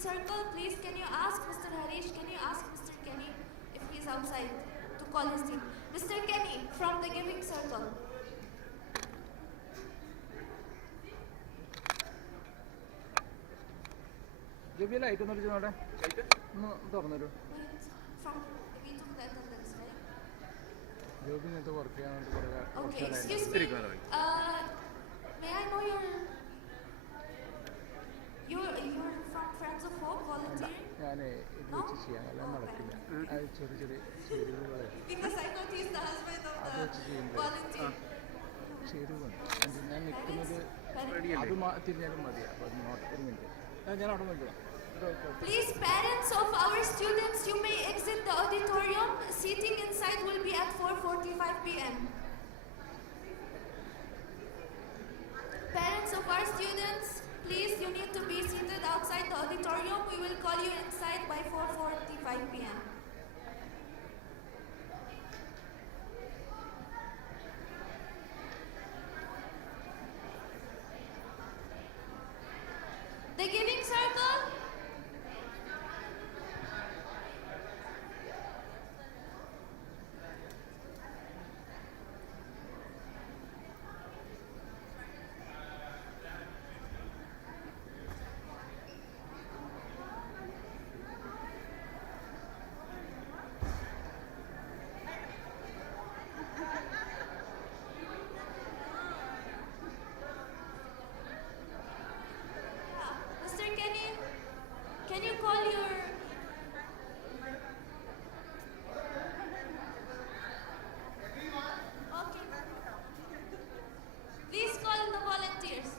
circle, please can you ask Mr. Harish, can you ask Mr. Kenny if he's outside to call his team? Mr. Kenny from the giving circle. Give me light on the order. No, don't know. From we took the attendance, right? Jobbing at the work. Okay, excuse me. May I know you're from Friends of Hope volunteering? No? Because I thought he's the husband of the volunteer. Please, parents of our students, you may exit the auditorium. Seating inside will be at 4:45 p.m. Parents of our students, please, you need to be seated outside the auditorium. We will call you inside by 4:45 p.m. The giving circle. Mr. Kenny, can you call your... Okay. Please call the volunteers.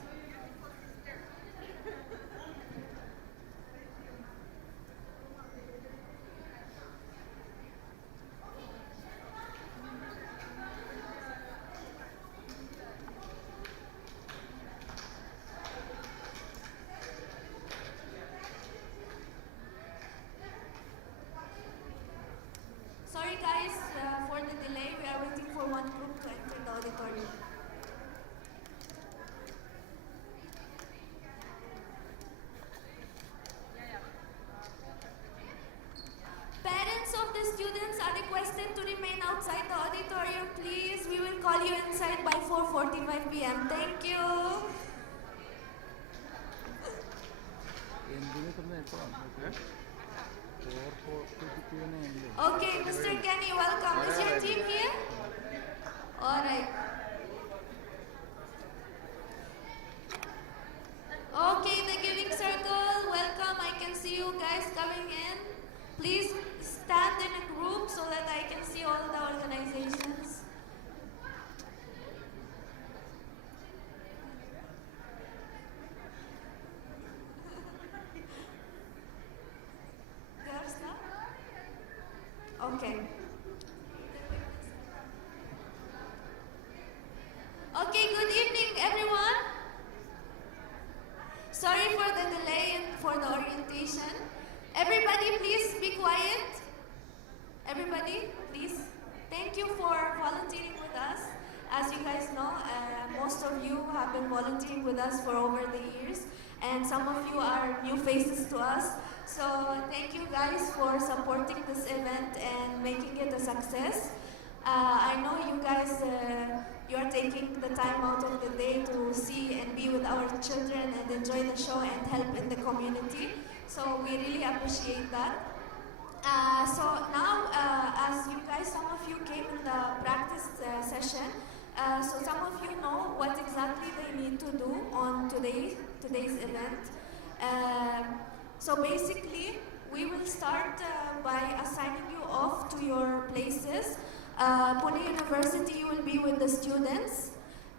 Sorry guys for the delay. We are waiting for one group to enter the auditorium. Parents of the students are requested to remain outside the auditorium, please. We will call you inside by 4:45 p.m. Thank you. Okay, Mr. Kenny, welcome. Is your team here? All right. Okay, the giving circle, welcome. I can see you guys coming in. Please stand in a group so that I can see all the organizations. They are stuck? Okay. Okay, good evening, everyone. Sorry for the delay and for the orientation. Everybody, please be quiet. Everybody, please. Thank you for volunteering with us. As you guys know, most of you have been volunteering with us for over the years, and some of you are new faces to us. So thank you guys for supporting this event and making it a success. I know you guys, you are taking the time out of the day to see and be with our children and enjoy the show and help in the community. So we really appreciate that. So now, as you guys, some of you came in the practice session, so some of you know what exactly they need to do on today's event. So basically, we will start by assigning you off to your places. Pune University, you will be with the students,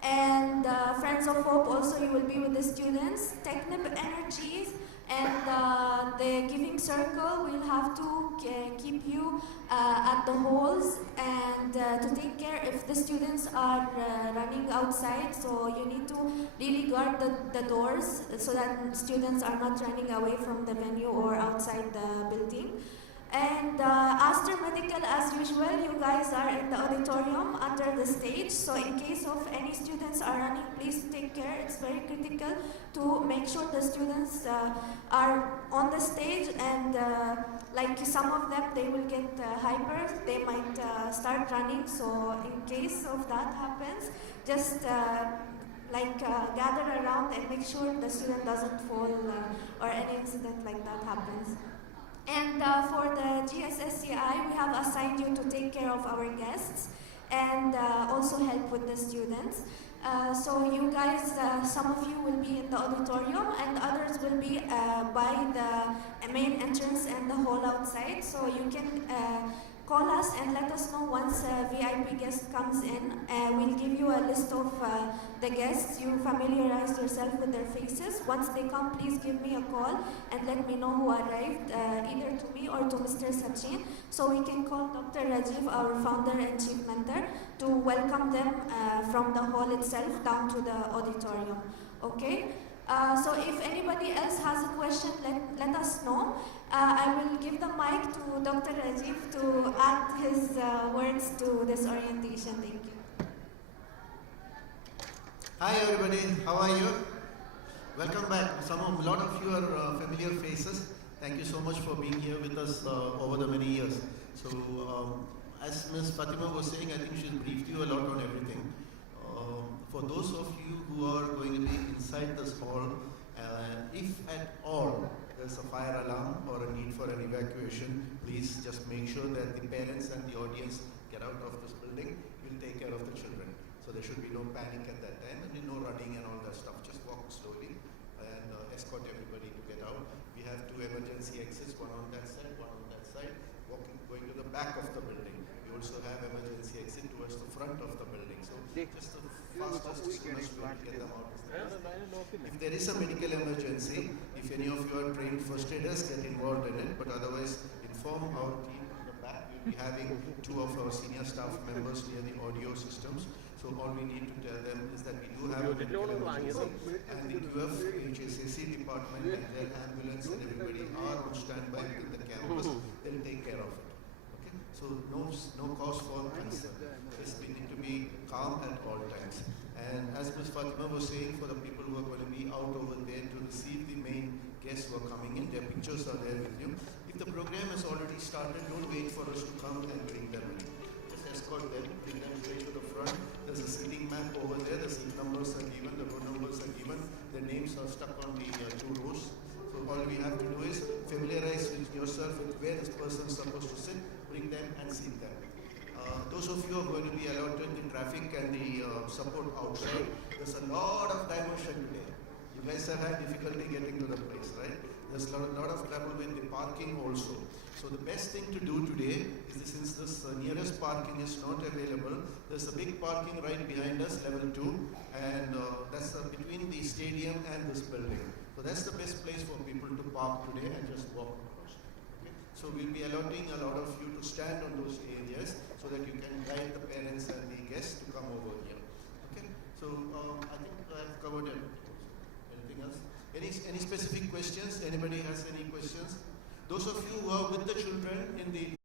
and Friends of Hope also, you will be with the students. Technip Energies and the Giving Circle will have to keep you at the halls and to take care if the students are running outside. So you need to really guard the doors so that students are not running away from the venue or outside the building. And Aster Medical, as usual, you guys are in the auditorium under the stage. So in case of any students are running, please take care. It's very critical to make sure the students are on the stage, and like some of them, they will get hyper. They might start running. So in case of that happens, just gather around and make sure the student doesn't fall or any incident like that happens. And for the GSSCI, we have assigned you to take care of our guests and also help with the students. So you guys, some of you will be in the auditorium and others will be by the main entrance and the hall outside. So you can call us and let us know once a VIP guest comes in. We'll give you a list of the guests. You familiarize yourself with their faces. Once they come, please give me a call and let me know who arrived, either to me or to Mr. Sachin, so we can call Dr. Rajiv, our founder and chief mentor, to welcome them from the hall itself down to the auditorium. Okay? So if anybody else has a question, let us know. I will give the mic to Dr. Rajiv to add his words to this orientation. Thank you. Hi everybody, how are you? Welcome back. A lot of you are familiar faces. Thank you so much for being here with us over the many years. So as Ms. Fatima was saying, I think she's briefed you a lot on everything. For those of you who are going to be inside this hall, if at all there's a fire alarm or a need for an evacuation, please just make sure that the parents and the audience get out of this building. We'll take care of the children. So there should be no panic at that time and no running and all that stuff. Just walk slowly and escort everybody to get out. We have 2 emergency exits, one on that side, one on that side, going to the back of the building. We also have emergency exit towards the front of the building. So just the fastest, soonest way to get them out. If there is a medical emergency, if any of you are trained first aiders, get involved in it, but otherwise inform our team in the back. We'll be having 2 of our senior staff members near the audio systems. So all we need to tell them is that we do have a medical emergency, and the QF, HSAC department and their ambulance and everybody are on standby with the campus. They'll take care of it. Okay? So no cause for concern. Just we need to be calm at all times. And as Ms. Fatima was saying, for the people who are going to be out over there to receive the main guests who are coming in, their pictures are there with you. If the program has already started, don't wait for us to come and bring them in. Just escort them, bring them straight to the front. There's a seating map over there, the seat numbers are given, the row numbers are given, their names are stuck on the 2 rows. So all we have to do is familiarize yourself with where this person is supposed to sit, bring them and seat them. Those of you who are going to be allotted the traffic and the support outside, there's a lot of diversion today. You guys have had difficulty getting to the place, right? There's a lot of trouble with the parking also. So the best thing to do today is that since this nearest parking is not available, there's a big parking right behind us, level 2, and that's between the stadium and this building. So that's the best place for people to park today and just walk across. Okay? So we'll be allotting a lot of you to stand on those areas so that you can guide the parents and the guests to come over here. Okay? So I think I've covered it. Anything else? Any specific questions? Anybody has any questions? Those of you who are with the children in the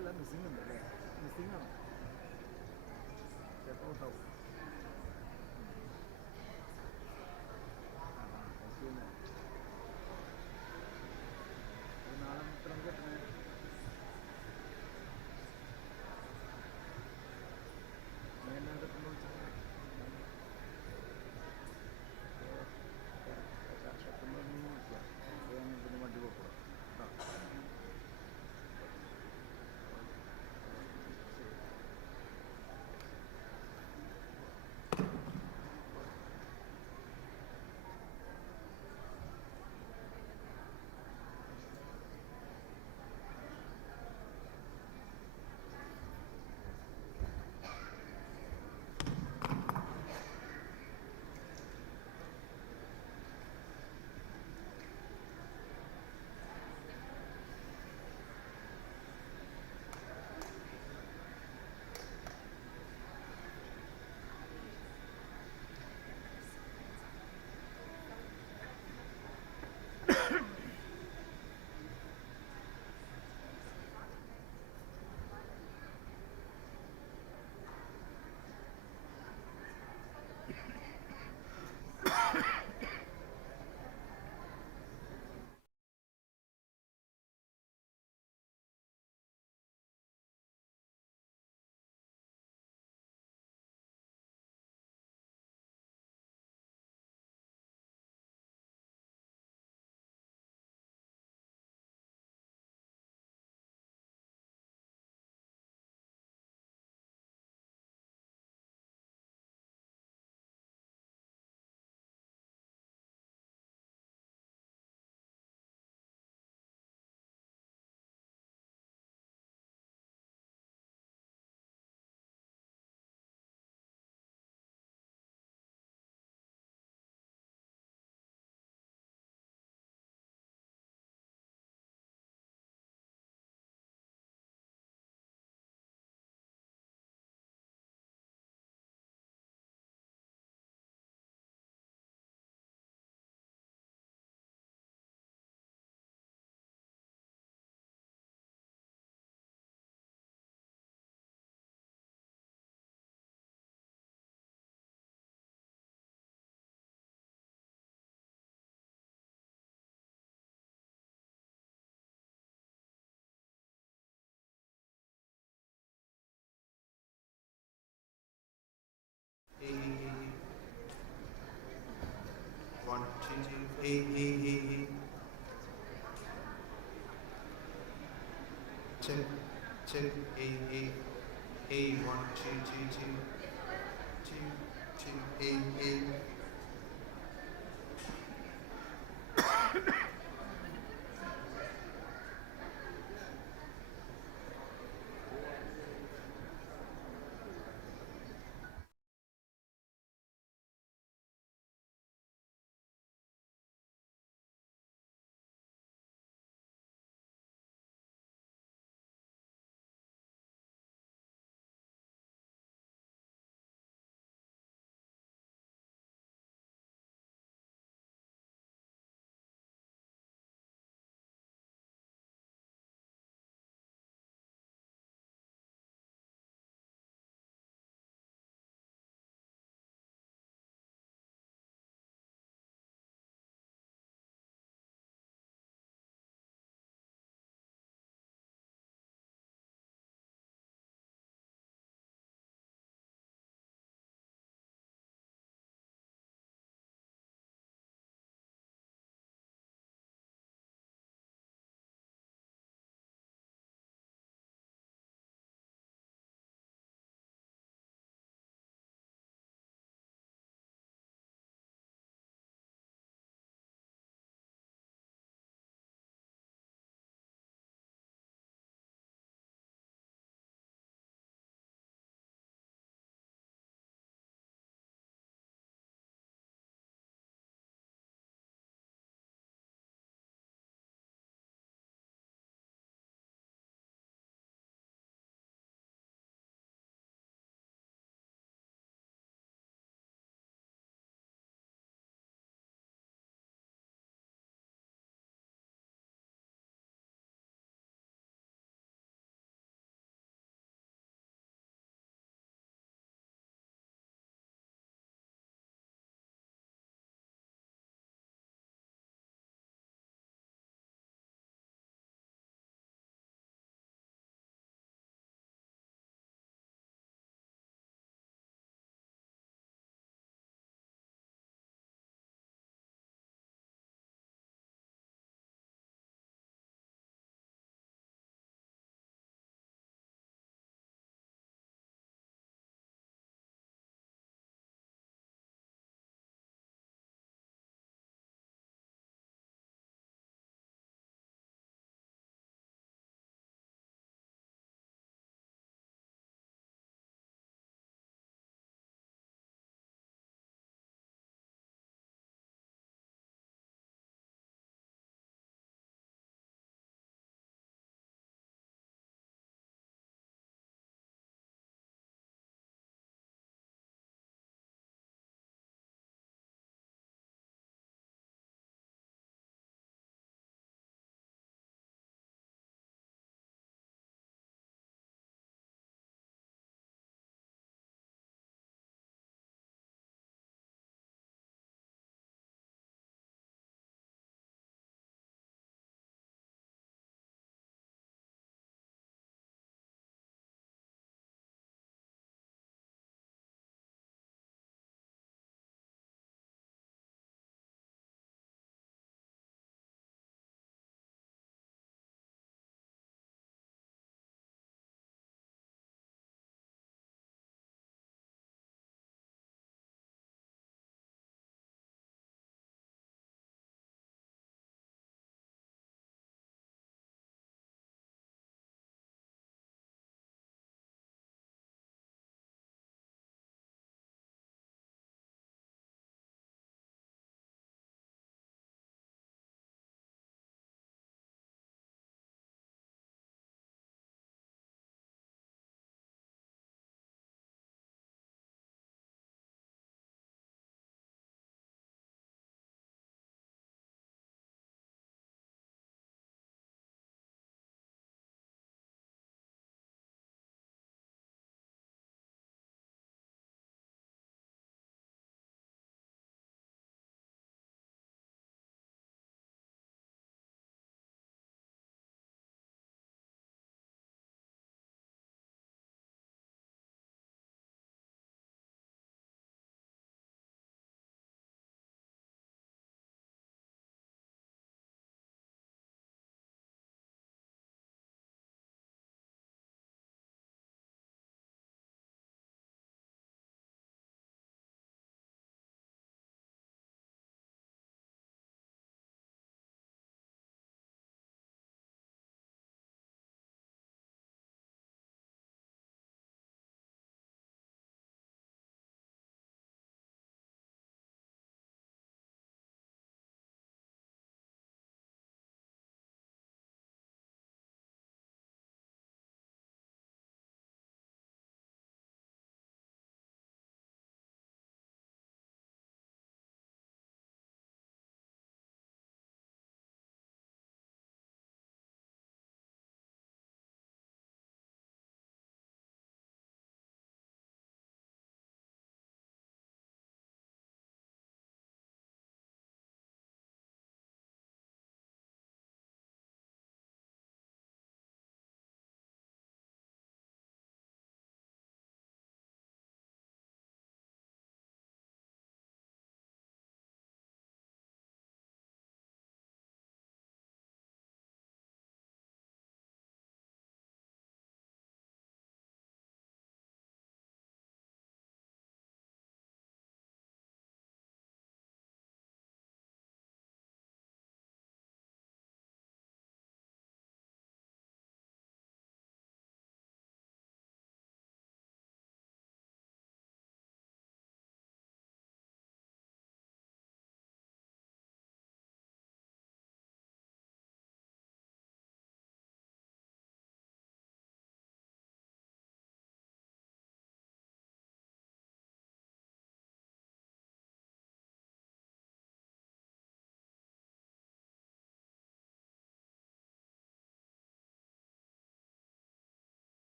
അല്ല missing ഉണ്ട് അല്ലേ? Missing ആണ് ചിലപ്പോൾ ഔട്ടാവും. നാളെ എത്ര കിട്ടണേ? നീ എന്നാ കിട്ടുന്നു പിന്നെ വണ്ടി പോക്കോ കേട്ടോ. Hey, one, two, two. Hey. Check. Hey, one, two. Hey.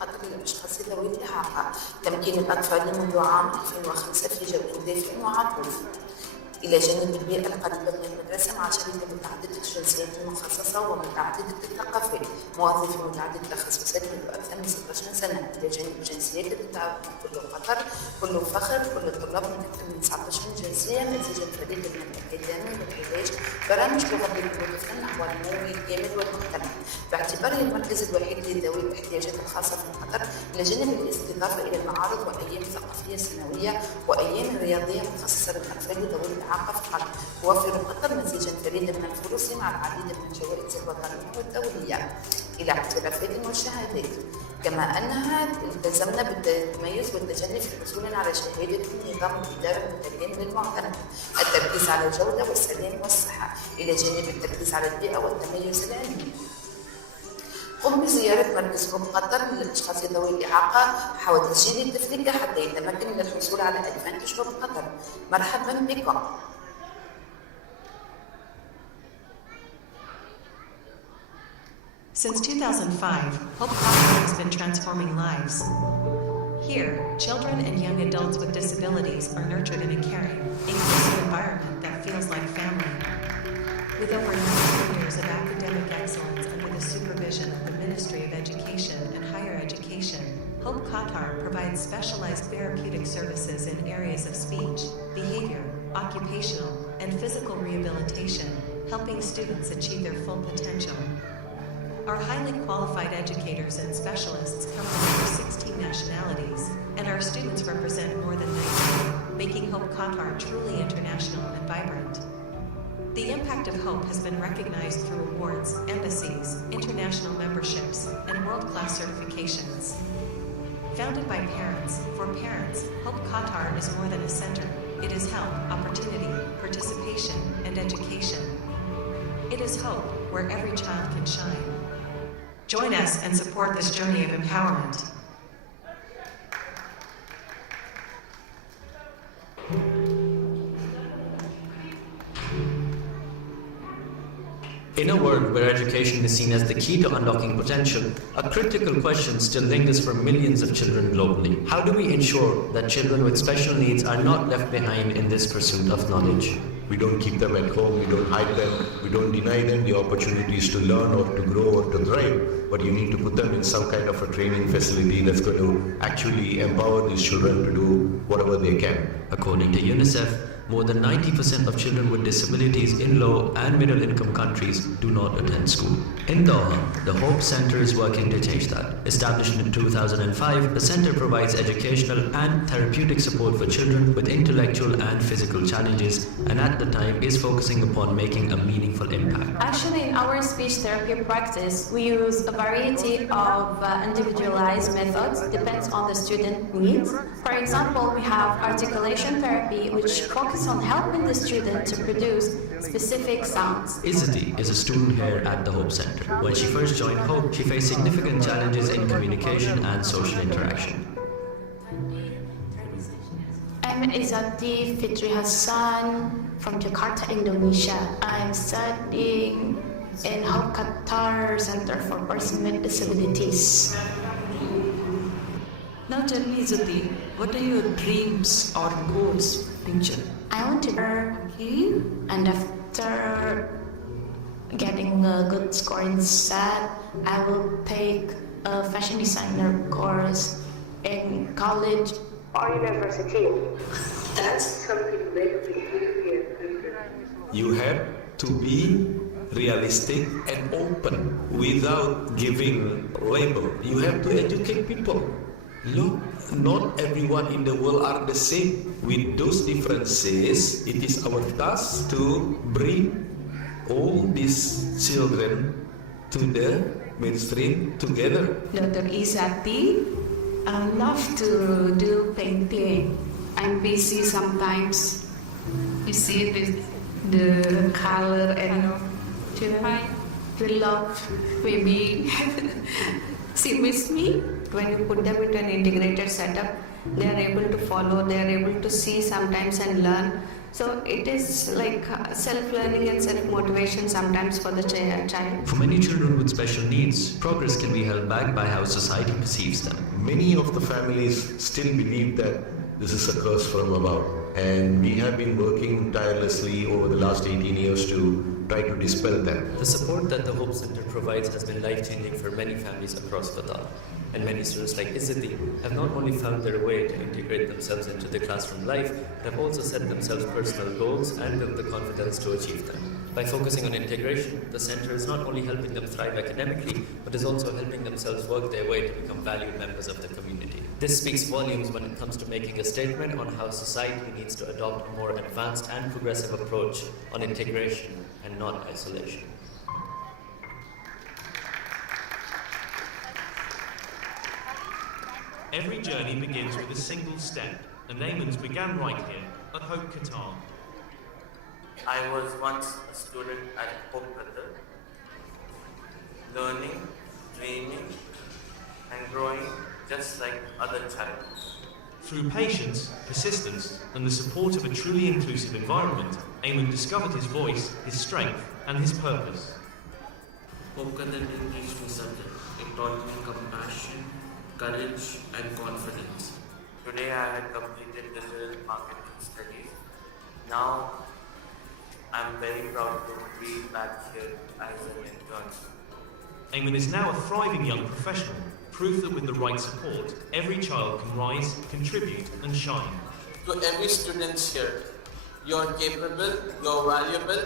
قطر للأشخاص ذوي الإعاقة، تمكين الأطفال منذ عام 2005 في جو دافئ وعطوف. إلى جانب البيئة القريبة من المدرسة مع شركة متعددة الجنسيات المخصصة ومتعددة الثقافات، موظفة متعددة التخصصات منذ أكثر من 16 سنة. إلى جانب الجنسيات تتعاون كل قطر، كل فخر، كل الطلاب من أكثر من 19 جنسية، نتيجة فريدة من الأكاديمية والعلاج، برامج تغطي الفن نحو النمو الكامل والمحتمل. باعتباره المركز الوحيد لذوي الاحتياجات الخاصة في قطر، إلى جانب الاستضافة إلى المعارض وأيام ثقافية سنوية وأيام رياضية مخصصة للأطفال ذوي الإعاقة في قطر، توفر قطر مزيجا فريدا من الفرص مع العديد من الجوائز الوطنية والدولية إلى اعترافات وشهادات، كما أنها التزمنا بالتميز والتجني في الحصول على شهادة نظام الإدارة المتكامل المعتمد، التركيز على الجودة والسلام والصحة، إلى جانب التركيز على البيئة والتميز العلمي. قم بزيارة مركز هوب قطر للأشخاص ذوي الإعاقة حول تسجيل التفريغ حتى يتمكن من الحصول على أدفانتج هوب قطر. مرحبا بكم. Since 2005, Hope Qatar has been transforming lives. Here, children and young adults with disabilities are nurtured in a caring, inclusive environment that feels like family. With over 19 years of academic excellence under the supervision of the Ministry of Education and Higher Education, Hope Qatar provides specialized therapeutic services in areas of speech, behavior, occupational, and physical rehabilitation, helping students achieve their full potential. Our highly qualified educators and specialists come from over 16 nationalities, and our students represent more than 90, making Hope Qatar truly international and vibrant. The impact of Hope has been recognized through awards, embassies, international memberships, and world-class certifications. Founded by parents, for parents, Hope Qatar is more than a center. It is help, opportunity, participation, and education. It is hope where every child can shine. Join us and support this journey of empowerment. In a world where education is seen as the key to unlocking potential, a critical question still lingers for millions of children globally. How do we ensure that children with special needs are not left behind in this pursuit of knowledge? We don't keep them at home, we don't hide them, we don't deny them the opportunities to learn or to grow or to thrive, but you need to put them in some kind of a training facility that's going to actually empower these children to do whatever they can. According to UNICEF, more than 90% of children with disabilities in low and middle income countries do not attend school. In Doha, the Hope Center is working to change that. Established in 2005, the center provides educational and therapeutic support for children with intellectual and physical challenges, and at the time is focusing upon making a meaningful impact. Actually, in our speech therapy practice, we use a variety of individualized methods, depends on the student needs. For example, we have articulation therapy, which focuses on helping the student to produce specific sounds. Izzati is a student here at the Hope Center. When she first joined Hope, she faced significant challenges in communication and social interaction. I'm Izzati Fitri Hassan from Jakarta, Indonesia. I'm studying in Hope Qatar Center for Persons with Disabilities. Now tell me, Izzati, what are your dreams or goals for future? I want to learn, and after getting a good score in SAT, I will take a fashion designer course in college or university. That's something very big. You have to be realistic and open without giving label. You have to educate people. Look, not everyone in the world are the same. With those differences, it is our task to bring all these children to the mainstream together. Dr. Izzati, I love to do painting. I'm busy sometimes. You see the color and to love maybe sit with me. When you put them into an integrated setup, they are able to follow, they are able to see sometimes and learn. So it is like self-learning and self-motivation sometimes for the child. For many children with special needs, progress can be held back by how society perceives them. Many of the families still believe that this is a curse from above, and we have been working tirelessly over the last 18 years to try to dispel that. The support that the Hope Center provides has been life-changing for many families across Qatar. And many students like Izzuddin have not only found their way to integrate themselves into the classroom life, but have also set themselves personal goals and built the confidence to achieve them. By focusing on integration, the center is not only helping them thrive academically, but is also helping themselves work their way to become valued members of the community. This speaks volumes when it comes to making a statement on how society needs to adopt a more advanced and progressive approach on integration and not isolation. Every journey begins with a single step, and Ayman's began right here at Hope Qatar. I was once a student at Hope Qatar, learning, dreaming, and growing just like other children. Through patience, persistence, and the support of a truly inclusive environment, Ayman discovered his voice, his strength, and his purpose. Hope Qatar didn't teach me subject. It taught me compassion, courage, and confidence. Today I had completed digital marketing studies. Now I'm very proud to be back here as an intern. Ayman is now a thriving young professional, proof that with the right support, every child can rise, contribute, and shine. To every student here, you're capable, you're valuable,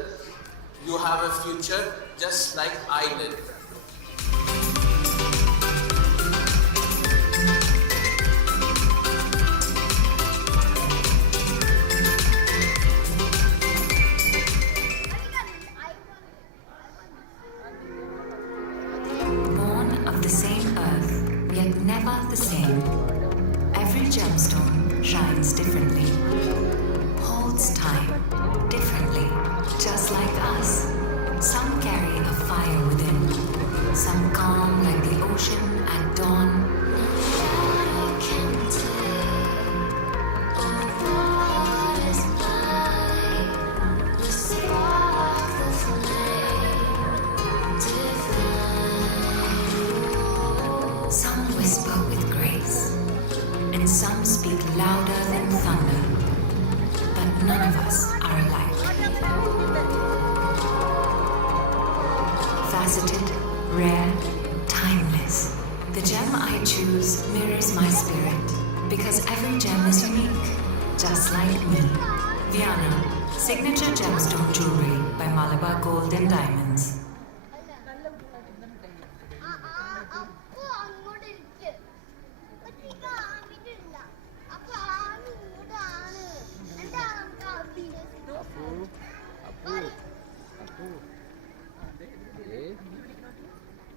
you have a future just like I did. The same earth, yet never the same. Every gemstone shines differently, holds time differently, just like us. Some carry a fire within, some calm like the ocean at dawn. Some whisper with grace, and some speak louder than thunder, but none of us are alike. Faceted, rare, timeless. The gem I choose mirrors my spirit, because every gem is unique, just like me. Viana, signature gemstone jewelry by Malabar Gold and Diamonds.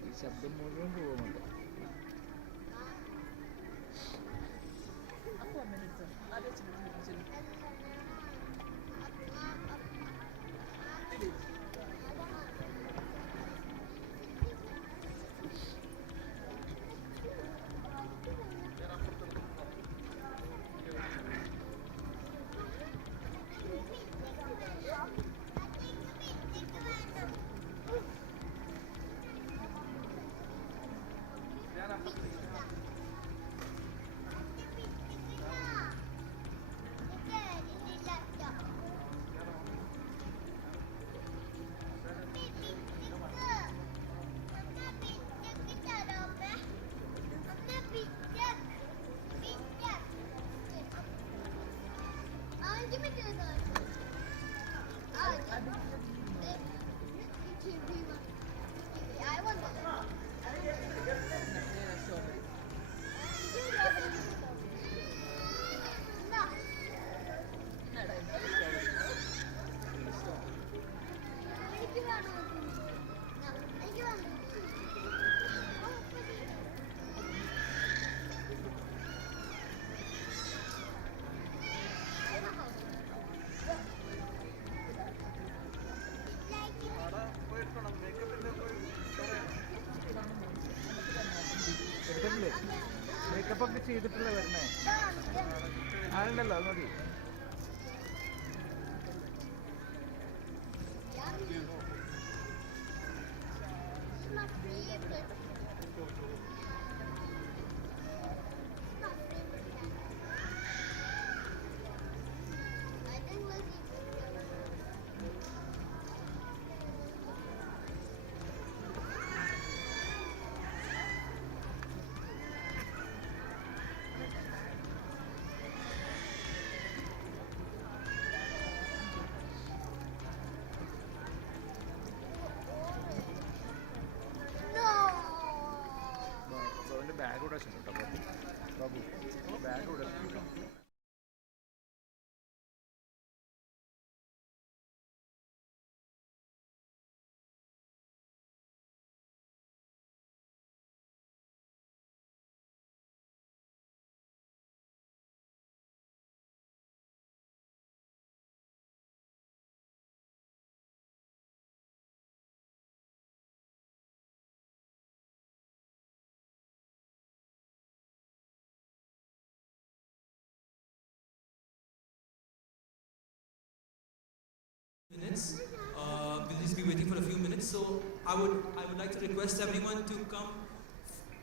ഈ ശബ്ദം മുഴുവൻ പോകുന്നുണ്ട്. Makeup ഒക്കെ ചെയ്തിട്ടുള്ള വരണേ ആളുണ്ടല്ലോ അത് മതി. minutes. We'll just be waiting for a few minutes. So I would like to request everyone to come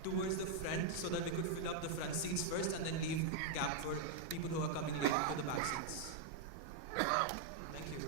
towards the front so that we could fill up the front seats first and then leave gap for people who are coming late to the back seats. Thank you.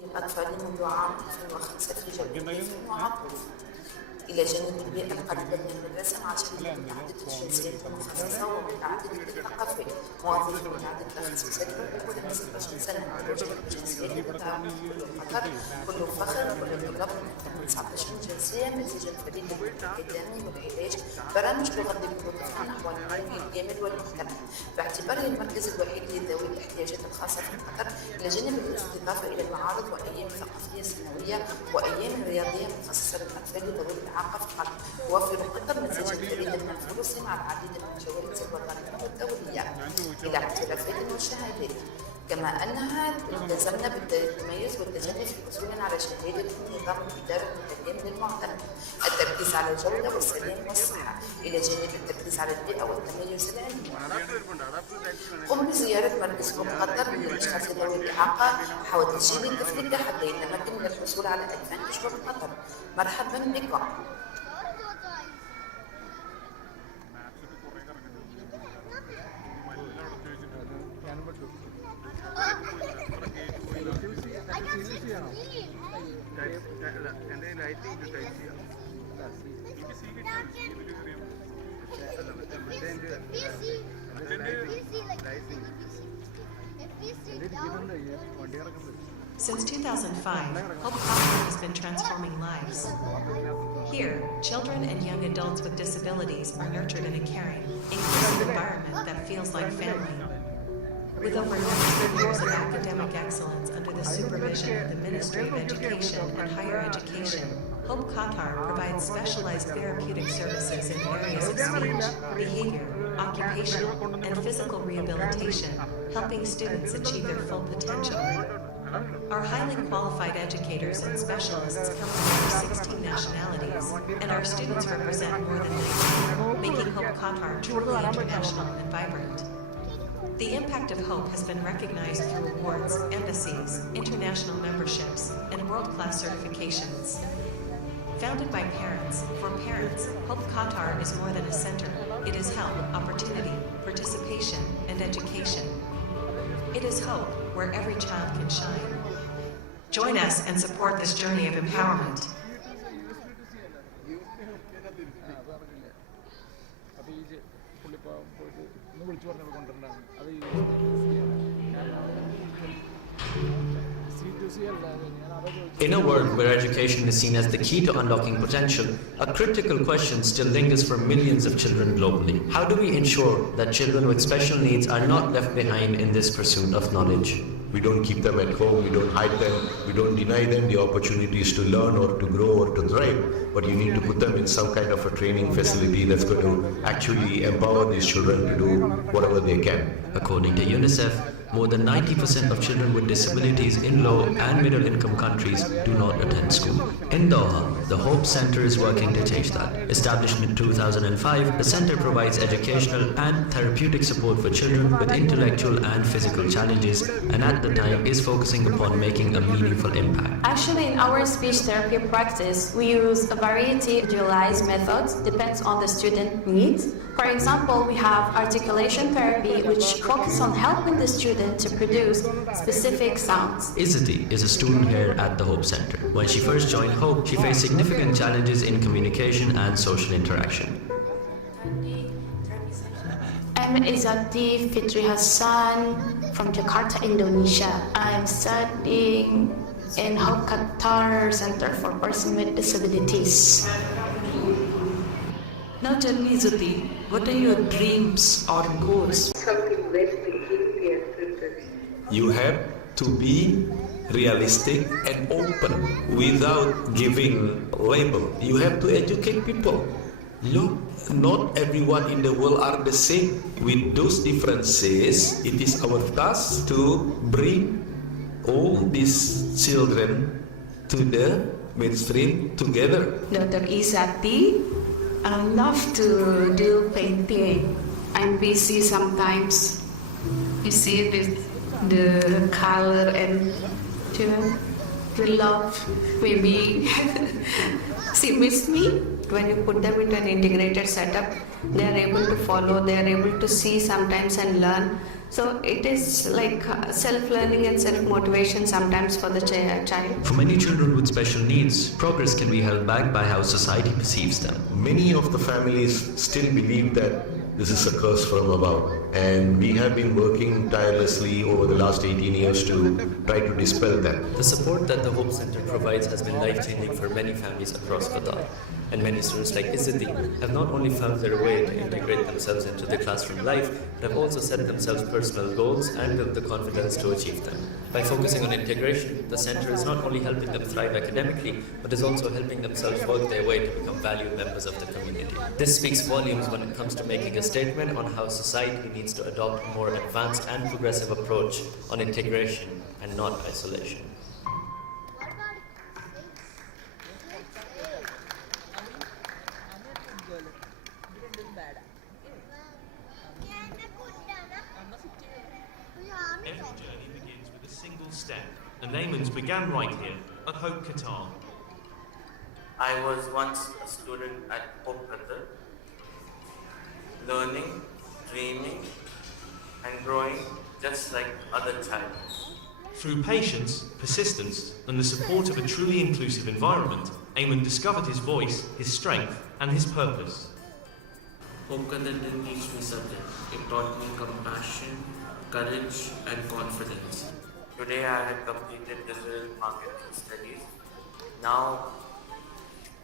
الأطفال منذ عام 2005 في جمعية المعطل إلى جانب البيئة القريبة من المدرسة مع شركة متعددة الجنسيات المخصصة ومتعددة الثقافات موظفة متعددة التخصصات والأولى من 16 سنة مدرجة الجنسيات المتعاونة في قطر كل فخر كل الطلاب من 19 جنسية نتيجة فريق الأكاديمي والعلاج برامج تغذي الطفل نحو النمو الكامل والمحتمل باعتباره المركز الوحيد لذوي الاحتياجات الخاصة في قطر إلى جانب الاستضافة إلى المعارض وأيام ثقافية سنوية وأيام رياضية مخصصة للأطفال ذوي الإعاقة في قطر توفر قطر نتائج جيدة من الفرص مع العديد من الجوائز الوطنية والدولية إلى اعترافات وشهادات كما أنها التزمنا بالتميز والتجني في الحصول على شهادة نظام الإدارة المتكامل المعتمد التركيز على الجودة والسلام والصحة إلى جانب التركيز على البيئة والتميز العلمي. قم بزيارة مركز قطر للأشخاص ذوي الإعاقة حول تشغيل طفلك حتى يتمكن من الحصول على أدفانتج قطر. مرحبا بكم. Since 2005, Hope Qatar has been transforming lives. Here, children and young adults with disabilities are nurtured in a caring, inclusive environment that feels like family. With over 100 years of academic excellence under the supervision of the Ministry of Education and Higher Education, Hope Qatar provides specialized therapeutic services in areas of speech, behavior, occupational, and physical rehabilitation, helping students achieve their full potential. Our highly qualified educators and specialists come from over 16 nationalities, and our students represent more than 90, making Hope Qatar truly international and vibrant. The impact of Hope has been recognized through awards, embassies, international memberships, and world-class certifications. Founded by parents, for parents, Hope Qatar is more than a center. It is help, opportunity, participation, and education. It is hope, where every child can shine. Join us and support this journey of empowerment. In a world where education is seen as the key to unlocking potential, a critical question still lingers for millions of children globally. How do we ensure that children with special needs are not left behind in this pursuit of knowledge? We don't keep them at home, we don't hide them, we don't deny them the opportunities to learn or to grow or to thrive, but you need to put them in some kind of a training facility that's going to actually empower these children to do whatever they can. According to UNICEF, more than 90% of children with disabilities in low and middle income countries do not attend school. In Doha, the Hope Center is working to change that. Established in 2005, the center provides educational and therapeutic support for children with intellectual and physical challenges, and at the time is focusing upon making a meaningful impact. Actually, in our speech therapy practice, we use a variety of individualized methods, depends on the student needs. For example, we have articulation therapy, which focuses on helping the student to produce specific sounds. Izzati is a student here at the Hope Center. When she first joined Hope, she faced significant challenges in communication and social interaction. I'm Izzati Fitri Hassan from Jakarta, Indonesia. I'm studying in Hope Qatar Center for Persons with Disabilities. Now tell me, Izzati, what are your dreams or goals? You have to be realistic and open without giving label. You have to educate people. Look, not everyone in the world are the same. With those differences, it is our task to bring all these children to the mainstream together. Dr. Izzati, I love to do painting. I'm busy sometimes. You see the color and the love. Maybe she miss me. When you put them into an integrated setup, they are able to follow, they are able to see sometimes and learn. So it is like self-learning and self-motivation sometimes for the child. For many children with special needs, progress can be held back by how society perceives them. Many of the families still believe that this is a curse from above, and we have been working tirelessly over the last 18 years to try to dispel that. The support that the Hope Center provides has been life-changing for many families across Qatar, and many students like Izzati have not only found their way to integrate themselves into the classroom life, but have also set themselves personal goals and built the confidence to achieve them. By focusing on integration, the center is not only helping them thrive academically, but is also helping themselves work their way to become valued members of the community. This speaks volumes when it comes to making a statement on how society needs to adopt a more advanced and progressive approach on integration and not isolation. Every journey begins with a single step, and Ayman's began right here at Hope Qatar. I was once a student at Hope Qatar, learning, dreaming, and growing just like other child. Through patience, persistence, and the support of a truly inclusive environment, Ayman discovered his voice, his strength, and his purpose. Hope Qatar didn't teach me subject. It taught me compassion, courage, and confidence. Today I had completed digital marketing studies. Now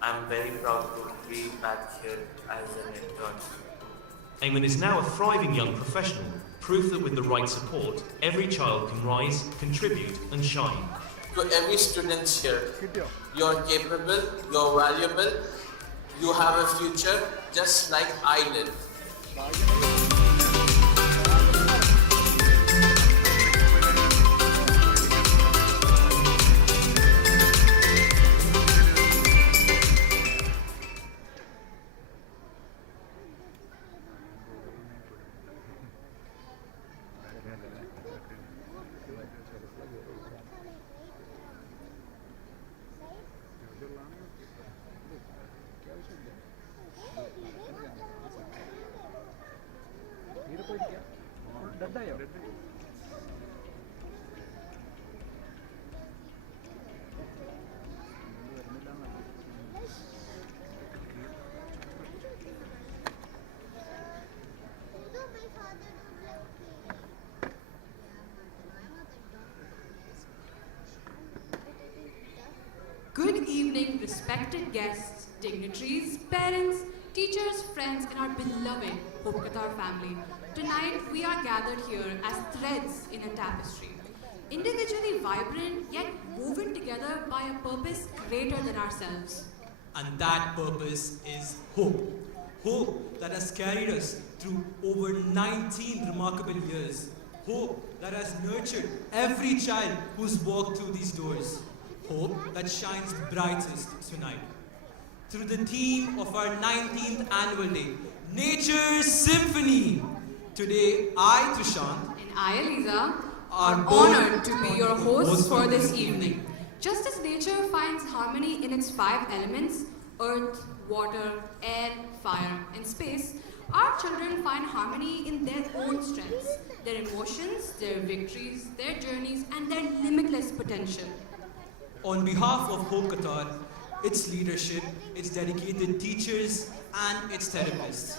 I'm very proud to be back here as an intern. Ayman is now a thriving young professional, proof that with the right support, every child can rise, contribute, and shine. To every student here, you're capable, you're valuable, you have a future just like I did. Good evening, respected guests, dignitaries, parents, teachers, friends, and our beloved Hope Qatar family. Tonight, we are gathered here as threads in a tapestry, individually vibrant yet woven together by a purpose greater than ourselves. And that purpose is hope. Hope that has carried us through over 19 remarkable years. Hope that has nurtured every child who's walked through these doors. Hope that shines brightest tonight. Through the theme of our 19th annual day, Nature's Symphony. Today, I, Trishant, And I, Eliza, are honored to be your hosts for this evening. Just as nature finds harmony in its 5 elements, earth, water, air, fire, and space, our children find harmony in their own strengths, their emotions, their victories, their journeys, and their limitless potential. On behalf of Hope Qatar, its leadership, its dedicated teachers, and its therapists,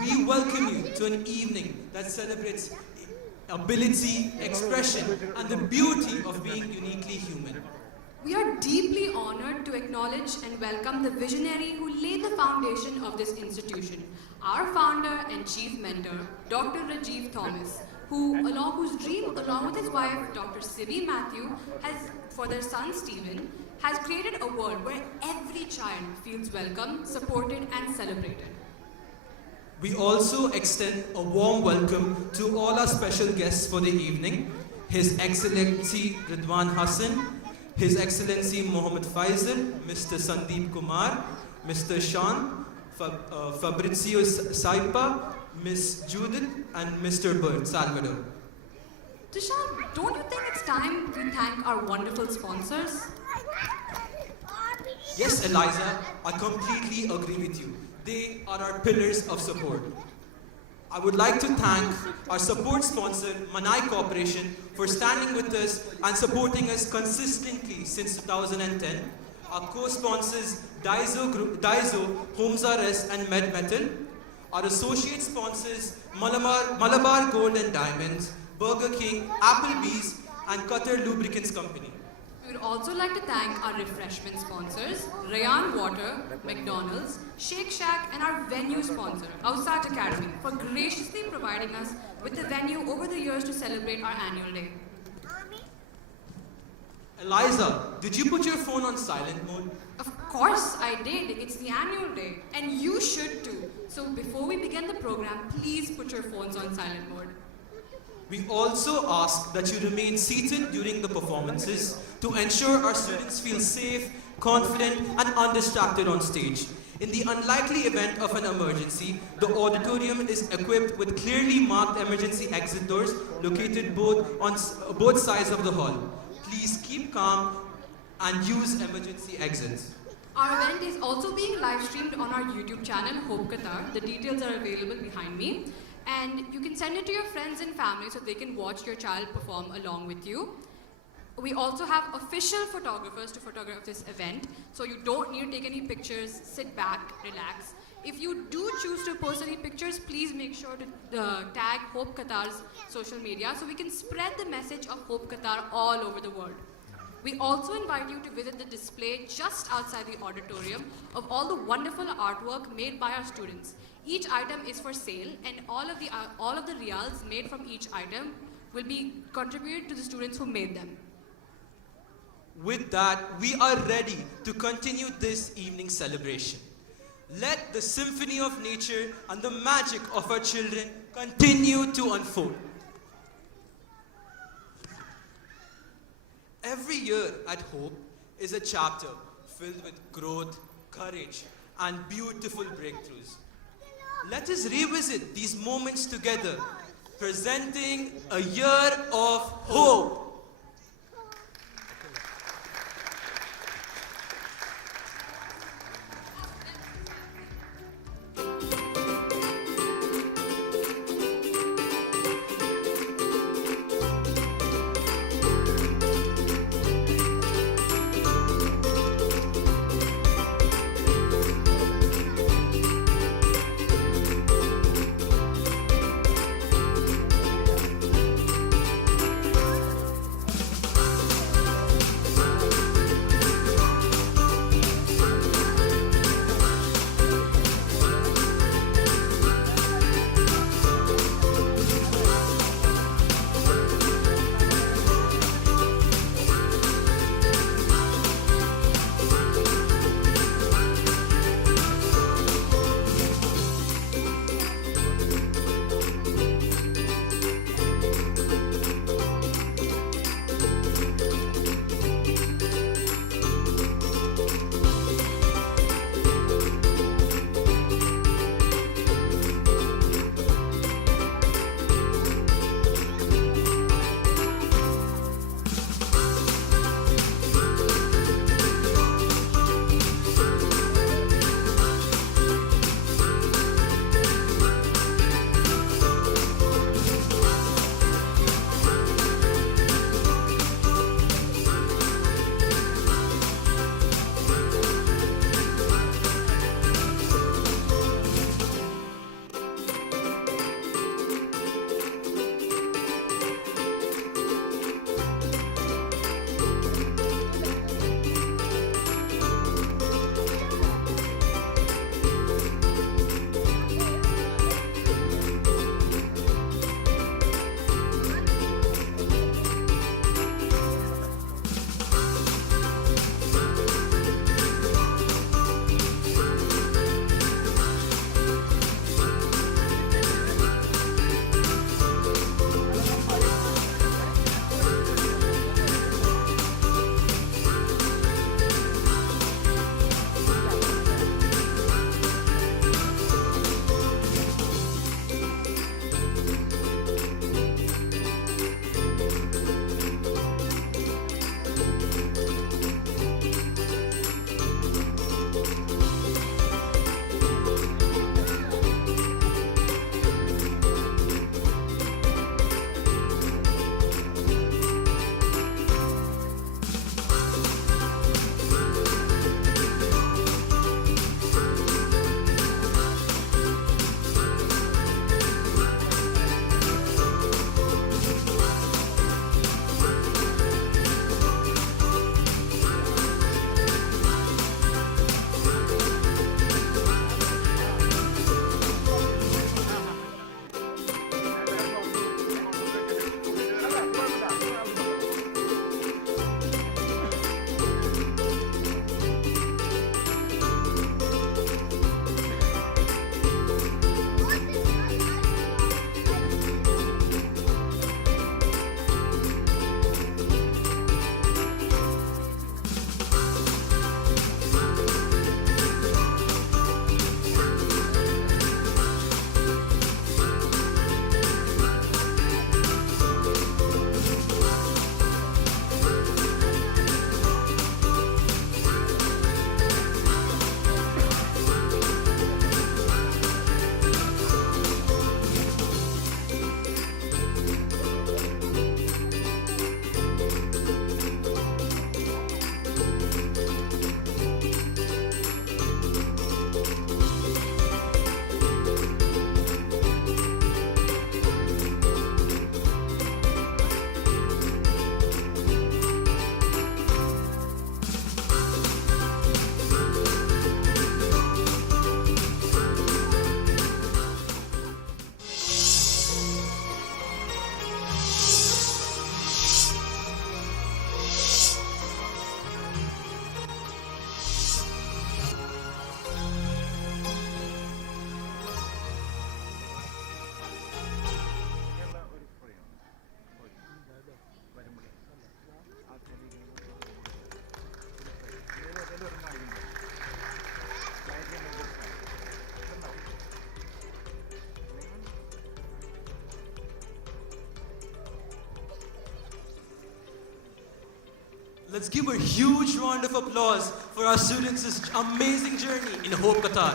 we welcome you to an evening that celebrates ability, expression, and the beauty of being uniquely human. We are deeply honored to acknowledge and welcome the visionary who laid the foundation of this institution, our founder and chief mentor, Dr. Rajiv Thomas, whose dream, along with his wife, Dr. Sibi Matthew, for their son Stephen, has created a world where every child feels welcome, supported, and celebrated. We also extend a warm welcome to all our special guests for the evening, His Excellency Ridwan Hassan, His Excellency Mohammed Faisal, Mr. Sandeep Kumar, Mr. Sean, Fabrizio Saipa, Miss Judith, and Mr. Bert Salvador. Tushar, don't you think it's time we thank our wonderful sponsors? Yes, Eliza, I completely agree with you. They are our pillars of support. I would like to thank our support sponsor, Manai Corporation, for standing with us and supporting us consistently since 2010. Our co-sponsors, Daiso, Homes R Us, and Med Metal. Our associate sponsors, Malabar Gold and Diamonds, Burger King, Applebee's, and Qatar Lubricants Company. We would also like to thank our refreshment sponsors, Rayan Water, McDonald's, Shake Shack, and our venue sponsor, Ausat Academy, for graciously providing us with the venue over the years to celebrate our annual day. Eliza, did you put your phone on silent mode? Of course I did. It's the annual day, and you should too. So before we begin the program, please put your phones on silent mode. We also ask that you remain seated during the performances to ensure our students feel safe, confident, and undistracted on stage. In the unlikely event of an emergency, the auditorium is equipped with clearly marked emergency exit doors located on both sides of the hall. Please keep calm and use emergency exits. Our event is also being live streamed on our YouTube channel, Hope Qatar. The details are available behind me. And you can send it to your friends and family so they can watch your child perform along with you. We also have official photographers to photograph this event, so you don't need to take any pictures, sit back, relax. If you do choose to post any pictures, please make sure to tag Hope Qatar's social media so we can spread the message of Hope Qatar all over the world. We also invite you to visit the display just outside the auditorium of all the wonderful artwork made by our students. Each item is for sale, and all of the riyals made from each item will be contributed to the students who made them. With that, we are ready to continue this evening's celebration. Let the symphony of nature and the magic of our children continue to unfold. Every year at Hope is a chapter filled with growth, courage, and beautiful breakthroughs. Let us revisit these moments together, presenting a year of hope. Let's give a huge round of applause for our students' amazing journey in Hope Qatar.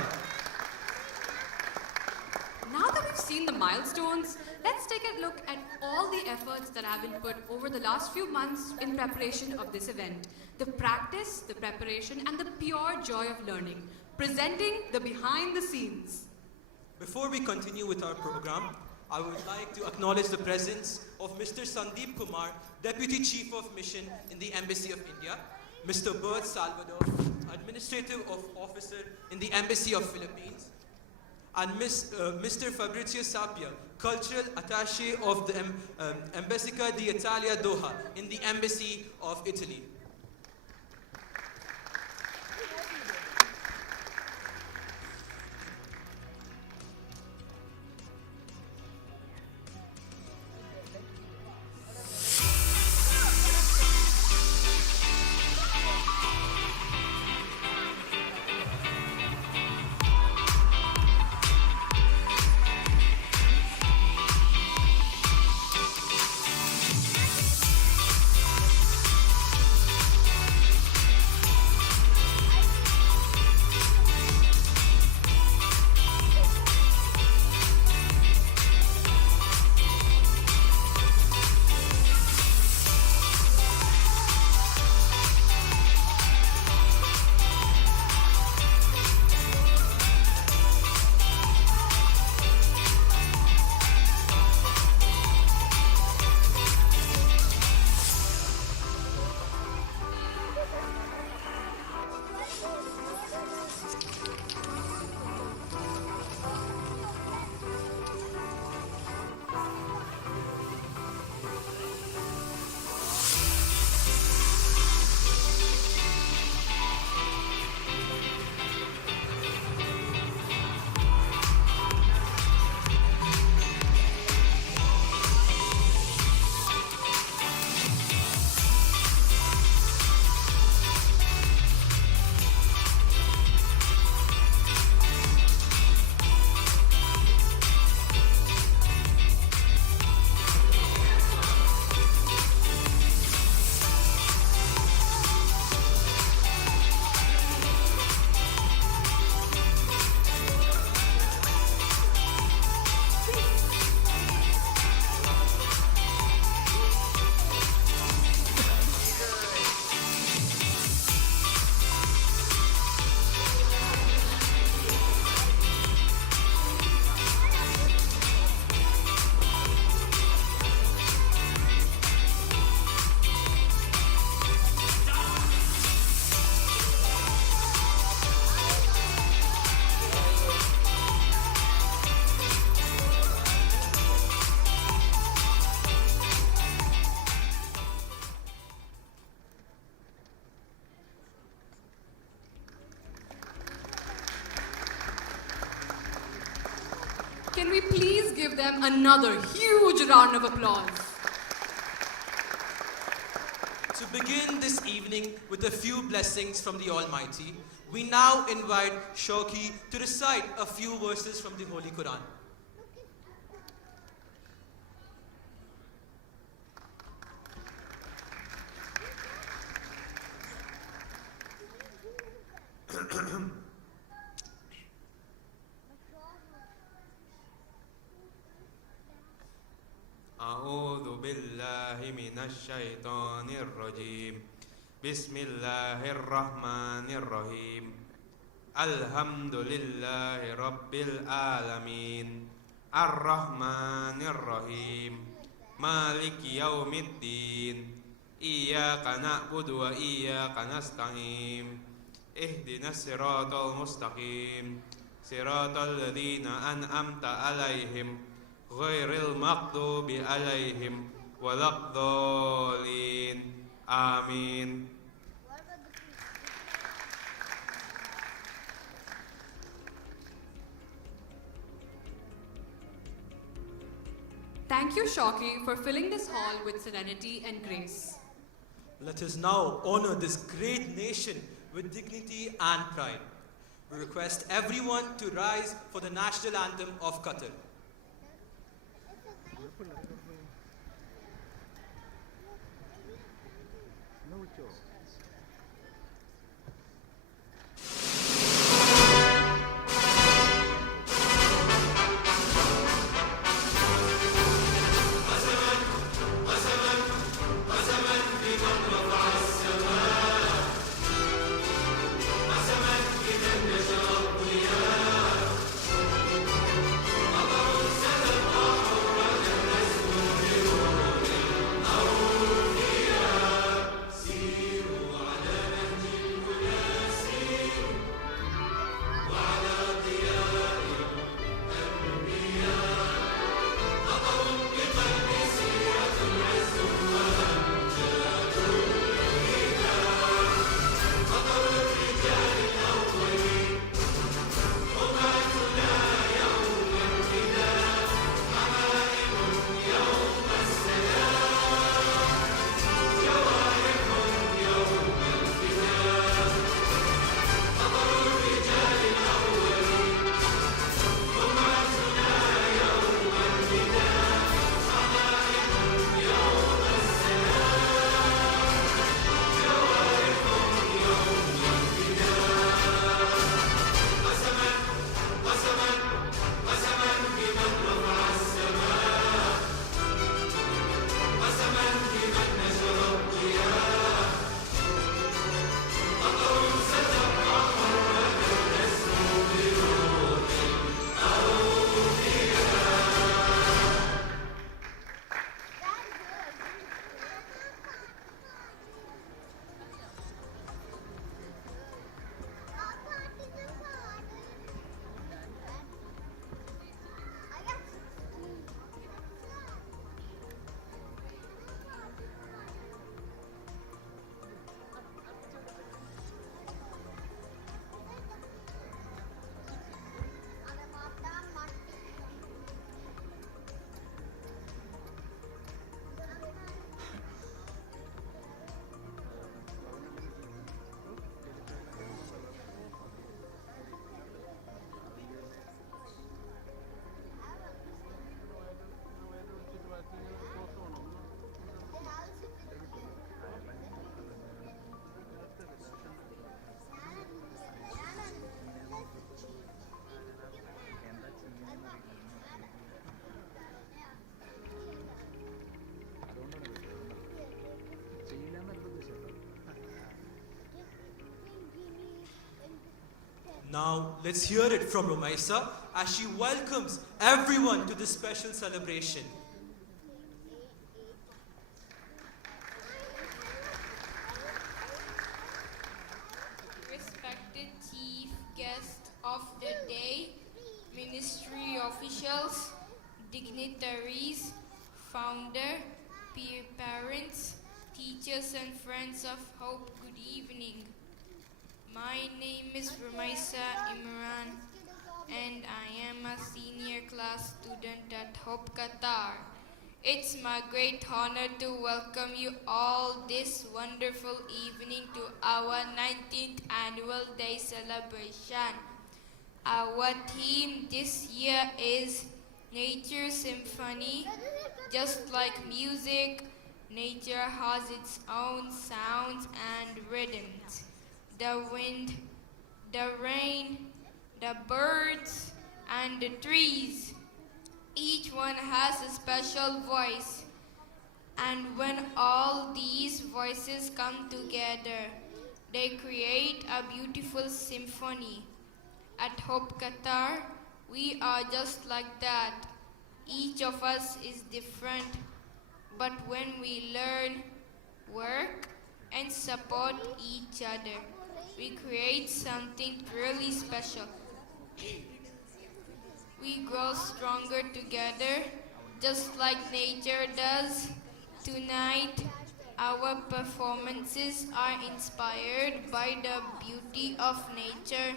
Now that we've seen the milestones, let's take a look at all the efforts that have been put over the last few months in preparation of this event. The practice, the preparation, and the pure joy of learning. Presenting the behind the scenes. Before we continue with our program, I would like to acknowledge the presence of Mr. Sandeep Kumar, Deputy Chief of Mission in the Embassy of India, Mr. Bert Salvador, Administrative Officer in the Embassy of Philippines, and Mr. Fabrizio Sapia, Cultural Attaché of the Embascica d'Italia Doha in the Embassy of Italy. Can we please give them another huge round of applause? To begin this evening with a few blessings from the Almighty, we now invite Shoki to recite a few verses from the Holy Quran. أعوذ بالله من الشيطان الرجيم بسم الله الرحمن الرحيم الحمد لله رب العالمين الرحمن الرحيم مالك يوم الدين إياك نعبد وإياك نستعين اهدنا الصراط المستقيم صراط الذين أنعمت عليهم غير المغضوب عليهم ولا الضالين آمين. Thank you, Shoki, for filling this hall with serenity and grace. Let us now honor this great nation with dignity and pride. We request everyone to rise for the national anthem of Qatar. No, Now, let's hear it from Rumaisa as she welcomes everyone to this special celebration. Respected chief guest of the day, ministry officials, dignitaries, founder, peer parents, teachers and friends of Hope, good evening. My name is Rumaisa Imran and I am a senior class student at Hope, Qatar. It's my great honor to welcome you all this wonderful evening to our 19th annual day celebration. Our theme this year is Nature Symphony. Just like music, nature has its own sounds and rhythms. The wind, the rain, the birds, and the trees. Each one has a special voice. And when all these voices come together, they create a beautiful symphony. At Hope Qatar, we are just like that. Each of us is different, but when we learn, work, and support each other, we create something really special. We grow stronger together, just like nature does. Tonight, our performances are inspired by the beauty of nature.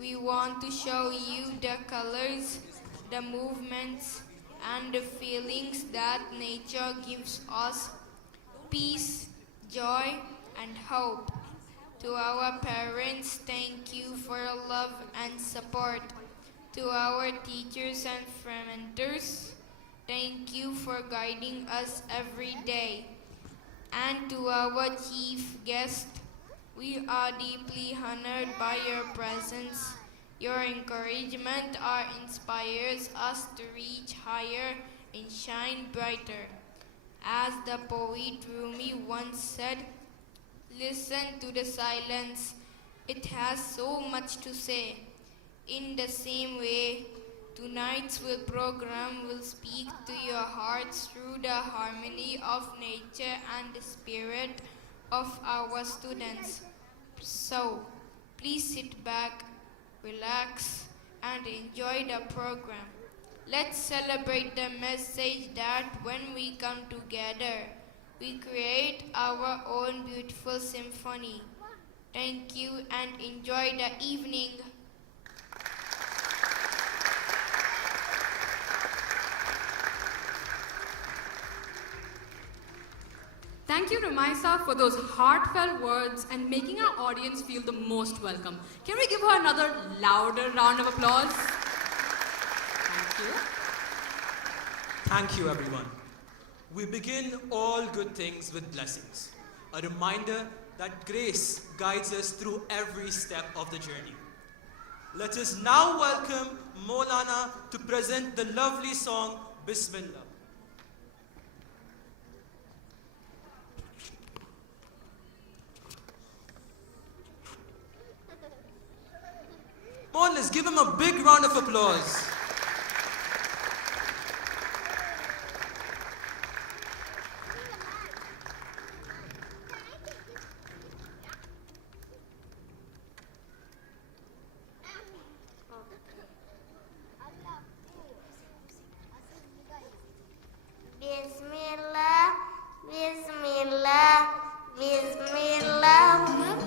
We want to show you the colors, the movements, and the feelings that nature gives us: peace, joy, and hope. To our parents, thank you for your love and support. To our teachers and mentors, thank you for guiding us every day. And to our chief guest, we are deeply honored by your presence. Your encouragement inspires us to reach higher and shine brighter. As the poet Rumi once said, listen to the silence, it has so much to say. In the same way, tonight's program will speak to your hearts through the harmony of nature and the spirit of our students. So, please sit back, relax, and enjoy the program. Let's celebrate the message that when we come together, we create our own beautiful symphony. Thank you and enjoy the evening. Thank you, Rumaisa, for those heartfelt words and making our audience feel the most welcome. Can we give her another louder round of applause? Thank you. Thank you, everyone. We begin all good things with blessings, a reminder that grace guides us through every step of the journey. Let us now welcome Maulana to present the lovely song, Bismillah. Come on, let's give him a big round of applause. Bismillah, Bismillah, Bismillah. Mom,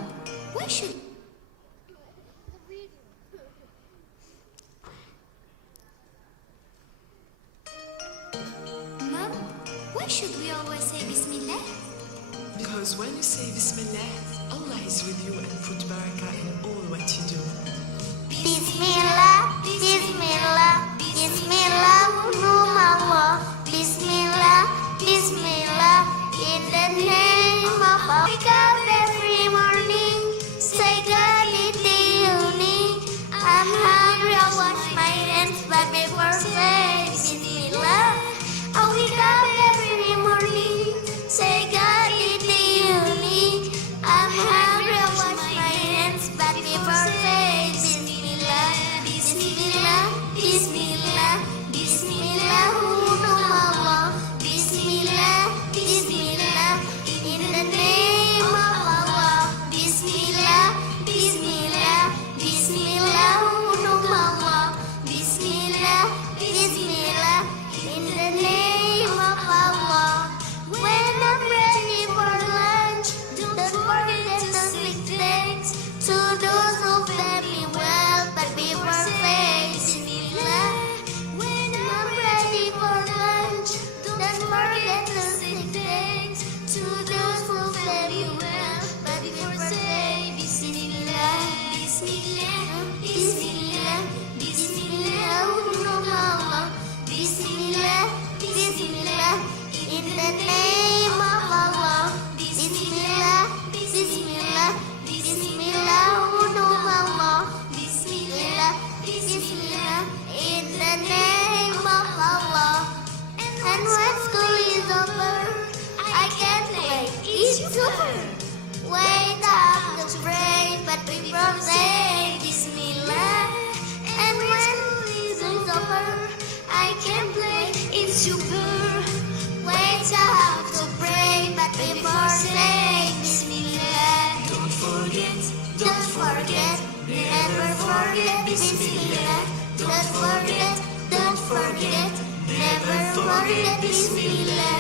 why should Mom, why should we always say Bismillah? Because when you say Bismillah, Allah is with you and put barakah in all what you do. Bismillah, Bismillah, Bismillah, Allah. Bismillah, Bismillah, in the name of Allah. Wake up every morning, say God is the unique. I'm hungry, I'll wash my hands, but before say Bismillah. I wake up every morning, say God is the unique. I'm hungry, I'll wash my hands, but before say Bismillah. sugar. Ways how to pray, but before saying Bismillah, don't forget, never forget Bismillah. Don't forget, never forget Bismillah.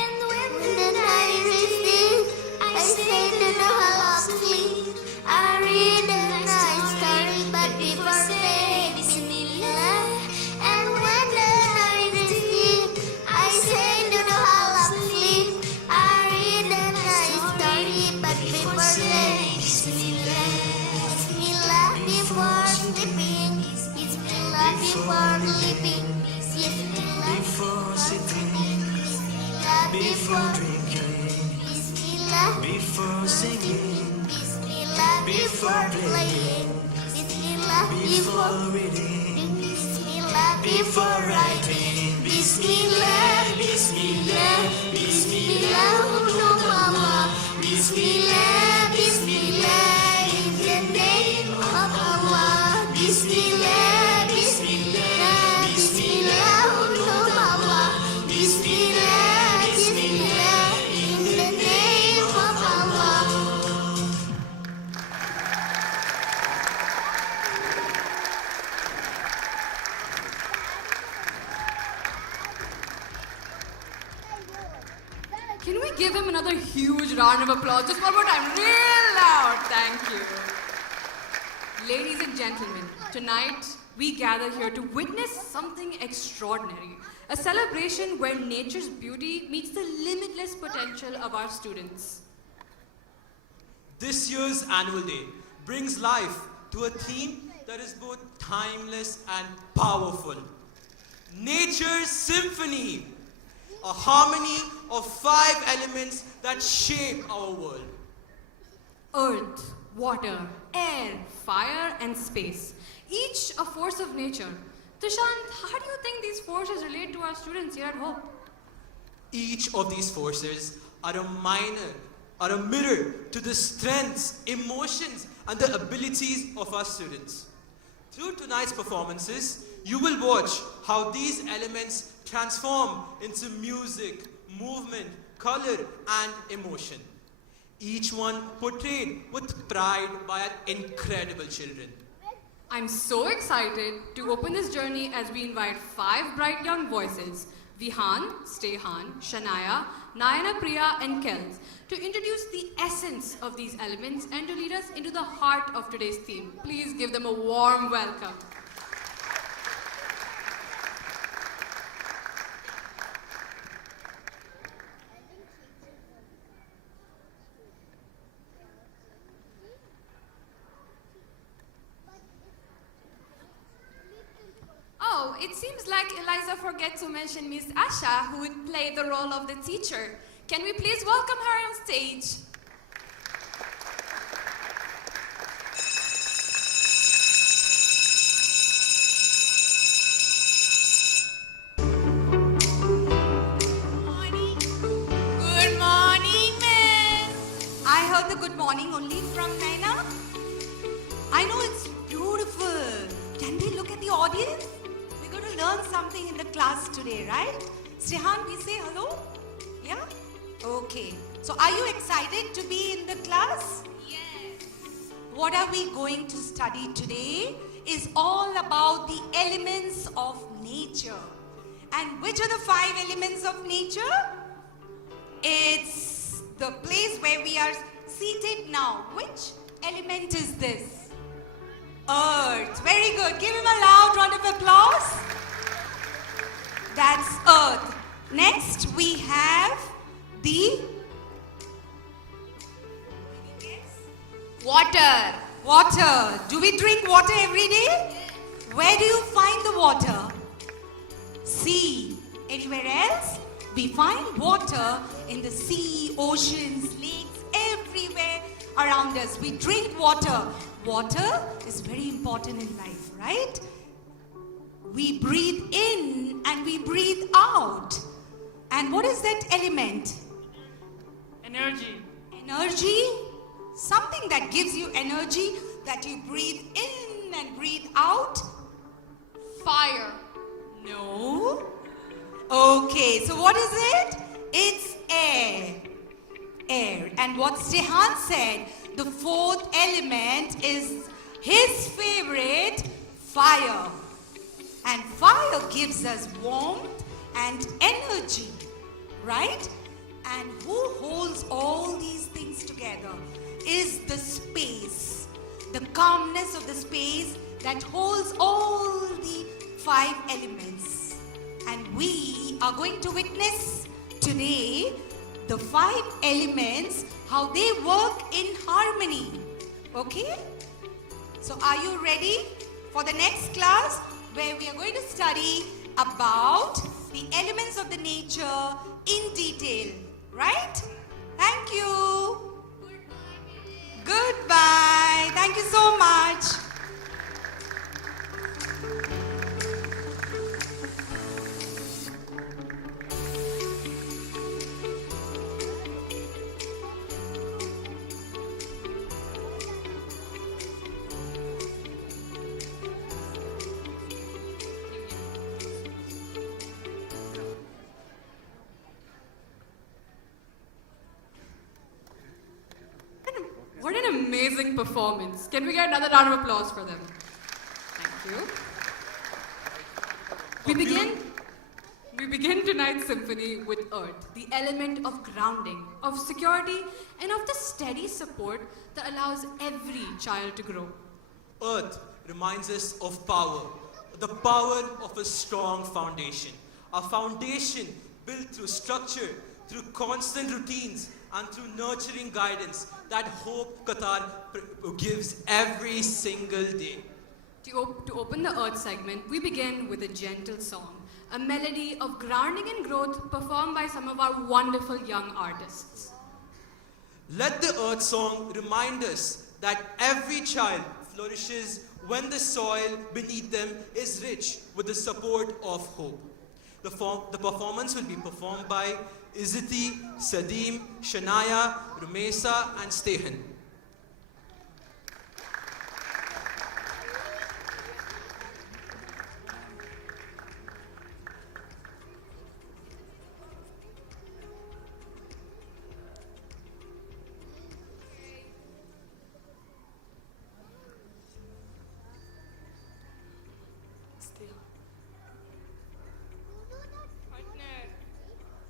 And when the night is deep, I stay to the hall of sleep. I read a nice story, but before saying Bismillah. And when the night is deep, I stay to the hall of sleep. I read a nice story, but before saying Bismillah. Bismillah before sleeping. Bismillah before living. Bismillah before sitting. Bismillah before drinking. Bismillah before singing. Bismillah before playing. Bismillah before reading. Bismillah before writing. Bismillah, Bismillah, Bismillah, Allah. Bismillah, Bismillah, in the name of Allah. Bismillah, Bismillah, Bismillah, Allah. Bismillah, Bismillah, in the name of Allah. Can we give him another huge round of applause? Just one more time, real loud. Thank you. Ladies and gentlemen, tonight we gather here to witness something extraordinary. A celebration where nature's beauty meets the limitless potential of our students. This year's annual day brings life to a theme that is both timeless and powerful. Nature's symphony, a harmony of 5 elements that shape our world. Earth, water, air, fire, and space. Each a force of nature. Tushant, how do you think these forces relate to our students here at Hope? Each of these forces are a mirror to the strengths, emotions, and the abilities of our students. Through tonight's performances, you will watch how these elements transform into music, movement, color, and emotion. Each one portrayed with pride by our incredible children. I'm so excited to open this journey as we invite 5 bright young voices, Vihan, Stehan, Shania, Nayana Priya, and Kels, to introduce the essence of these elements and to lead us into the heart of today's theme. Please give them a warm welcome. Oh, it seems like Eliza forgot to mention Miss Asha, who would play the role of the teacher. Can we please welcome her on stage? Good morning, Miss. I heard the good morning only from Naina. I know it's beautiful. Can we look at the audience? We're going to learn something in the class today, right? Stehan, we say hello? Yeah? Okay. So are you excited to be in the class? Yes. What are we going to study today is all about the elements of nature. And which are the 5 elements of nature? It's the place where we are seated now. Which element is this? Earth. Very good. Give him a loud round of applause. That's earth. Next we have the water. Water. Do we drink water every day? Where do you find the water? Sea. Anywhere else? We find water in the sea, oceans, lakes, everywhere around us. We drink water. Water is very important in life, right? We breathe in and we breathe out. And what is that element? Energy. Energy? Something that gives you energy that you breathe in and breathe out? Fire. No. Okay, so what is it? It's air. Air. And what Stehan said, the fourth element is his favorite, fire. And fire gives us warmth and energy, right? And who holds all these things together is the space, the calmness of the space that holds all the 5 elements. And we are going to witness today the 5 elements, how they work in harmony. Okay? So are you ready for the next class where we are going to study about the elements of the nature in detail, right? Thank you. Goodbye. Thank you so much. What an amazing performance. Can we get another round of applause for them? Thank you. We begin tonight's symphony with earth, the element of grounding, of security, and of the steady support that allows every child to grow. Earth reminds us of power, the power of a strong foundation. A foundation built through structure, through constant routines, and through nurturing guidance that Hope Qatar gives every single day. To open the earth segment, we begin with a gentle song, a melody of grounding and growth performed by some of our wonderful young artists. Let the earth song remind us that every child flourishes when the soil beneath them is rich with the support of hope. The performance will be performed by Izzati, Sadim, Shania, Rumesa, and Stehan.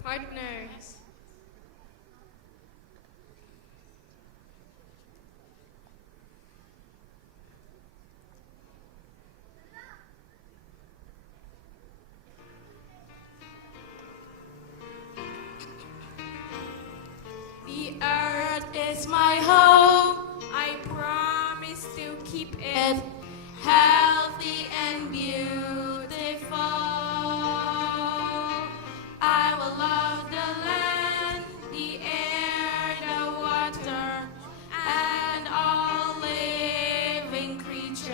Partners. The earth is my home. I promise to keep it healthy and beautiful. I will love the land, the air, the water, and all living creatures.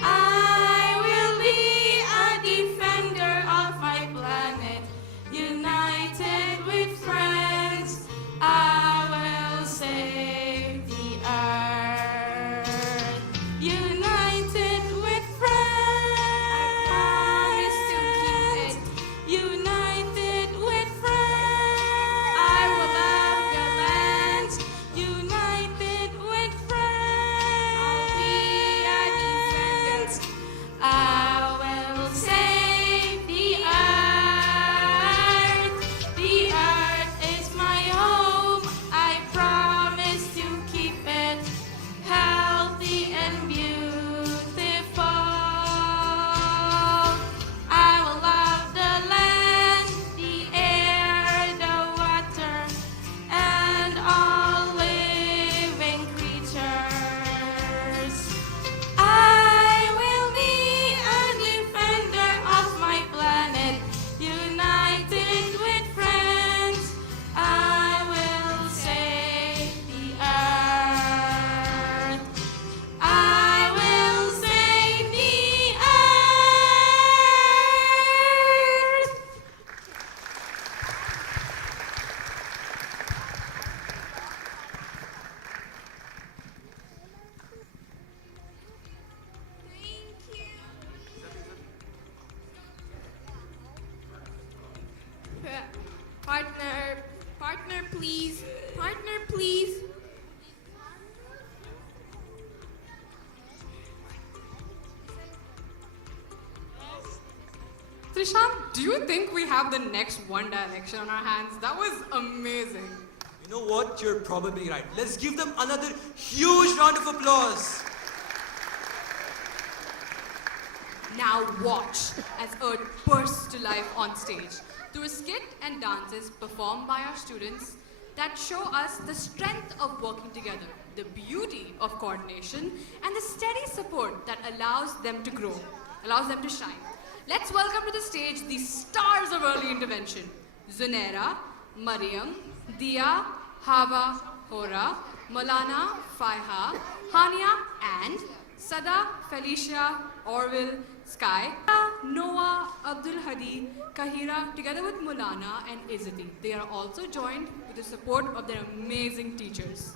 I will be a defender of my planet, united with friends. I will save the earth. Partner, partner, please. Partner, please. Trisham, do you think we have the next One Direction on our hands? That was amazing. You know what? You're probably right. Let's give them another huge round of applause. Now watch as Earth bursts to life on stage through a skit and dances performed by our students that show us the strength of working together, the beauty of coordination, and the steady support that allows them to grow, allows them to shine. Let's welcome to the stage the stars of early intervention: Zunaira, Mariam, Dia, Hava, Hora, Malana, Faiha, Hania, and Sada, Felicia, Orville, Sky, Noah, Abdul Hadi, Kahira, together with Mulana and Izzati. They are also joined with the support of their amazing teachers.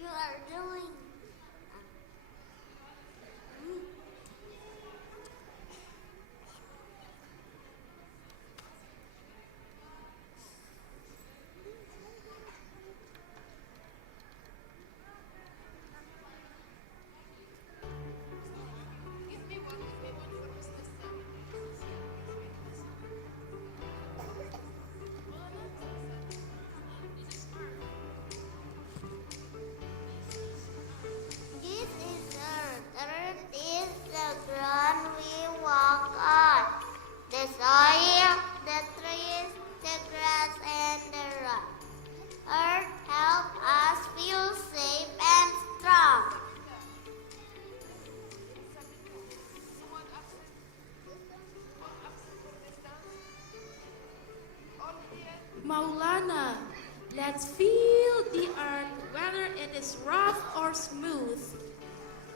You are doing. This is Earth. Earth is the ground we walk on. The soil, the trees, the grass, and the rock. Earth helps us feel safe and strong. Maulana, let's feel the earth, whether it is rough or smooth.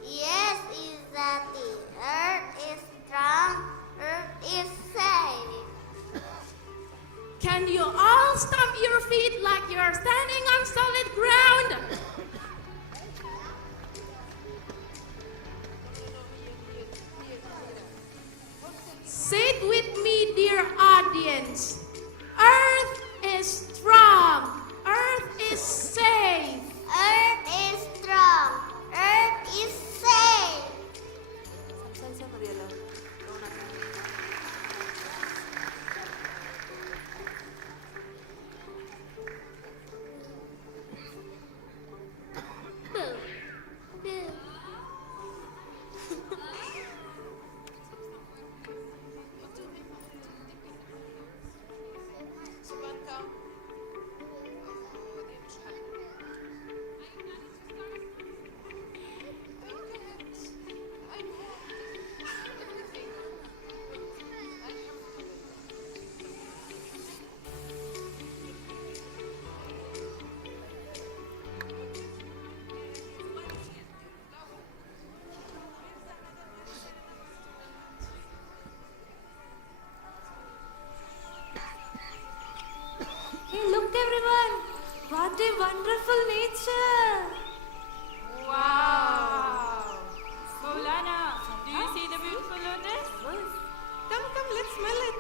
Yes, exactly. Earth is strong. Earth is safe. Can you all stamp your feet like you are standing on solid ground? Say it with me, dear audience. Earth is strong. Earth is safe. Earth is strong. Earth is safe. Hey, look everyone! What a wonderful nature! Wow! Maulana, do you see the beautiful lotus? Come, let's smell it.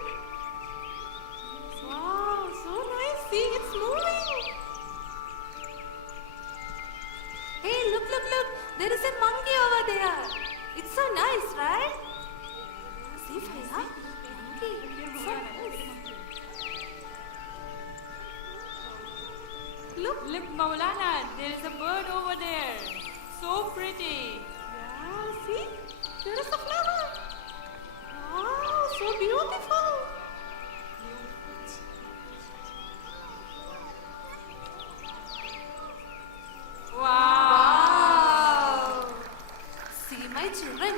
Wow, so nice. See, it's moving. Hey, look. There is a monkey over there. It's so nice, right? See, Faiza? Monkey. It's so nice. Look, Maulana, there is a bird over there. So pretty. Yeah, see? There is a flower. Wow, so beautiful. Wow! See, my children,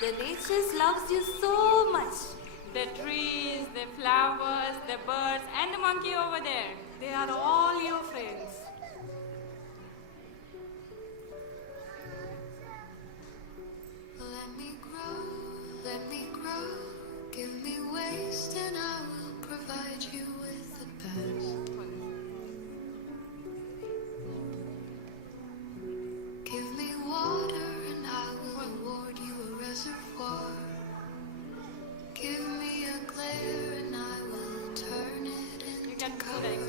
the nature loves you so much. The trees, the flowers, the birds, and the monkey over there. They are all your friends. Let me grow, give me waste and I will provide you with the best. Give me water and I will award you a reservoir. Give me a glare and I will turn it into color.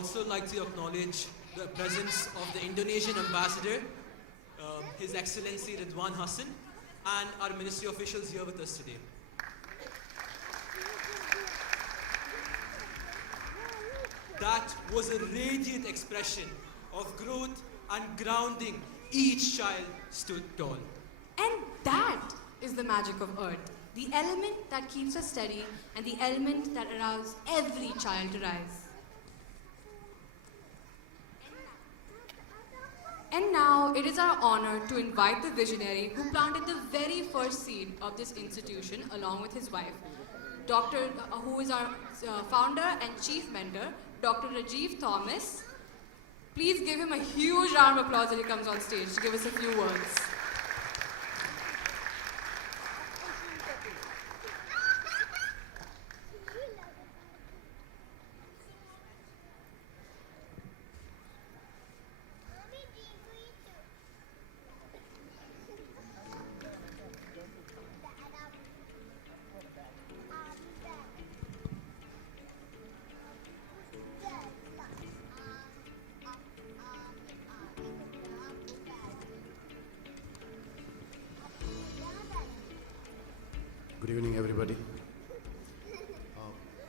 also like to acknowledge the presence of the Indonesian ambassador, His Excellency Ridwan Hassan, and our ministry officials here with us today. That was a radiant expression of growth and grounding. Each child stood tall. And that is the magic of Earth. The element that keeps us steady and the element that allows every child to rise. And now it is our honor to invite the visionary who planted the very first seed of this institution along with his wife, who is our founder and chief mentor, Dr. Rajiv Thomas. Please give him a huge round of applause as he comes on stage to give us a few words. Good evening, everybody.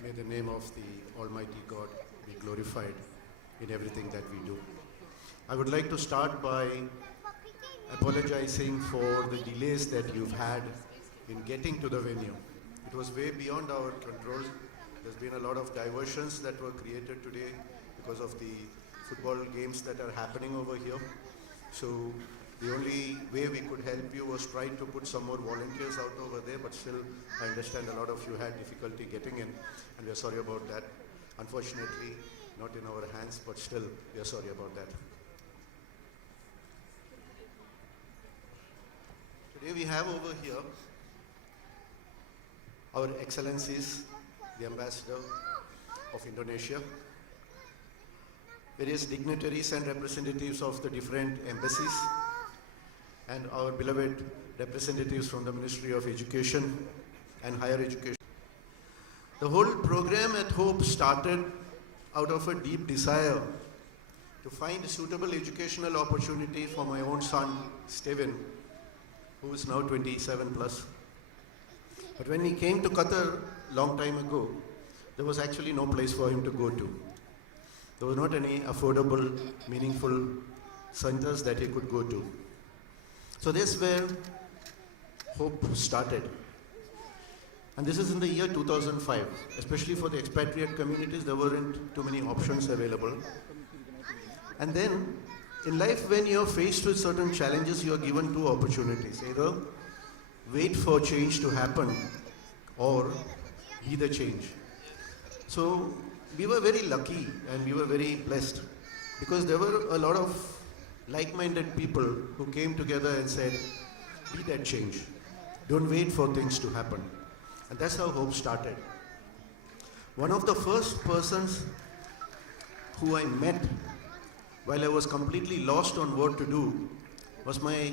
May the name of the Almighty God be glorified in everything that we do. I would like to start by apologizing for the delays that you've had in getting to the venue. It was way beyond our control. There's been a lot of diversions that were created today because of the football games that are happening over here. So the only way we could help you was try to put some more volunteers out over there, but still I understand a lot of you had difficulty getting in, and we are sorry about that. Unfortunately, not in our hands, but still we are sorry about that. Today we have over here our Excellencies, the Ambassador of Indonesia, various dignitaries and representatives of the different embassies, and our beloved representatives from the Ministry of Education and Higher Education. The whole program at Hope started out of a deep desire to find a suitable educational opportunity for my own son, Steven, who is now 27 plus. But when he came to Qatar a long time ago, there was actually no place for him to go to. There were not any affordable, meaningful centers that he could go to. So that's where Hope started. And this is in the year 2005. Especially for the expatriate communities, there weren't too many options available. And then, in life, when you're faced with certain challenges, you're given two opportunities. Either wait for change to happen, or be the change. So, we were very lucky and we were very blessed, because there were a lot of like-minded people who came together and said, be that change. Don't wait for things to happen. And that's how Hope started. One of the first persons who I met while I was completely lost on what to do was my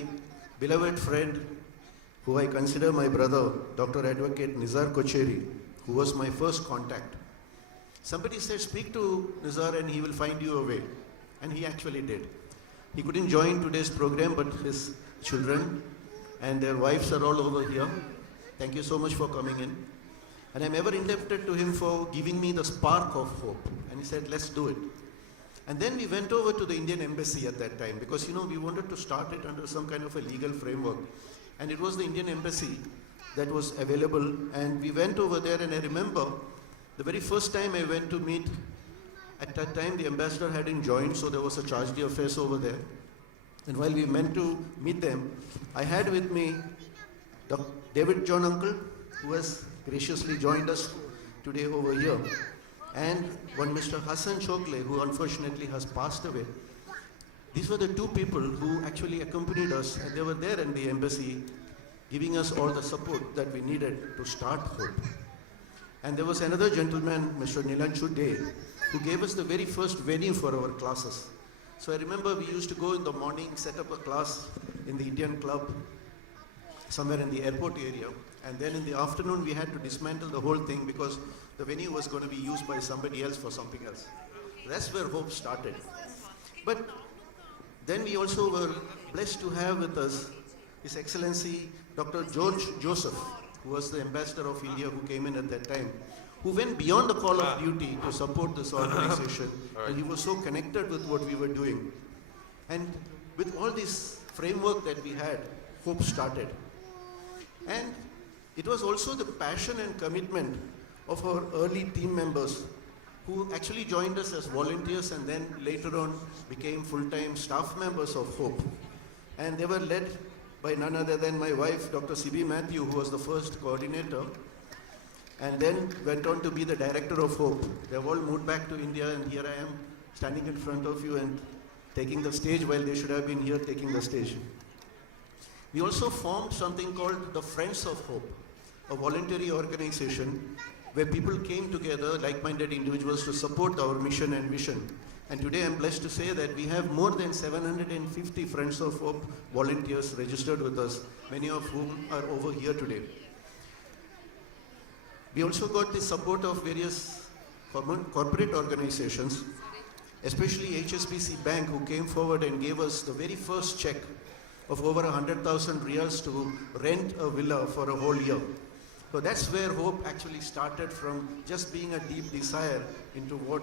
beloved friend, who I consider my brother, Dr. Advocate Nizar Kocheri, who was my first contact. Somebody said, speak to Nizar and he will find you a way. And he actually did. He couldn't join today's program, but his children and their wives are all over here. Thank you so much for coming in. And I'm ever indebted to him for giving me the spark of hope. And he said, let's do it. And then we went over to the Indian Embassy at that time, because we wanted to start it under some kind of a legal framework. And it was the Indian Embassy that was available. And we went over there, and I remember the very first time I went to meet, at that time the ambassador hadn't joined, so there was a charge d'affaires over there. And while we went to meet them, I had with me Dr. David John Uncle, who has graciously joined us today over here, and one Mr. Hassan Chokle, who unfortunately has passed away. These were the two people who actually accompanied us, and they were there in the embassy giving us all the support that we needed to start Hope. And there was another gentleman, Mr. Nilanchu Dey, who gave us the very first venue for our classes. So I remember we used to go in the morning, set up a class in the Indian club, somewhere in the airport area. And then in the afternoon, we had to dismantle the whole thing because the venue was going to be used by somebody else for something else. That's where hope started. But then we also were blessed to have with us His Excellency Dr. George Joseph, who was the ambassador of India who came in at that time, who went beyond the call of duty to support this organization. And he was so connected with what we were doing. And with all this framework that we had, hope started. And it was also the passion and commitment of our early team members who actually joined us as volunteers and then later on became full-time staff members of Hope. And they were led by none other than my wife, Dr. C.B. Matthew, who was the first coordinator, and then went on to be the director of Hope. They've all moved back to India, and here I am standing in front of you and taking the stage while they should have been here taking the stage. We also formed something called the Friends of Hope, a voluntary organization where people came together, like-minded individuals, to support our mission and vision. And today I'm blessed to say that we have more than 750 Friends of Hope volunteers registered with us, many of whom are over here today. We also got the support of various corporate organizations, especially HSBC Bank, who came forward and gave us the very first check of over 100,000 riyals to rent a villa for a whole year. So that's where hope actually started, from just being a deep desire into what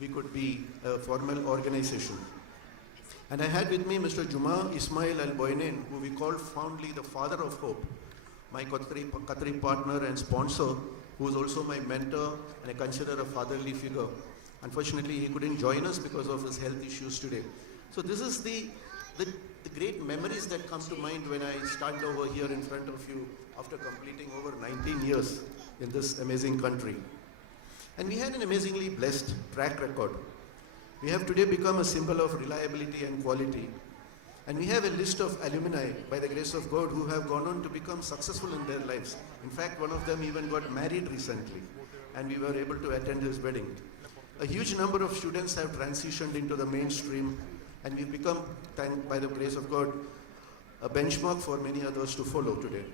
we could be a formal organization. And I had with me Mr. Juma Ismail Al-Boynen, who we call fondly the father of hope, my Qatari partner and sponsor, who is also my mentor and I consider a fatherly figure. Unfortunately, he couldn't join us because of his health issues today. So this is the great memories that come to mind when I stand over here in front of you after completing over 19 years in this amazing country. And we had an amazingly blessed track record. We have today become a symbol of reliability and quality. And we have a list of alumni, by the grace of God, who have gone on to become successful in their lives. In fact, one of them even got married recently, and we were able to attend his wedding. A huge number of students have transitioned into the mainstream, and we've become, by the grace of God, a benchmark for many others to follow today.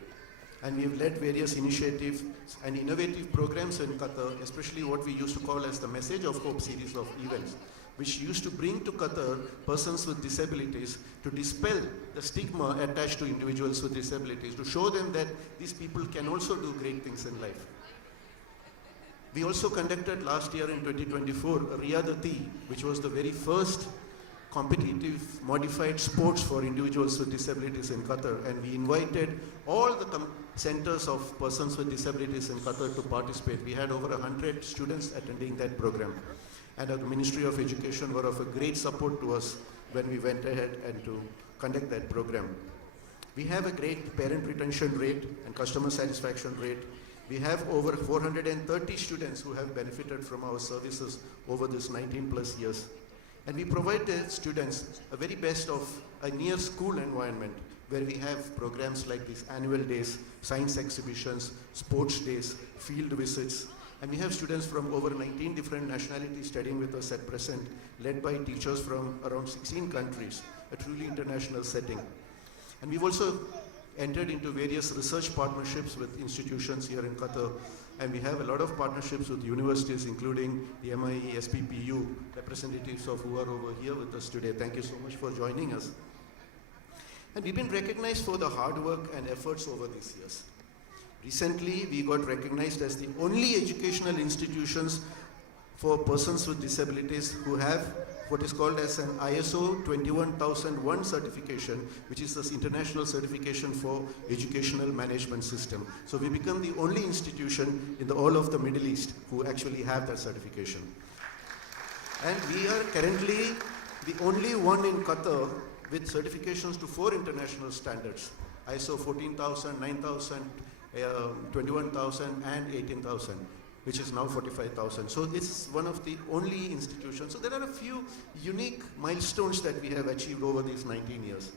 And we've led various initiatives and innovative programs in Qatar, especially what we used to call as the Message of Hope series of events, which used to bring to Qatar persons with disabilities to dispel the stigma attached to individuals with disabilities, to show them that these people can also do great things in life. We also conducted last year in 2024 a Riyadati, which was the very first competitive modified sports for individuals with disabilities in Qatar, and we invited all the centers of persons with disabilities in Qatar to participate. We had over 100 students attending that program, and the Ministry of Education were of a great support to us when we went ahead and to conduct that program. We have a great parent retention rate and customer satisfaction rate. We have over 430 students who have benefited from our services over this 19 plus years. And we provide the students a very best of a near school environment where we have programs like these annual days, science exhibitions, sports days, field visits. And we have students from over 19 different nationalities studying with us at present, led by teachers from around 16 countries, a truly international setting. And we've also entered into various research partnerships with institutions here in Qatar. And we have a lot of partnerships with universities, including the MIE, SPPU, representatives of who are over here with us today. Thank you so much for joining us. And we've been recognized for the hard work and efforts over these years. Recently, we got recognized as the only educational institutions for persons with disabilities who have what is called as an ISO 21001 certification, which is this international certification for educational management system. So we become the only institution in all of the Middle East who actually have that certification. And we are currently the only one in Qatar with certifications to 4 international standards: ISO 14,000, 9,000, 21,000 and 18,000, which is now 45,000. So it's one of the only institutions. So there are a few unique milestones that we have achieved over these 19 years.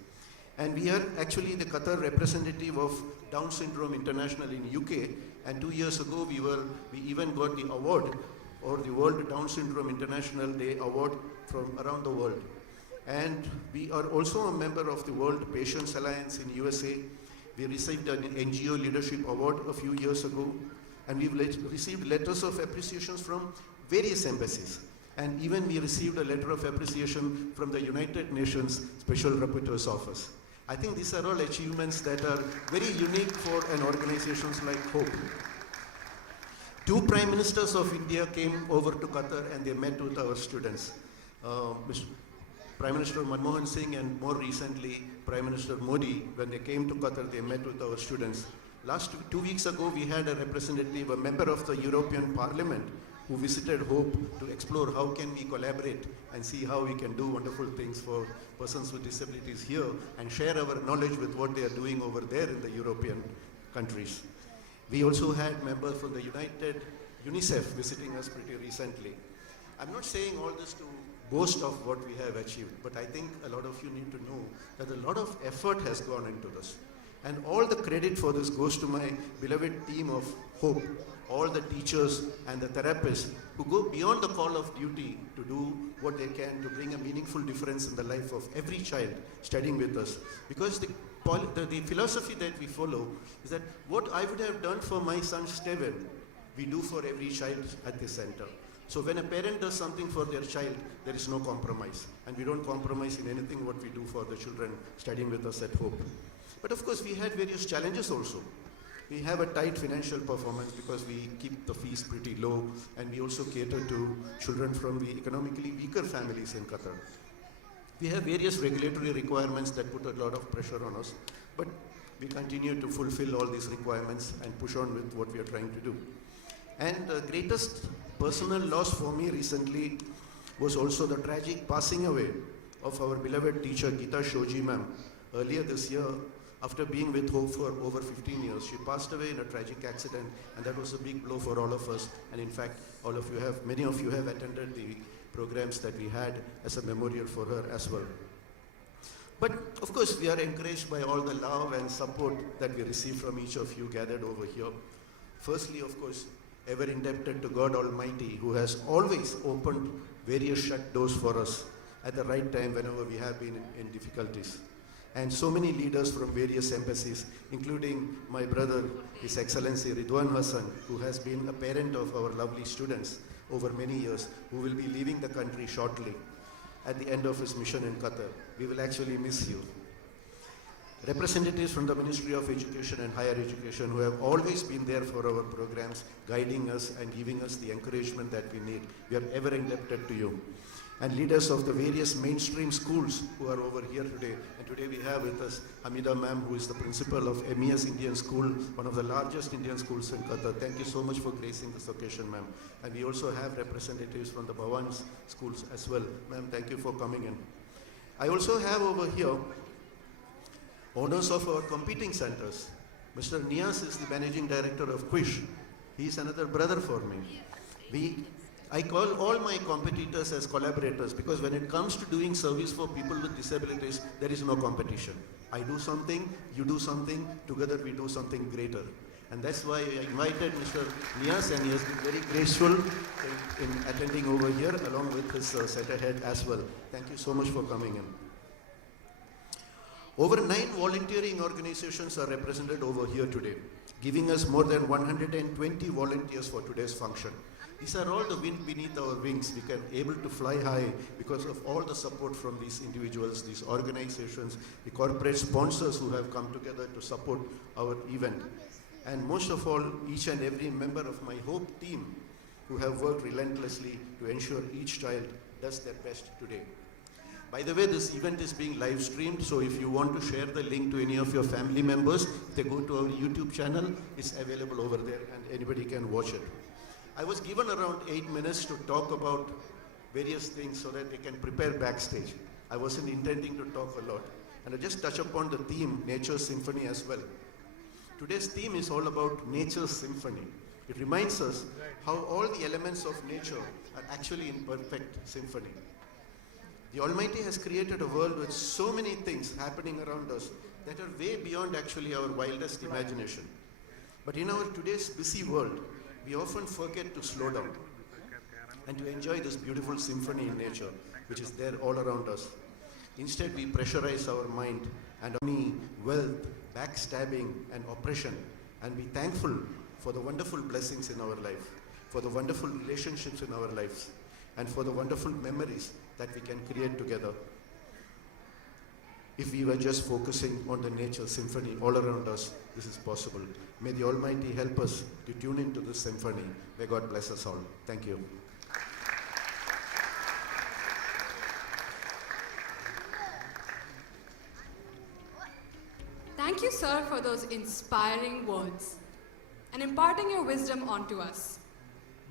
And we are actually the Qatar representative of Down Syndrome International in UK. And 2 years ago, we even got the award, or the World Down Syndrome International Day Award from around the world. And we are also a member of the World Patients Alliance in USA. We received an NGO Leadership Award a few years ago. And we've received letters of appreciations from various embassies. And even we received a letter of appreciation from the United Nations Special Rapporteur's Office. I think these are all achievements that are very unique for an organization like Hope. 2 Prime Ministers of India came over to Qatar and they met with our students. Prime Minister Manmohan Singh and more recently Prime Minister Modi, when they came to Qatar, they met with our students. Last 2 weeks ago, we had a representative, a member of the European Parliament, who visited Hope to explore how can we collaborate and see how we can do wonderful things for persons with disabilities here and share our knowledge with what they are doing over there in the European countries. We also had members from the UNICEF visiting us pretty recently. I'm not saying all this to boast of what we have achieved, but I think a lot of you need to know that a lot of effort has gone into this. And all the credit for this goes to my beloved team of Hope, all the teachers and the therapists who go beyond the call of duty to do what they can to bring a meaningful difference in the life of every child studying with us. Because the philosophy that we follow is that what I would have done for my son Steven, we do for every child at the center. So when a parent does something for their child, there is no compromise. And we don't compromise in anything what we do for the children studying with us at Hope. But of course, we had various challenges also. We have a tight financial performance because we keep the fees pretty low, and we also cater to children from the economically weaker families in Qatar. We have various regulatory requirements that put a lot of pressure on us, but we continue to fulfill all these requirements and push on with what we are trying to do. And the greatest personal loss for me recently was also the tragic passing away of our beloved teacher Gita Shoji ma'am. Earlier this year, after being with Hope for over 15 years, she passed away in a tragic accident, and that was a big blow for all of us. And in fact, many of you have attended the programs that we had as a memorial for her as well. But of course, we are encouraged by all the love and support that we receive from each of you gathered over here. Firstly, of course, ever indebted to God Almighty, who has always opened various shut doors for us at the right time whenever we have been in difficulties. And so many leaders from various embassies, including my brother, His Excellency Ridwan Hassan, who has been a parent of our lovely students over many years, who will be leaving the country shortly at the end of his mission in Qatar. We will actually miss you. Representatives from the Ministry of Education and Higher Education, who have always been there for our programs, guiding us and giving us the encouragement that we need. We are ever indebted to you. And leaders of the various mainstream schools who are over here today. And today we have with us Hamida ma'am, who is the principal of MES Indian School, one of the largest Indian schools in Qatar. Thank you so much for gracing this occasion, ma'am. And we also have representatives from the Bhawan's schools as well. Ma'am, thank you for coming in. I also have over here owners of our competing centers. Mr. Nias is the managing director of Quish. He is another brother for me. I call all my competitors as collaborators because when it comes to doing service for people with disabilities, there is no competition. I do something, you do something, together we do something greater. And that's why I invited Mr. Nias, and he has been very graceful in attending over here along with his set ahead as well. Thank you so much for coming in. Over 9 volunteering organizations are represented over here today, giving us more than 120 volunteers for today's function. These are all the wind beneath our wings. We can able to fly high because of all the support from these individuals, these organizations, the corporate sponsors who have come together to support our event. And most of all, each and every member of my Hope team who have worked relentlessly to ensure each child does their best today. By the way, this event is being live streamed, so if you want to share the link to any of your family members, if they go to our YouTube channel, it's available over there and anybody can watch it. I was given around 8 minutes to talk about various things so that they can prepare backstage. I wasn't intending to talk a lot. And I'll just touch upon the theme, Nature's Symphony as well. Today's theme is all about Nature's Symphony. It reminds us how all the elements of nature are actually in perfect symphony. The Almighty has created a world with so many things happening around us that are way beyond actually our wildest imagination. But in our today's busy world, we often forget to slow down and to enjoy this beautiful symphony in nature, which is there all around us. Instead, we pressurize our mind and money, wealth, backstabbing, and oppression, and be thankful for the wonderful blessings in our life, for the wonderful relationships in our lives. and for the wonderful memories that we can create together. If we were just focusing on the nature symphony all around us, this is possible. May the Almighty help us to tune into this symphony. May God bless us all. Thank you. Thank you, sir, for those inspiring words and imparting your wisdom onto us.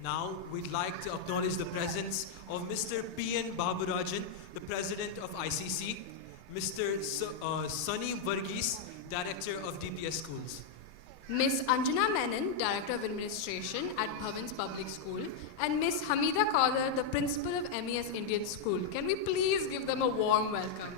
Now, we'd like to acknowledge the presence of Mr. P.N. Baburajan, the President of ICC, Mr. Sunny Varghese, Director of DPS Schools, Miss Anjana Menon, Director of Administration at Bhavans Public School, and Miss Hamida Kaudar, the Principal of MES Indian School. Can we please give them a warm welcome?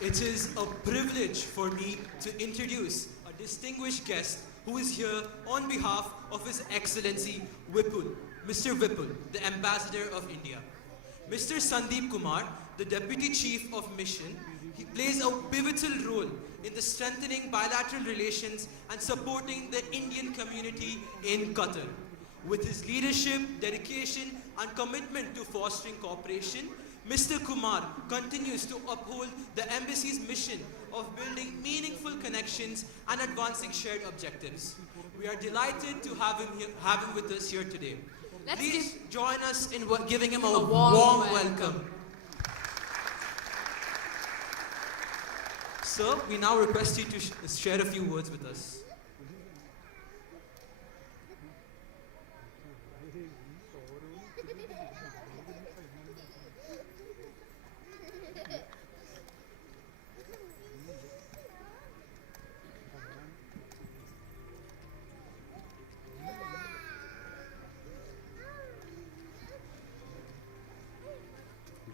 It is a privilege for me to introduce a distinguished guest who is here on behalf of His Excellency Vipul, Mr. Vipul, the Ambassador of India. Mr. Sandeep Kumar, the Deputy Chief of Mission, he plays a pivotal role in the strengthening bilateral relations and supporting the Indian community in Qatar. With his leadership, dedication and commitment to fostering cooperation, Mr. Kumar continues to uphold the embassy's mission of building meaningful connections and advancing shared objectives. We are delighted to have him with us here today. Please join us in giving him a warm welcome. Sir, we now request you to share a few words with us.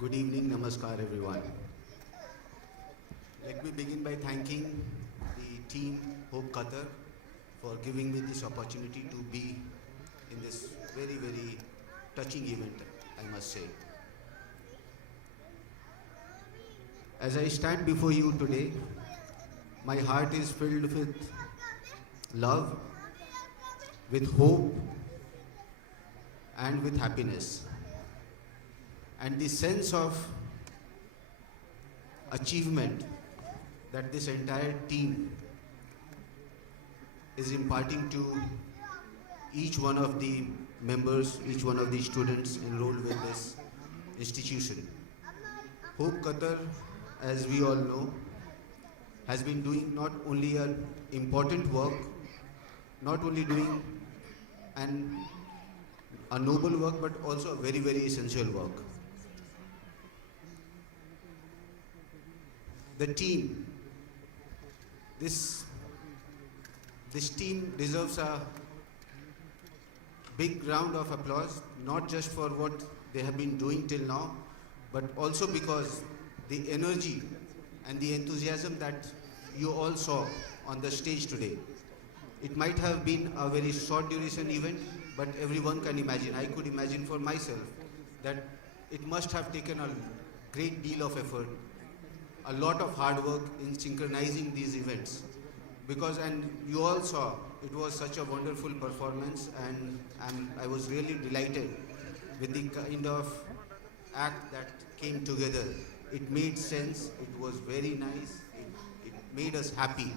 Good evening, namaskar everyone. Let me begin by thanking the team Hope Qatar for giving me this opportunity to be in this very, very touching event, I must say. As I stand before you today, my heart is filled with love, with hope, and with happiness. And the sense of achievement that this entire team is imparting to each one of the members, each one of the students enrolled with this institution. Hope Qatar, as we all know, has been doing not only an important work, not only doing a noble work, but also a very, very essential work. The team, this team deserves a big round of applause, not just for what they have been doing till now, but also because the energy and the enthusiasm that you all saw on the stage today. It might have been a very short duration event, but everyone can imagine, I could imagine for myself, that it must have taken a great deal of effort, a lot of hard work in synchronizing these events. Because, and you all saw, it was such a wonderful performance, and I was really delighted with the kind of act that came together. It made sense, it was very nice, it made us happy.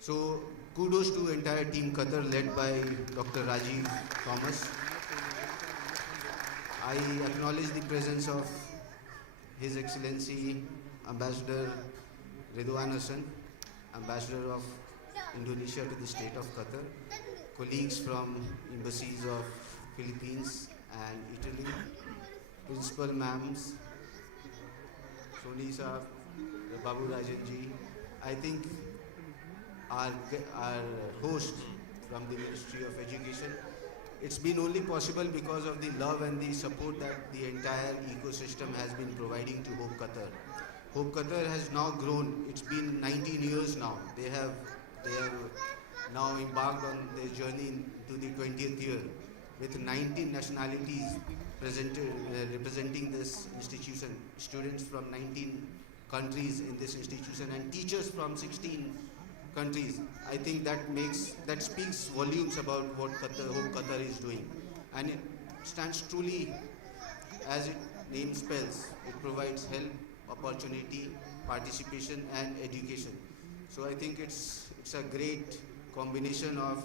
So kudos to entire team Qatar led by Dr. Rajiv Thomas. I acknowledge the presence of His Excellency Ambassador Ridwan Hassan, Ambassador of Indonesia to the state of Qatar, colleagues from embassies of Philippines and Italy, principal ma'ams, Soni Saab, Babu Rajan ji. I think our host from the Ministry of Education, it's been only possible because of the love and the support that the entire ecosystem has been providing to Hope Qatar. Hope Qatar has now grown. It's been 19 years now. They have now embarked on their journey to the 20th year with 19 nationalities representing this institution, students from 19 countries in this institution and teachers from 16 countries, I think that speaks volumes about what Hope Qatar is doing, and it stands truly, as its name spells, it provides help, opportunity, participation, and education. So I think it's a great combination of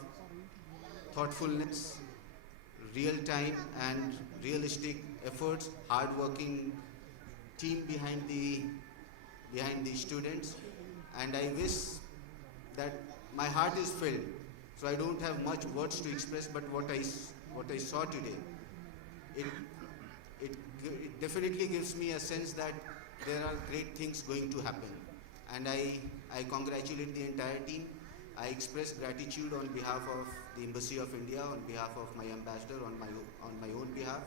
thoughtfulness, real time and realistic efforts, hard-working team behind the students, and I wish that my heart is filled, so I don't have much words to express, but what I saw today, it definitely gives me a sense that there are great things going to happen, and I congratulate the entire team. I express gratitude on behalf of the Embassy of India, on behalf of my ambassador, on my own behalf,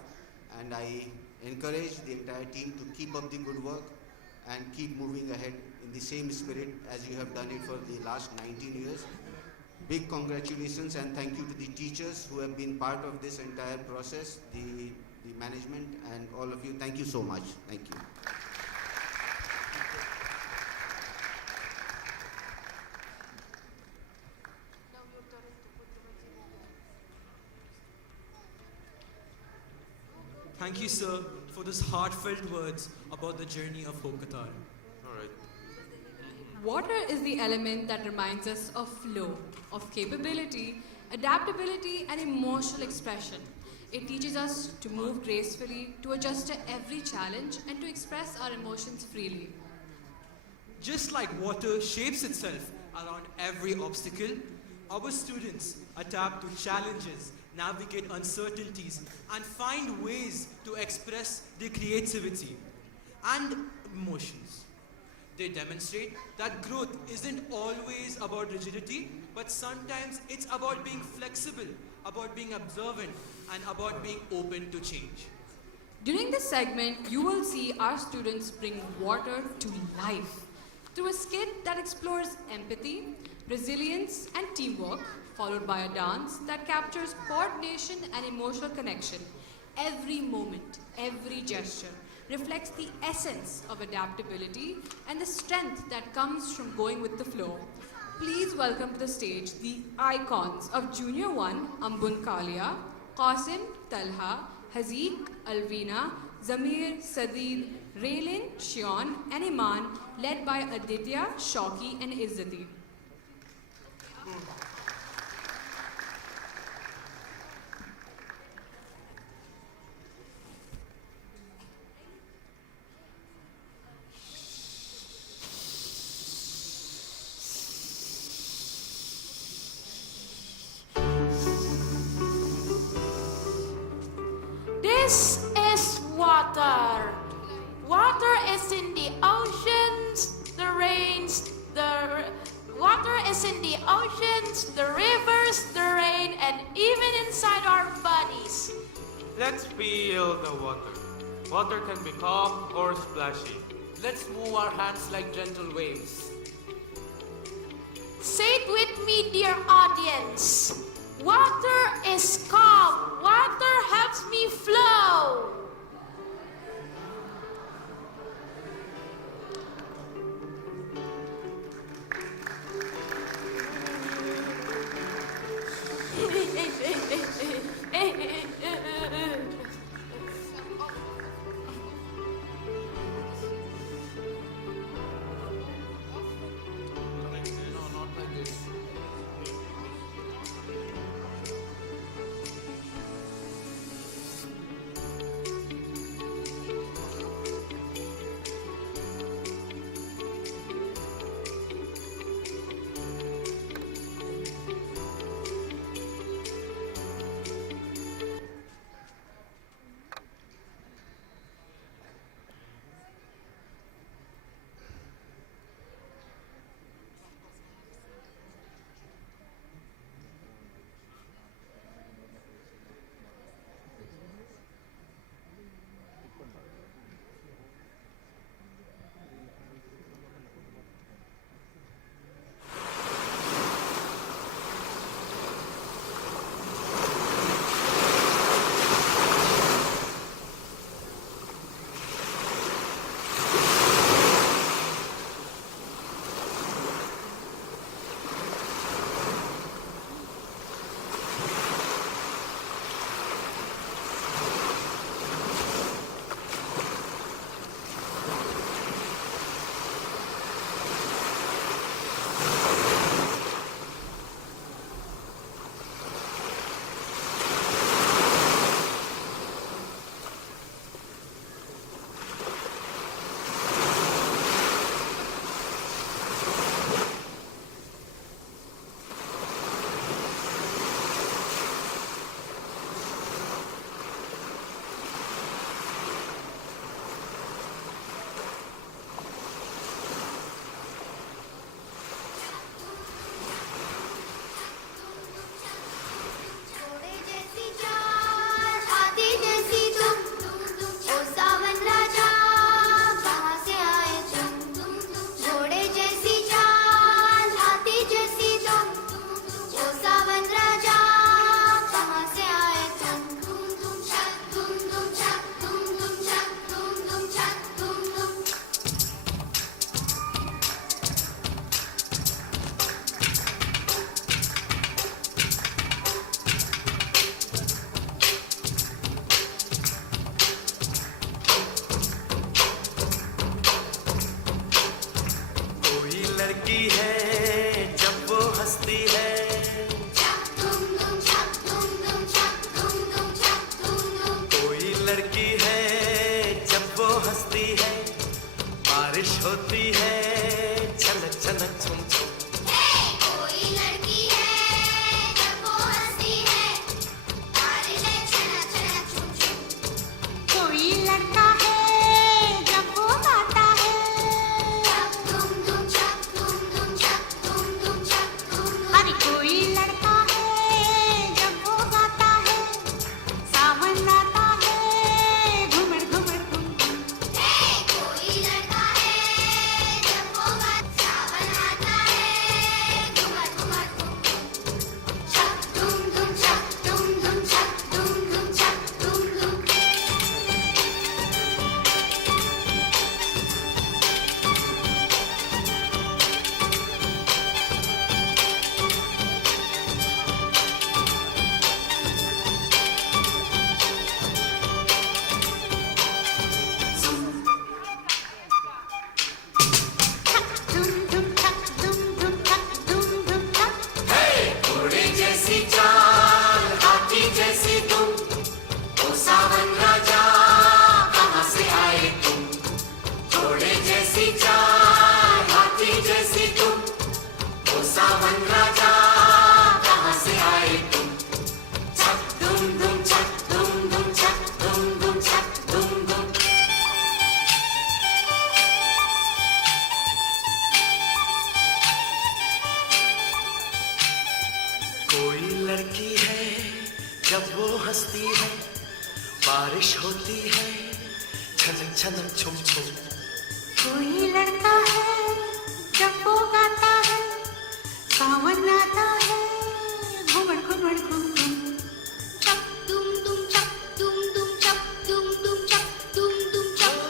and I encourage the entire team to keep up the good work and keep moving ahead in the same spirit as you have done it for the last 19 years. Big congratulations and thank you to the teachers who have been part of this entire process, the management and all of you. Thank you so much. Thank you. Thank you, sir, for those heartfelt words about the journey of Hope Qatar. Water is the element that reminds us of flow, of capability, adaptability, and emotional expression. It teaches us to move gracefully, to adjust to every challenge, and to express our emotions freely. Just like water shapes itself around every obstacle, our students adapt to challenges, navigate uncertainties, and find ways to express their creativity and emotions. They demonstrate that growth isn't always about rigidity, but sometimes it's about being flexible, about being observant, and about being open to change. During this segment, you will see our students bring water to life through a skit that explores empathy, resilience, and teamwork, followed by a dance that captures coordination and emotional connection. Every moment, every gesture reflects the essence of adaptability and the strength that comes from going with the flow. Please welcome to the stage the icons of Junior 1, Ambun Kalia, Qasim, Talha, Haziq, Alvina, Zamir, Sadid, Raylin, Shion, and Iman, led by Aditya, Shauki, and Izzati. This is water. Water is in the oceans, the rains, water is in the oceans, the rivers, the rain, and even inside our bodies. Let's feel the water. Water can be calm or splashy. Let's move our hands like gentle waves. Say it with me, dear audience. Water is calm. Water helps me flow. होती है, बारिश होती है, छनक छनक छुम छुम। कोई लड़की है जब वो हंसती है, बारिश है छनक छनक छुम छुम। कोई लड़का है जब वो गाता है, छक धुम धुम छक धुम धुम छक धुम धुम छक धुम धुम। अरे कोई लड़का है जब वो गाता है, सावन आता है घुमड़ घुमड़ घुम घुम। कोई लड़का है जब वो गाता, सावन आता है घुमड़ घुमड़ घुम घुम। छक धुम धुम छक धुम धुम छक धुम धुम छक धुम धुम। घोड़े जैसी चाल, हाथी जैसी तुम, ओ सावन राजा कहाँ से आए तुम? घोड़े जैसी चाल, हाथी जैसी तुम, ओ सावन राजा कहाँ से आए तुम? छक दुम दुम छक दुम दुम छक दुम दुम छक दुम दुम। कोई लड़की है जब वो हंसती है, बारिश होती है, छनक छनक छुम छुम। कोई लड़का है जब वो गाता है, सावन आता है घुमड़ घुमड़ घुम घुम। छक दुम दुम छक दुम दुम छक दुम दुम छक दुम दुम छक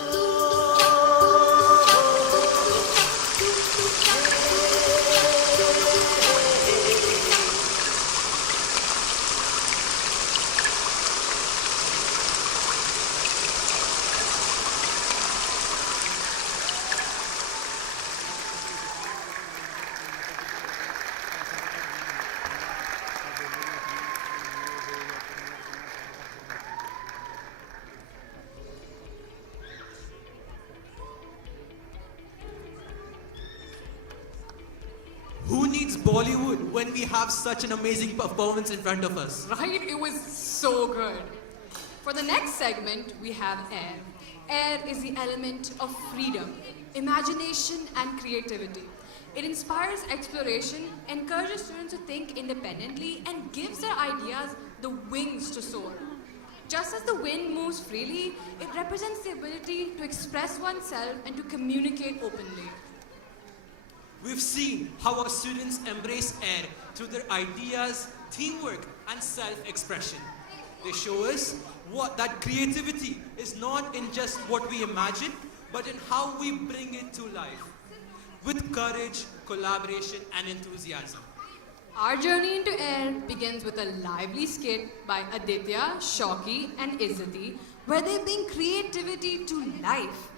Who needs Bollywood when we have such an amazing performance in front of us? Right? It was so good. For the next segment, we have air. Air is the element of freedom, imagination, and creativity. It inspires exploration, encourages students to think independently, and gives their ideas the wings to soar. Just as the wind moves freely, it represents the ability to express oneself and to communicate openly. We've seen how our students embrace air through their ideas, teamwork, and self-expression. They show us that creativity is not in just what we imagine, but in how we bring it to life, with courage, collaboration, and enthusiasm. Our journey into air begins with a lively skit by Aditya, Shoki, and Izzati, where they bring creativity to life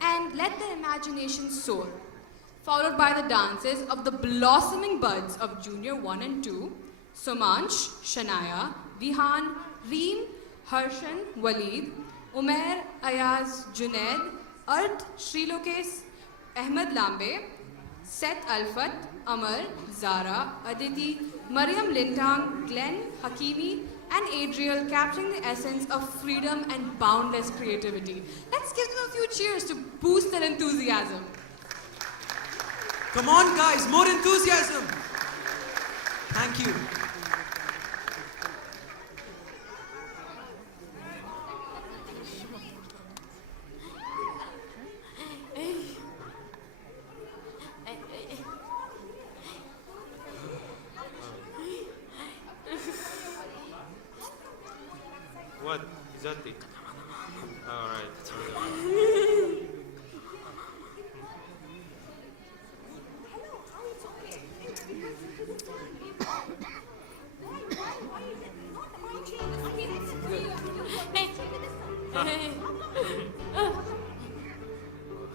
and let their imagination soar. Followed by the dances of the blossoming buds of Junior 1 and 2, Somansh, Shania, Vihan, Reem, Harshan, Waleed, Umair, Ayaz, Junaid, Art, Shrilokesh, Ahmed Lambe, Seth Alfat, Amar, Zara, Aditi, Mariam Lintang, Glenn, Hakimi, and Adriel, capturing the essence of freedom and boundless creativity. Let's give them a few cheers to boost their enthusiasm. Come on, guys, more enthusiasm. Thank you. What? Izzati? All right.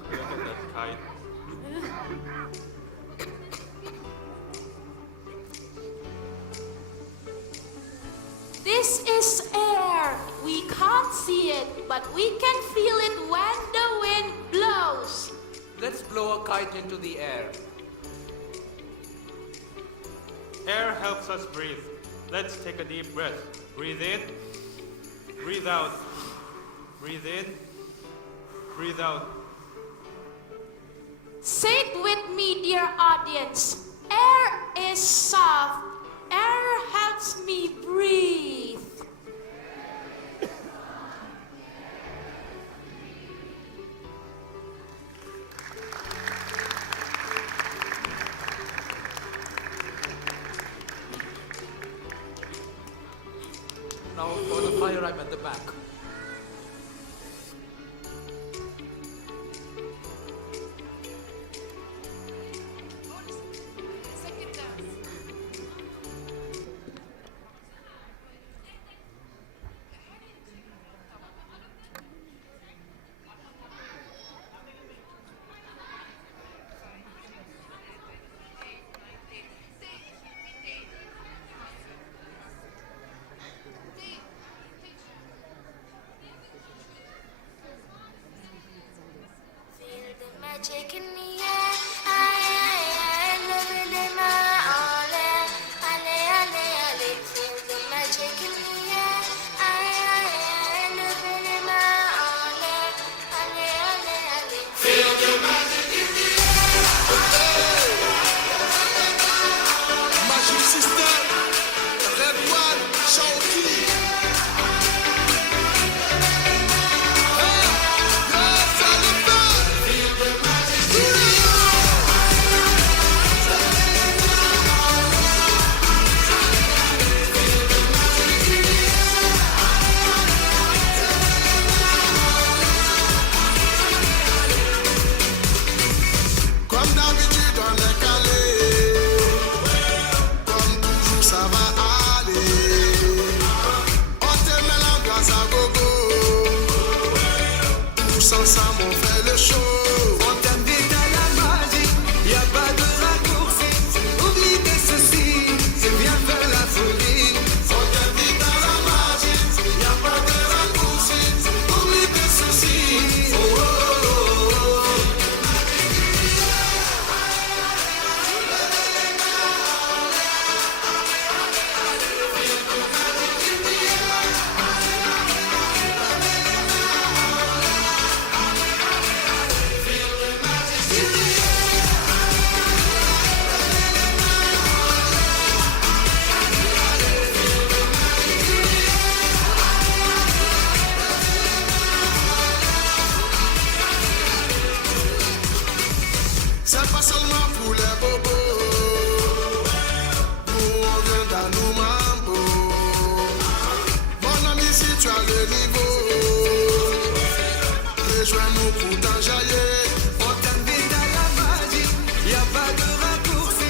Look at that kite. This is air. We can't see it, but we can feel it when the wind let's blow a kite into the air. Air helps us breathe. Let's take a deep breath. Breathe in, breathe out. Breathe in, breathe out. Say it with me, dear audience. Air is soft. Air helps me breathe. Now for the fire, I'm at the back. Magic in the air, aye, living in my ole, ale, feel the magic in the air, aye, living in my ole, ale, feel the magic in the air. Magic system, red one, Shawty. Comme d'habitude on est calé, comme toujours ça va aller. On te met l'ambiance à gogo, tous ensemble on fait le show. On t'invite à la magie, y'a pas de raccourci. Oublie tes soucis, c'est bien faire la folie. On t'invite à la magie, y'a pas de raccourci. Oublie tes soucis. Oh, oh, oh, oh. C'est pas seulement pour les bobos, nous on vient dans nos mambo. Mon ami, si tu as le niveau, rejoins-nous pour t'enjailler. On t'invite à la magie, y'a pas de raccourci.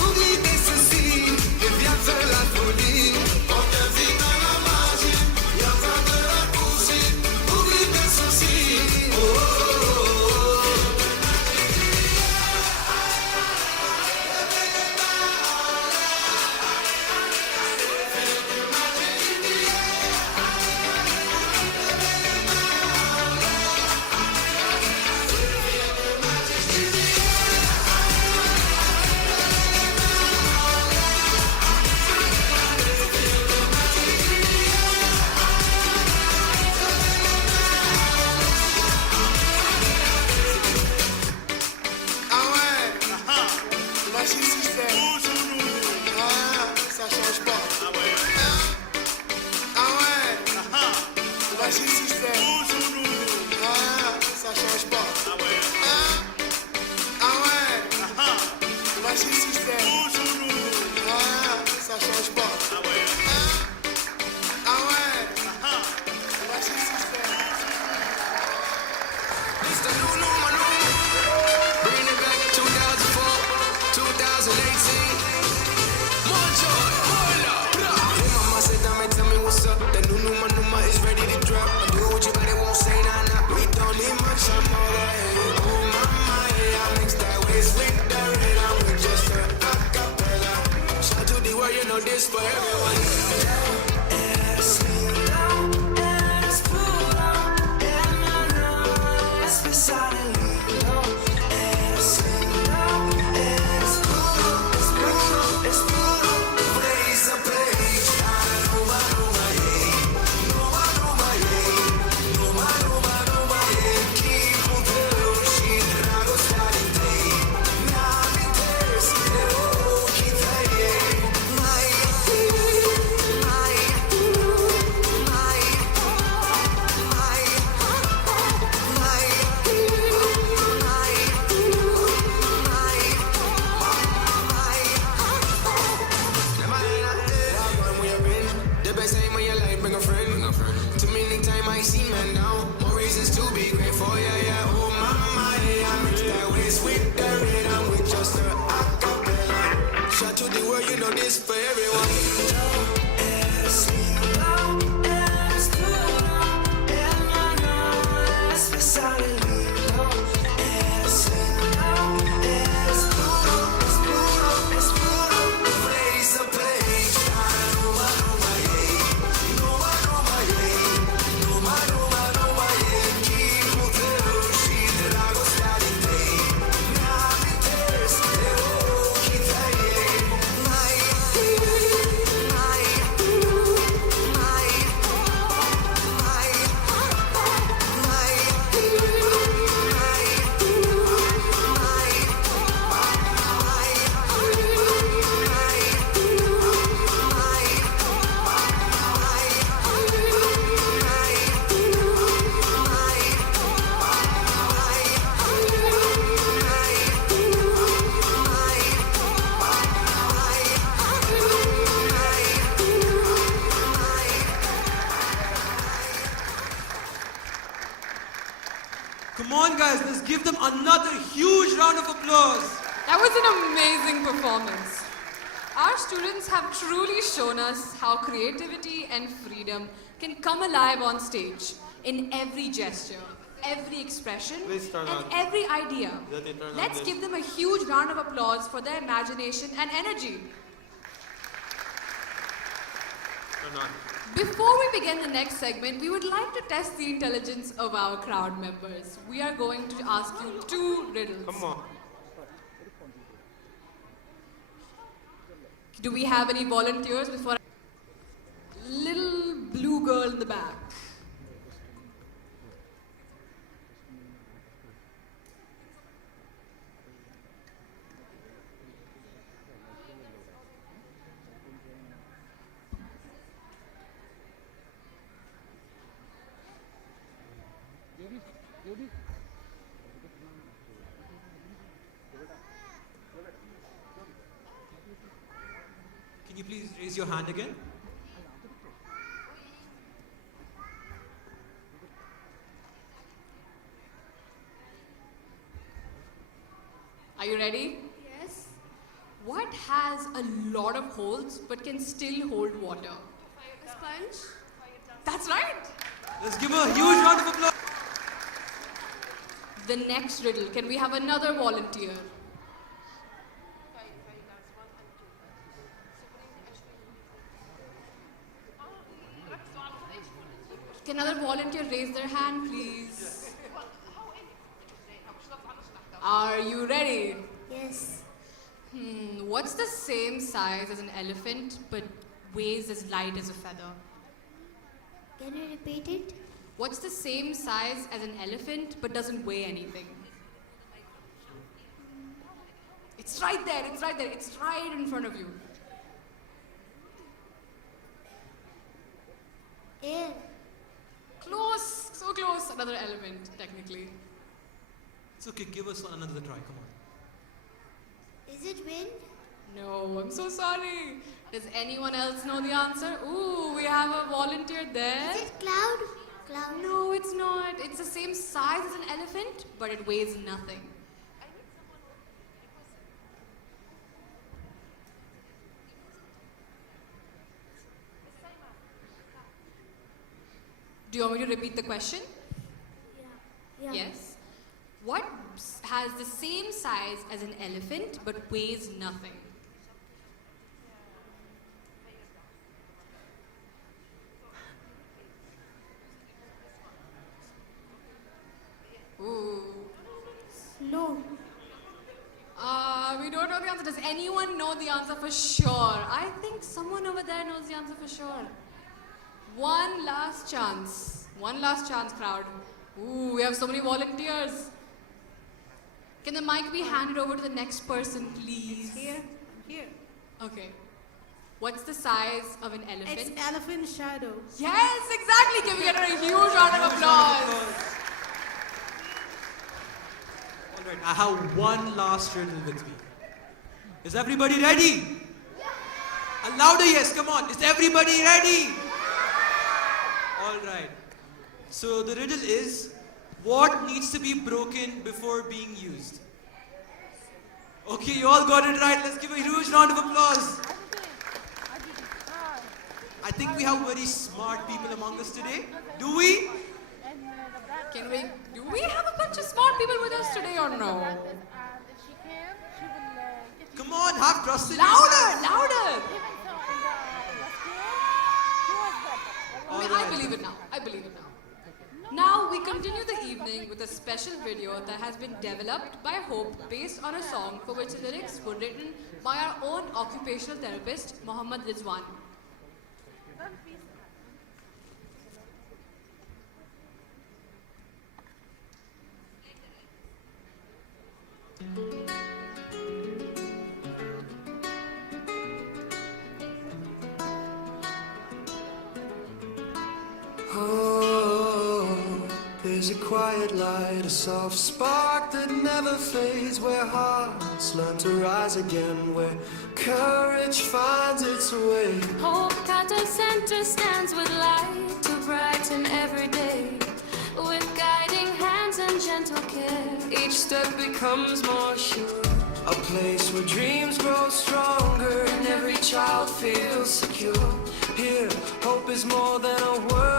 Oublie tes soucis et viens faire la folie. On t'invite à la magie, y'a pas de raccourci. Oublie tes soucis. Oh, oh, oh, oh. Ah ouais, Magic System. Ah, ça change pas. Ah ouais, Magic System. Ah, ça change pas. Ah ouais, Magic System. Ah, ça change pas. Ah ouais, Magic System. Mr. Lulu Manu, bringing it back 2004, 2018. More joy, more love. Hey mama said, tell me what's up. The new Numa is ready to drop. I do what you got, it won't say nah nah. We don't need much, I'm alright. Oh mama, yeah, I mix that waist with the red. I'm with just a acapella. Shout to the world, you know this for everyone. Es Come on guys, let's give them another huge round of applause. That was an amazing performance. Our students have truly shown us how creativity and freedom can come alive on stage in every gesture, every expression, and every idea. Let's give them a huge round of applause for their imagination and energy. Before we begin the next segment, we would like to test the intelligence of our crowd members. We are going to ask you 2 riddles. Come on. Do we have any volunteers before? Little blue girl in the back. Can you please raise your hand again? Are you ready? Yes. What has a lot of holes but can still hold water? A sponge. That's right. Let's give a huge round of applause. The next riddle. Can we have another volunteer? Can another volunteer raise their hand, please? Are you ready? Yes. What's the same size as an elephant but weighs as light as a feather? Can you repeat it? What's the same size as an elephant but doesn't weigh anything? It's right there, it's right there, it's right in front of you. Air. Close, so close. Another element, technically. It's okay, give us another try, come on. Is it wind? No, I'm so sorry. Does anyone else know the answer? Ooh, we have a volunteer there. Is it cloud? Cloud? No, it's not. It's the same size as an elephant, but it weighs nothing. Do you want me to repeat the question? Yeah. Yes. What has the same size as an elephant but weighs nothing? Ooh. No. We don't know the answer. Does anyone know the answer for sure? I think someone over there knows the answer for sure. One last chance. One last chance, crowd. Ooh, we have so many volunteers. Can the mic be handed over to the next person, please? Here. Here. Okay. What's the size of an elephant? It's elephant shadow. Yes, exactly. Can we get her a huge round of applause? Alright, I have one last riddle with me. Is everybody ready? A louder yes, come on. Is everybody ready? Alright. So the riddle is, what needs to be broken before being used? Okay, you all got it right. Let's give a huge round of applause. I think we have very smart people among us today. Do we? Do we have a bunch of smart people with us today or no? Come on, have trust in Louder, yourself. louder. All I right. believe it now. I believe it now. Now we continue the evening with a special video that has been developed by Hope based on a song for which the lyrics were written by our own occupational therapist, Mohammad Rizwan. Oh, there's a quiet light, a soft spark that never fades, where hearts learn to rise again, where courage finds its way. Hope Qatar Center stands with light to brighten every day, with guiding hands and and gentle care, each step becomes more sure. A place where dreams grow stronger and every child feels secure. Here, hope is more than a word.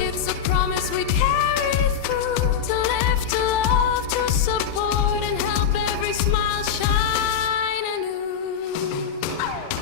It's a promise we carry through, to live, to love, to support, and help every smile shine anew.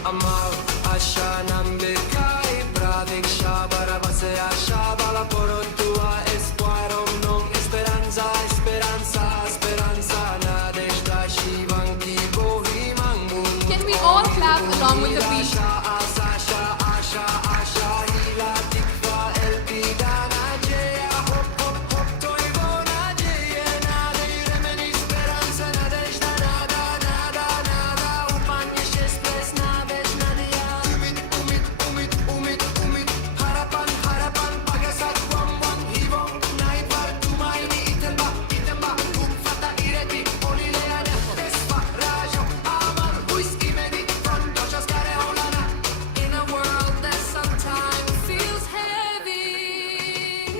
Amar asha nambikai pradiksha barabase asha bala porotua espoir non esperanza esperanza esperanza nadejda shivanki bohi mangu. Can we all clap along with the beat? Asha asha asha asha hila tikva elpida najeya hop hop hop toivo najeya nadej remeni esperanza nadejda nada nada nada upanje shesples navej nadia umid umid umid umid harapan harapan pagasat wam wam hivon naitvar tumaini itemba itemba upfata ireti olileana espa rajo aman huis imedi fronto jaskare olana. In a world that sometimes feels heavy,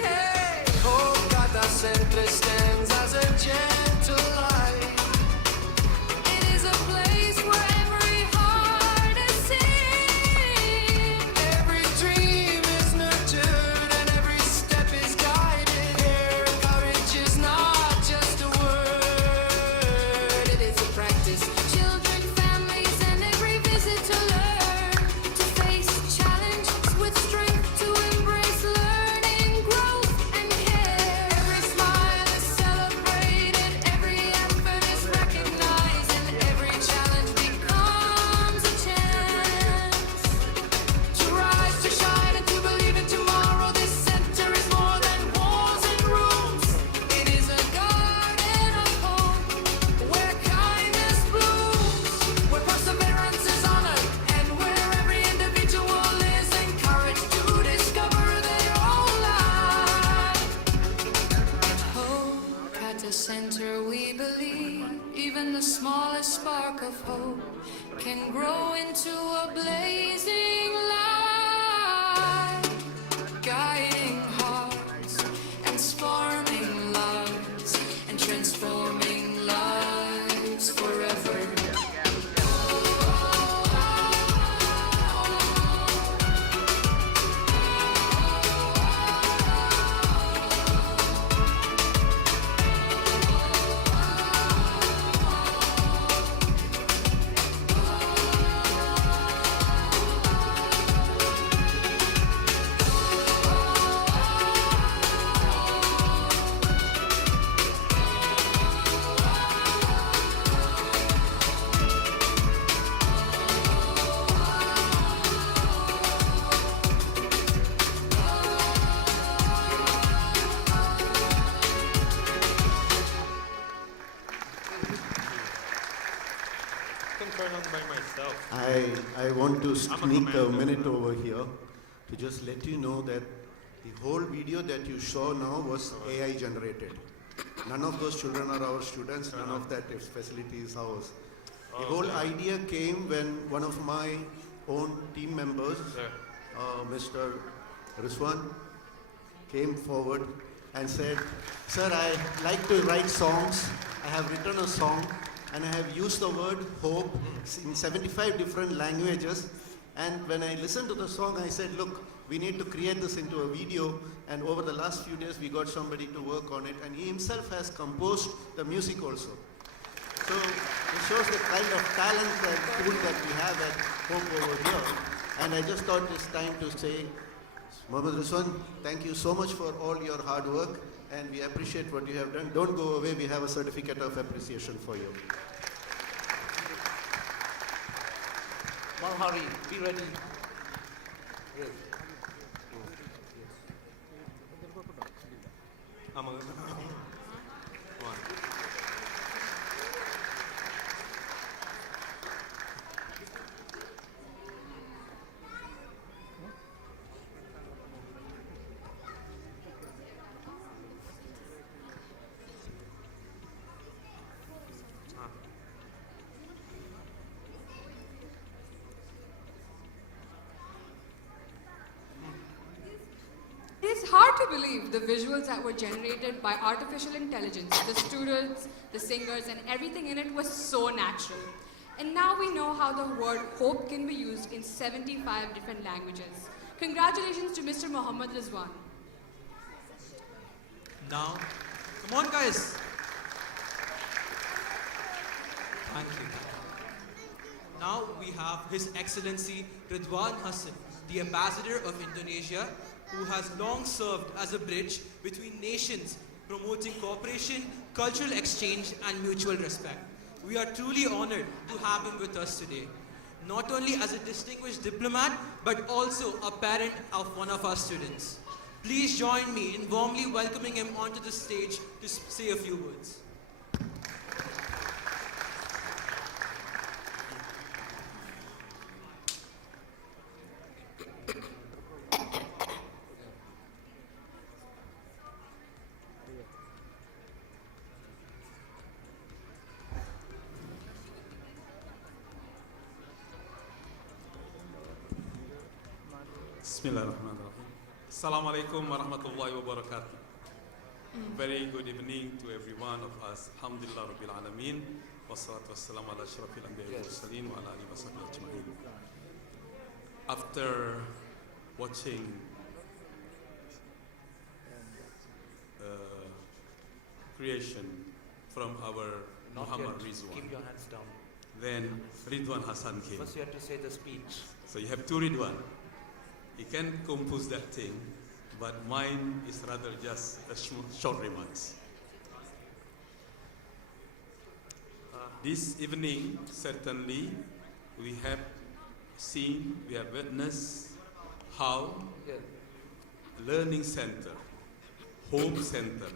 hey, hope Qatar Center stands as a gentle light. It is a place where every heart is seen, every dream is nurtured, and every step is guided. Here, courage is not just a word, it is a practice. Children, families, and every visit to learn, to face challenges with strength, to embrace learning, growth, and care. Every smile is celebrated, every effort is recognized, and every challenge becomes a chance to rise, to shine, and to believe in tomorrow. This center is more than walls and rooms. It is a garden of hope, where kindness blooms, where perseverance is honored, and where every individual is encouraged to discover their own life. Hope at the center we believe, even the smallest spark of hope can grow into a blazing light, guiding hearts and sparking lives and transforming lives forever. can turn on by myself. I want to sneak a minute over here to just let you know that the whole video that you saw now was AI generated. None of those children are our students, none of that facility is ours. The whole idea came when one of my own team members, Mr. Rizwan, came forward and said, "Sir, I like to write songs. I have written a song and I have used the word hope in 75 different languages. And when I listened to the song, I said, look, we need to create this into a video. And over the last few days, we got somebody to work on it. And he himself has composed the music also. So it shows the kind of talent and tool that we have at Hope over here. And I just thought it's time to say, Mohammed Rizwan, thank you so much for all your hard work. And we appreciate what you have done. Don't go away. We have a certificate of appreciation for you. Malhari, be ready. Great. It is hard hard to believe the visuals that were generated by artificial intelligence, the students, the singers, and everything in it was so natural. And now we know how the word hope can be used in 75 different languages. Congratulations to Mr. Mohammad Rizwan. Now, come on guys. Thank you. Now we have His Excellency Ridwan Hassan, the Ambassador of Indonesia, who has long served as a bridge between nations, promoting cooperation, cultural exchange, and mutual respect. We are truly honored to have him with us today, not only as a distinguished diplomat, but also a parent of one of our students. Please join me in warmly welcoming him onto the stage to say a few words. Bismillahirrahmanirrahim. Assalamu alaikum wa rahmatullahi wa barakatuh. Very good evening to every one of us. Alhamdulillah Rabbil Alameen. Wassalatu wassalamu ala ashrafil anbiya wal mursalin wa ala alihi wa sahbihi ajma'in. After watching creation from our Not Muhammad yet. Rizwan, Keep your hands down. then Ridwan Hassan came. First you have to say the speech. So you have two Ridwan. He can compose that thing, but mine is rather just a short remarks. This evening, certainly, we have seen, we have witnessed how Learning Center, Hope Center,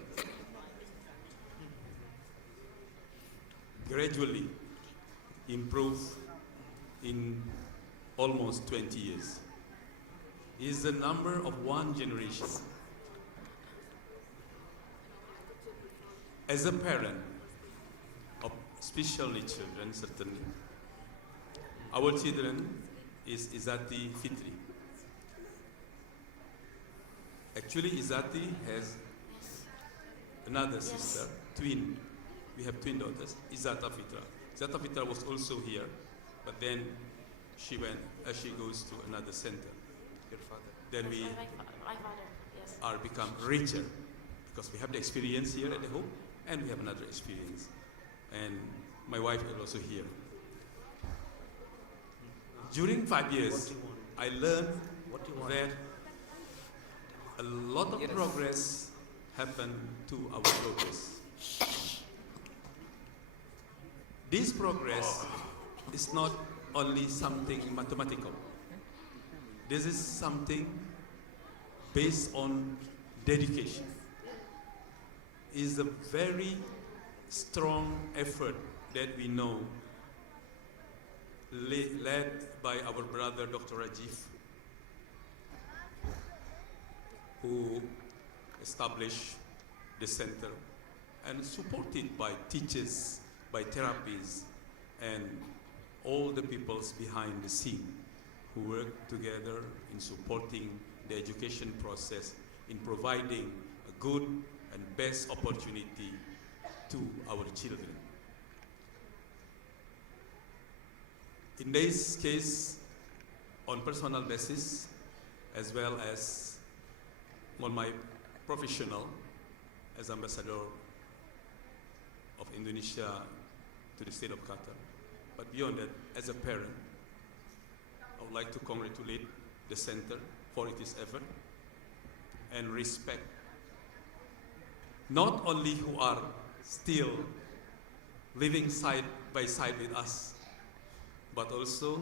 gradually improve in almost 20 years. Is the number of one generation. As a parent of special needs children, certainly, our children is Izati Fitri. Actually, Izati has another sister, twin. We have twin daughters, Izata Fitra. Izata Fitra was also here, but then she goes to another center. Your father. Then we My father, yes. are become richer because we have the experience here at the home and we have another experience. And my wife is also here. During 5 years, I learned that a lot of progress happened to our daughters. This progress is not only something mathematical. This is something based on dedication. Is a very strong effort that we know led by our brother Dr. Rajiv, who established the center and supported by teachers, by therapies, and all the peoples behind the scene who work together in supporting the education process, in providing a good and best opportunity to our children. In this case, on personal basis, as well as on my professional as ambassador of Indonesia to the state of Qatar, but beyond that, as a parent, I would like to congratulate the center for its effort and respect not only who are still living side by side with us, but also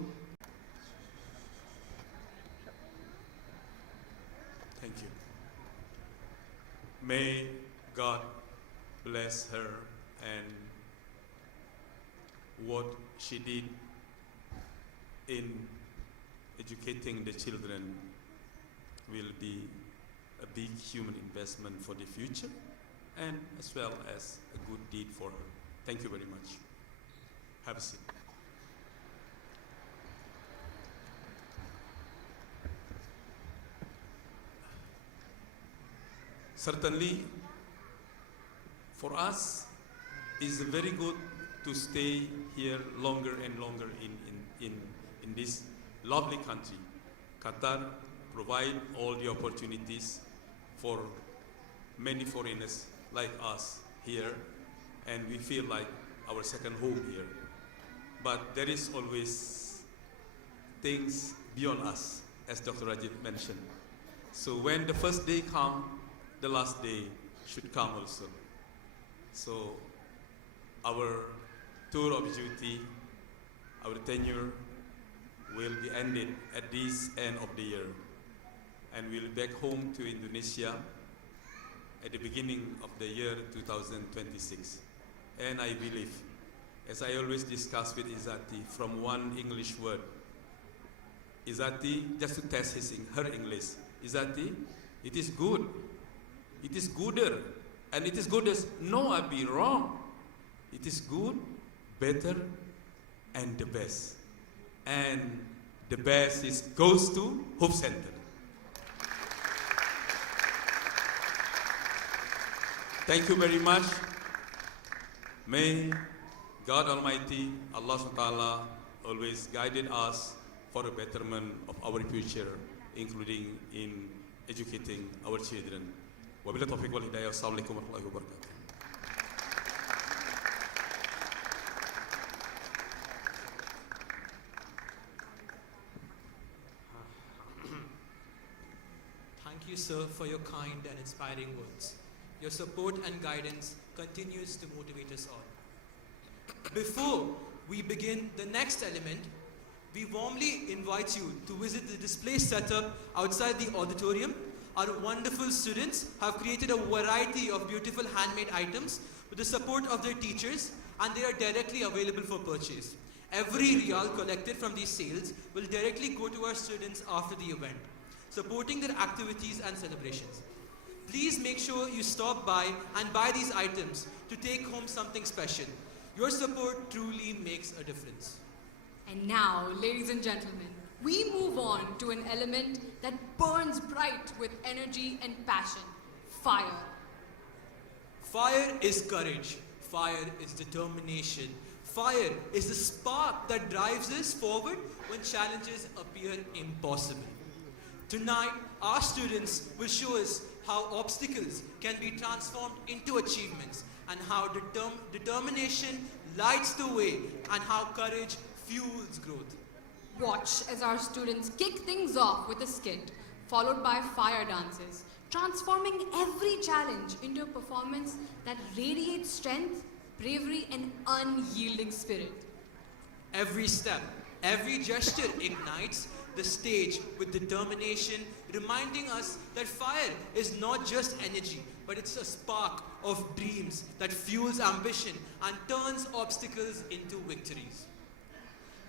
thank you. May God bless her and what she did in educating the children will be a big human investment for the future and as well as a good deed for her. Thank you very much. Have a seat. certainly for us it's very good to stay here longer and longer in this lovely country. Qatar provide all the opportunities for many foreigners like us here, and we feel like our second home here. But there is always things beyond us, as Dr. Rajit mentioned. So when the first day comes, the last day should come also. So our tour of duty, our tenure will be ended at this end of the year. And we'll be back home to Indonesia at the beginning of the year 2026. And I believe, as I always discuss with Izati, from one English word, Izati, just to test her English, Izati, it is good, it is gooder, and it is good as, no, I'll be wrong. It is good, better, and the best. And the best goes to Hope Center. Thank you very much. May God Almighty, Allah subhanahu wa ta'ala, always guided us for a betterment of our future, including in educating our children. Wabillahi taufiq wal hidayah. Wassalamualaikum warahmatullahi wabarakatuh. Thank you, sir, for your kind and inspiring words. Your support and guidance continues to motivate us all. Before we begin the next element, we warmly invite you to visit the display setup outside the auditorium. Our wonderful students have created a variety of beautiful handmade items with the support of their teachers, and they are directly available for purchase. Every riyal collected from these sales will directly go to our students after the event, supporting their activities and celebrations. Please make sure you stop by and buy these items to take home something special. Your support truly makes a difference. And now, ladies and gentlemen, we move on to an element that burns bright with energy and passion: fire. Fire is courage. Fire is determination. Fire is the spark that drives us forward when challenges appear impossible. Tonight, our students will show us how obstacles can be transformed into achievements, and how determination lights the way, and how courage fuels growth. Watch as our students kick things off with a skit, followed by fire dances, transforming every challenge into a performance that radiates strength, bravery, and unyielding spirit. Every step, every gesture ignites the stage with determination, reminding us that fire is not just energy, but it's a spark of dreams that fuels ambition and turns obstacles into victories.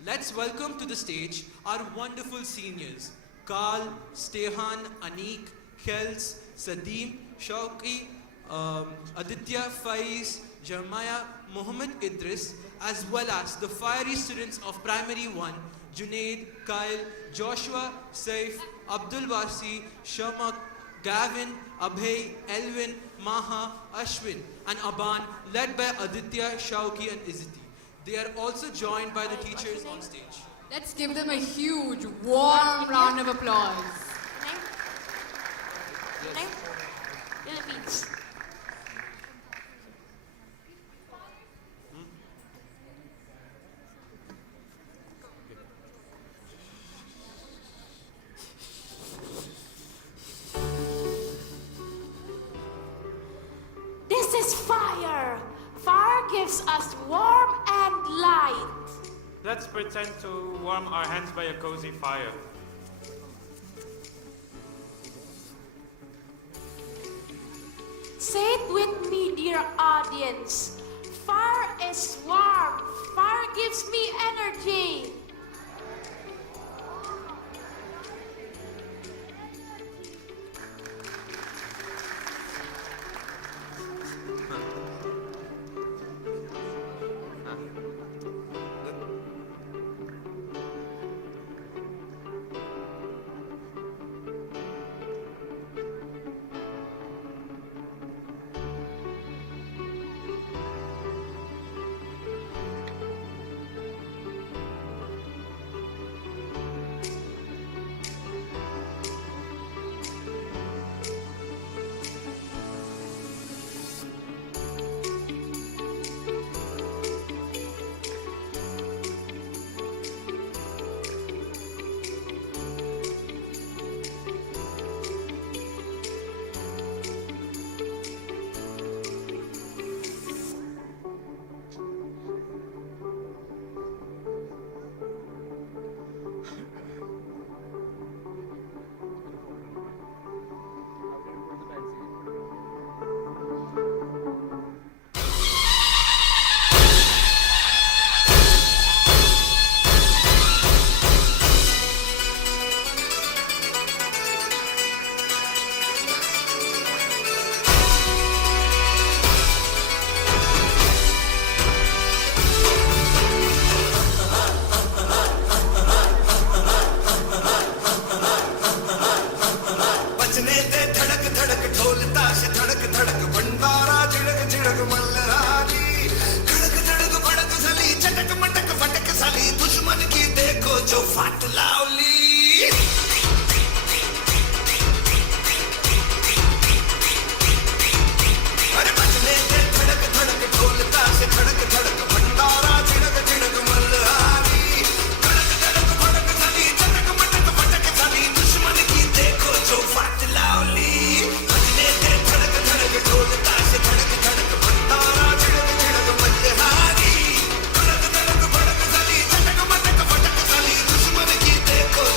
Let's welcome to the stage our wonderful seniors, Karl, Stehan, Anik, Kels, Sadim, Shauki, Aditya, Faiz, Jeremiah, Muhammad Idris, as well as the fiery students of Primary 1, Junaid, Kyle, Joshua, Saif, Abdul Wasi, Shamak, Gavin, Abhay, Elvin, Maha, Ashwin, and Aban, led by Aditya, Shauki, and Iziti. They are also joined by the teachers on stage. Let's give them a huge, warm round of applause. Philippines. This is fire. Fire gives us warmth and light. Let's pretend to warm our hands by a cozy fire. Say it with me, dear audience. Fire is warm. Fire gives me energy. जो फाट लावली अरे बजने ते धड़क धड़क ढोलता से धड़क धड़क भंडारा झिड़क झिड़क मल्हारी धड़क धड़क भड़क झाली चटक मटक फटक झाली दुश्मन की देखो जो फाट लावली बजने ते धड़क धड़क ढोलता से धड़क धड़क भंडारा झिड़क झिड़क मल्हारी धड़क धड़क भड़क झाली चटक मटक फटक झाली दुश्मन की देखो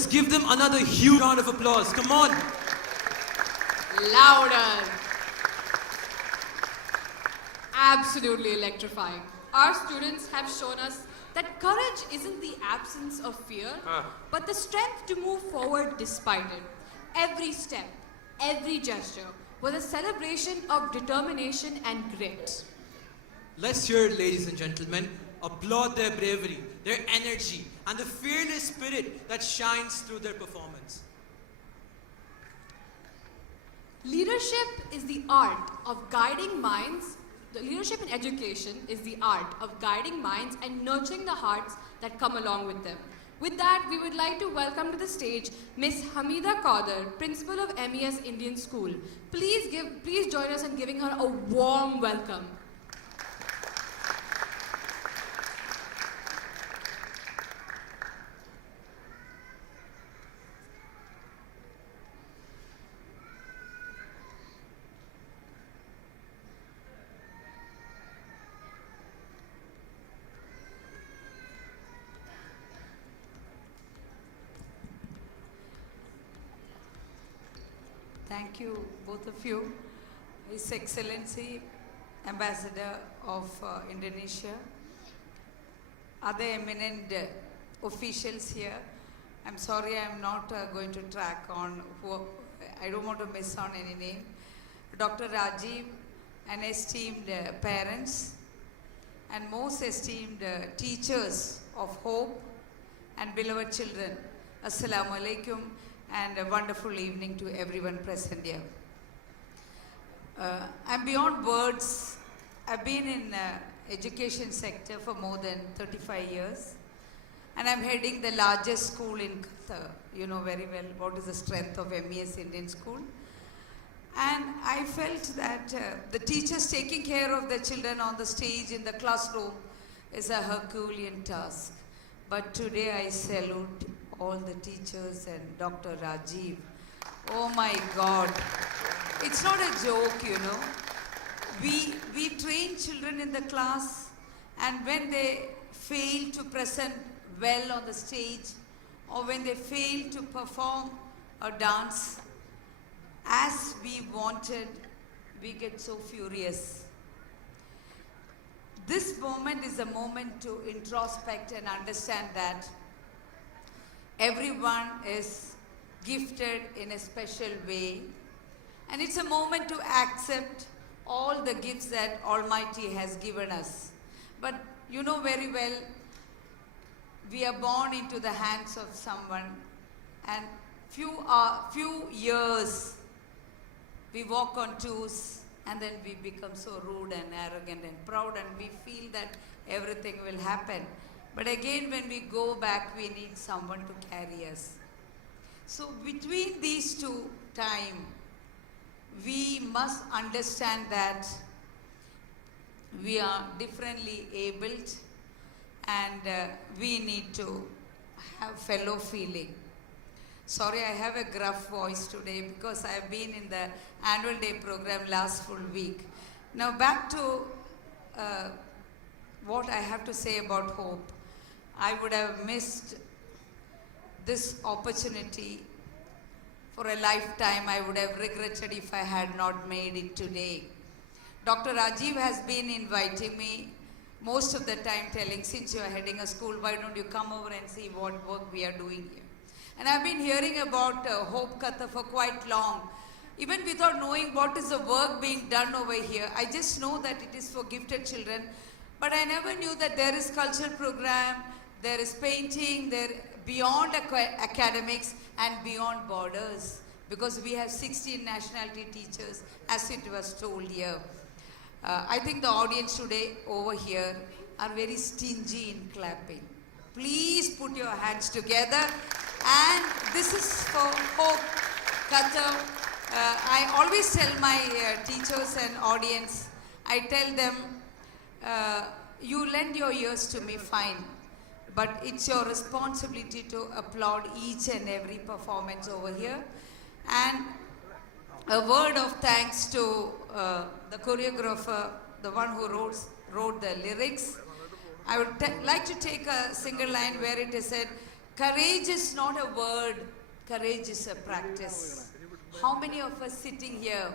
Let's give them another huge round of applause. Come on. Louder. Absolutely electrifying. Our students have shown us that courage isn't the absence of fear, but the strength to move forward despite it. Every step, every gesture was a celebration of determination and grit. Let's hear, ladies and gentlemen, applaud their bravery, their energy, and the fearless spirit that shines through their performance. Leadership is the art of guiding minds. The leadership in education is the art of guiding minds and nurturing the hearts that come along with them. With that, we would like to welcome to the stage Miss Hamida Qadir, Principal of MES Indian School. Please join us in giving her a warm welcome. Thank you, both of you. His Excellency, Ambassador of Indonesia, other eminent officials here. I'm sorry I'm not going to track on who, I don't want to miss on any name. Dr. Rajiv and esteemed parents and most esteemed teachers of hope and beloved children. Assalamu alaikum. And a wonderful evening to everyone present here. I'm beyond words. I've been in education sector for more than 35 years. And I'm heading the largest school in Qatar. You know very well what is the strength of MES Indian School. And I felt that the teachers taking care of their children on the stage in the classroom is a Herculean task. But today I salute all the teachers and Dr. Rajiv. Oh my God. It's not a joke, you know. We train children in the class, and when they fail to present well on the stage, or when they fail to perform a dance as we wanted, we get so furious. This moment is a moment to introspect and understand that everyone is gifted in a special way, and it's a moment to accept all the gifts that Almighty has given us. But you know very well, we are born into the hands of someone, and few years we walk on toes, and then we become so rude and arrogant and proud, and we feel that everything will happen. But again, when we go back, we need someone to carry us. So between these two times, we must understand that we are differently abled, and we need to have fellow feeling. Sorry, I have a gruff voice today because I have been in the annual day program last full week. Now back to what I have to say about hope. I would have missed this opportunity for a lifetime. I would have regretted if I had not made it today. Dr. Rajiv has been inviting me most of the time, telling, since you are heading a school, why don't you come over and see what work we are doing here. And I've been hearing about Hope Qatar for quite long. Even without knowing what is the work being done over here, I just know that it is for gifted children. But I never knew that there is cultural program, there is painting, there beyond academics and beyond borders. Because we have 16 nationality teachers, as it was told here. I think the audience today over here are very stingy in clapping. Please put your hands together. And this is for Hope Qatar. I always tell my teachers and audience, I tell them, you lend your ears to me, fine. But it's your responsibility to applaud each and every performance over here. And a word of thanks to the choreographer, the one who wrote the lyrics. I would like to take a single line where it is said, Courage is not a word, courage is a practice. How many of us sitting here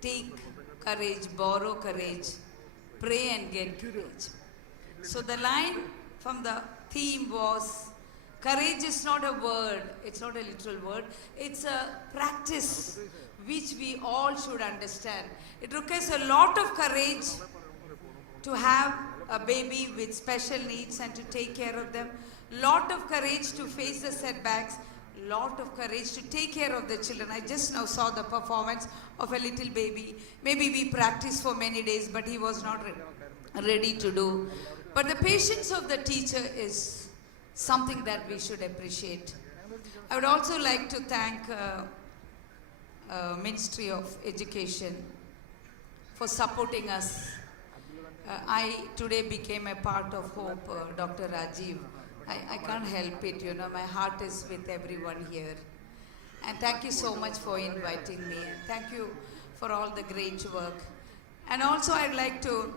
take courage, borrow courage, pray and get courage? So the line from the theme was, courage is not a word, it's not a literal word, it's a practice which we all should understand. It requires a lot of courage to have a baby with special needs and to take care of them. Lot of courage to face the setbacks. Lot of courage to take care of the children. I just now saw the performance of a little baby. Maybe we practiced for many days, but he was not ready to do. But the patience of the teacher is something that we should appreciate. I would also like to thank Ministry of Education for supporting us. I today became a part of Hope, Dr. Rajiv. I can't help it, you know, my heart is with everyone here. And thank you so much for inviting me. And thank you for all the great work. And also I'd like to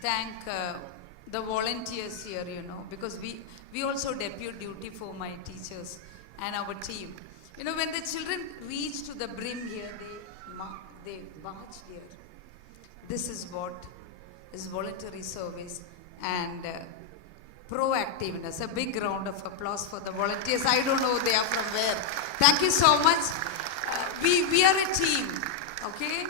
thank the volunteers here, you know, because we also debut duty for my teachers and our team. You know, when the children reach to the brim here, they march here. This is what is voluntary service and proactiveness. A big round of applause for the volunteers. I don't know they are from where. Thank you so much. We are a team, okay?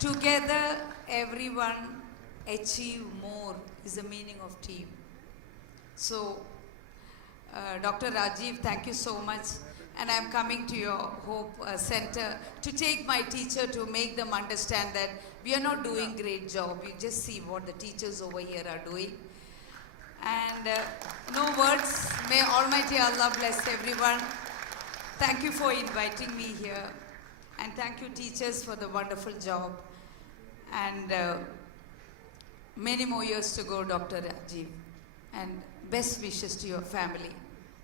Together, everyone achieve more is the meaning of team. So, Dr. Rajiv, thank you so much. And I'm coming to your Hope Center to take my teacher to make them understand that we are not doing great job. You just see what the teachers over here are doing. And no words. May Almighty Allah bless everyone. Thank you for inviting me here. And thank you teachers for the wonderful job. And many more years to go, Dr. Rajiv. And best wishes to your family.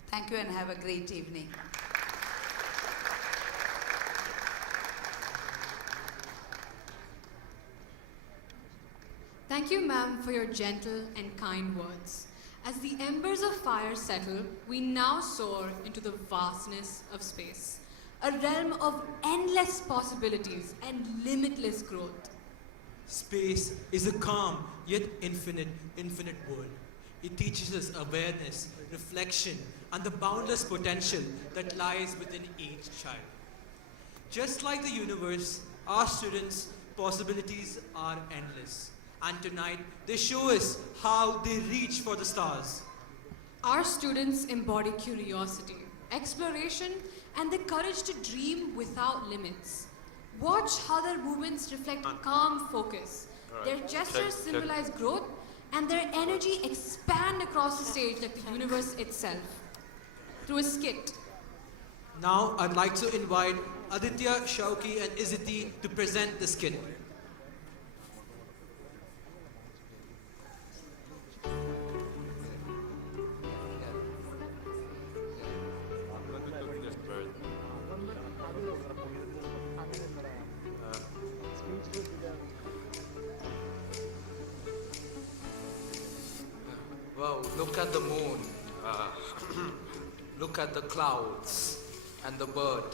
Thank you and have a great evening. Thank you, ma'am, for your gentle and kind words. As the embers of fire settle, we now soar into the vastness of space, a realm of endless possibilities and limitless growth. Space is a calm yet infinite world. It teaches us awareness, reflection, and the boundless potential that lies within each child. Just like the universe, our students' possibilities are endless. And tonight, they show us how they reach for the stars. Our students embody curiosity, exploration, and the courage to dream without limits. Watch how their movements reflect calm focus. Their gestures symbolize growth, and their energy expand across the stage like the universe itself. Through a skit. Now, I'd like to invite Aditya, Shauki, and Iziti to present the skit. Wow, look at the moon. Look at the clouds and the bird.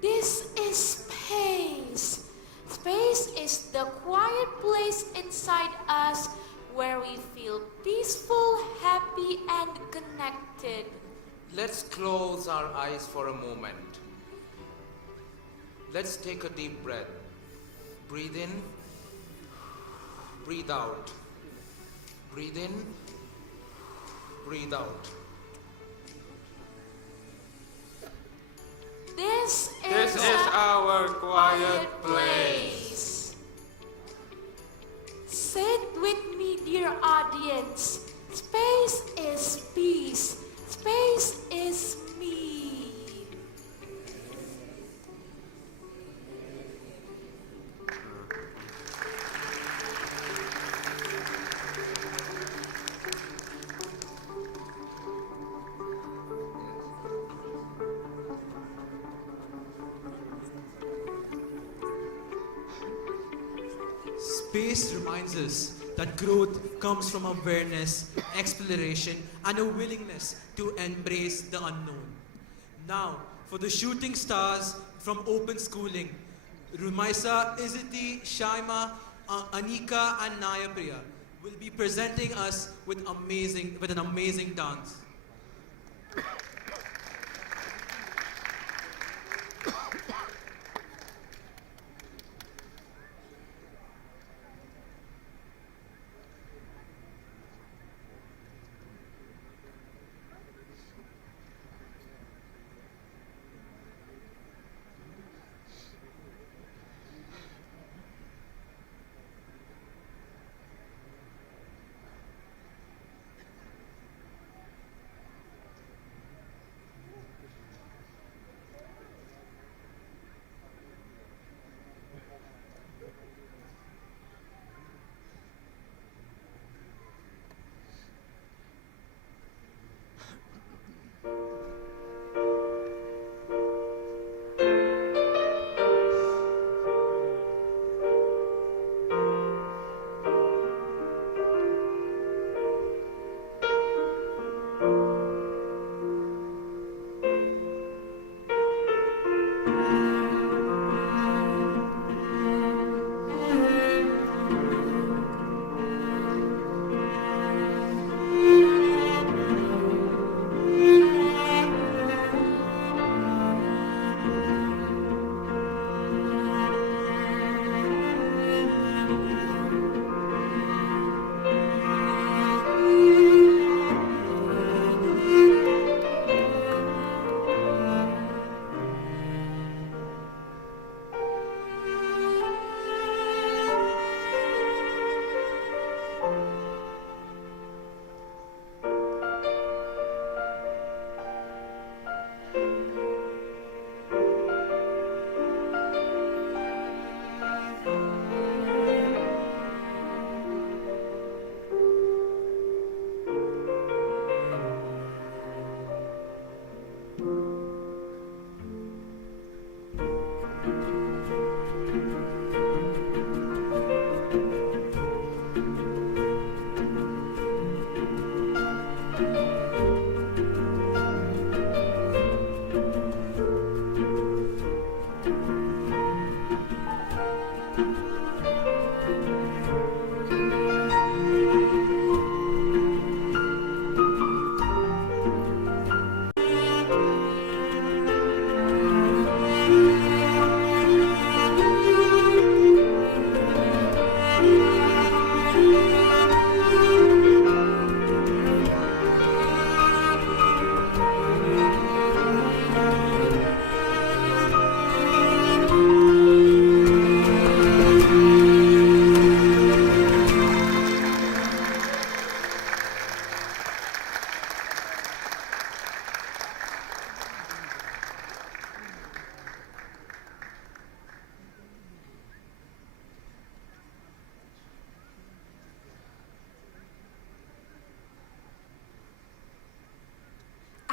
This is space. Space is the quiet place inside us where we feel peaceful, happy, and connected. Let's close our eyes for a moment. Let's take a deep breath. Breathe in, breathe out. Breathe in, breathe out. This This is our quiet place. Sit with me, dear audience. Space is peace. Space is me. space reminds us that growth comes from awareness, exploration, and a willingness to embrace the unknown. Now, for the shooting stars from Open Schooling, Rumaisa, Iziti, Shaima, Anika, and Nayapriya will be presenting us with an amazing dance.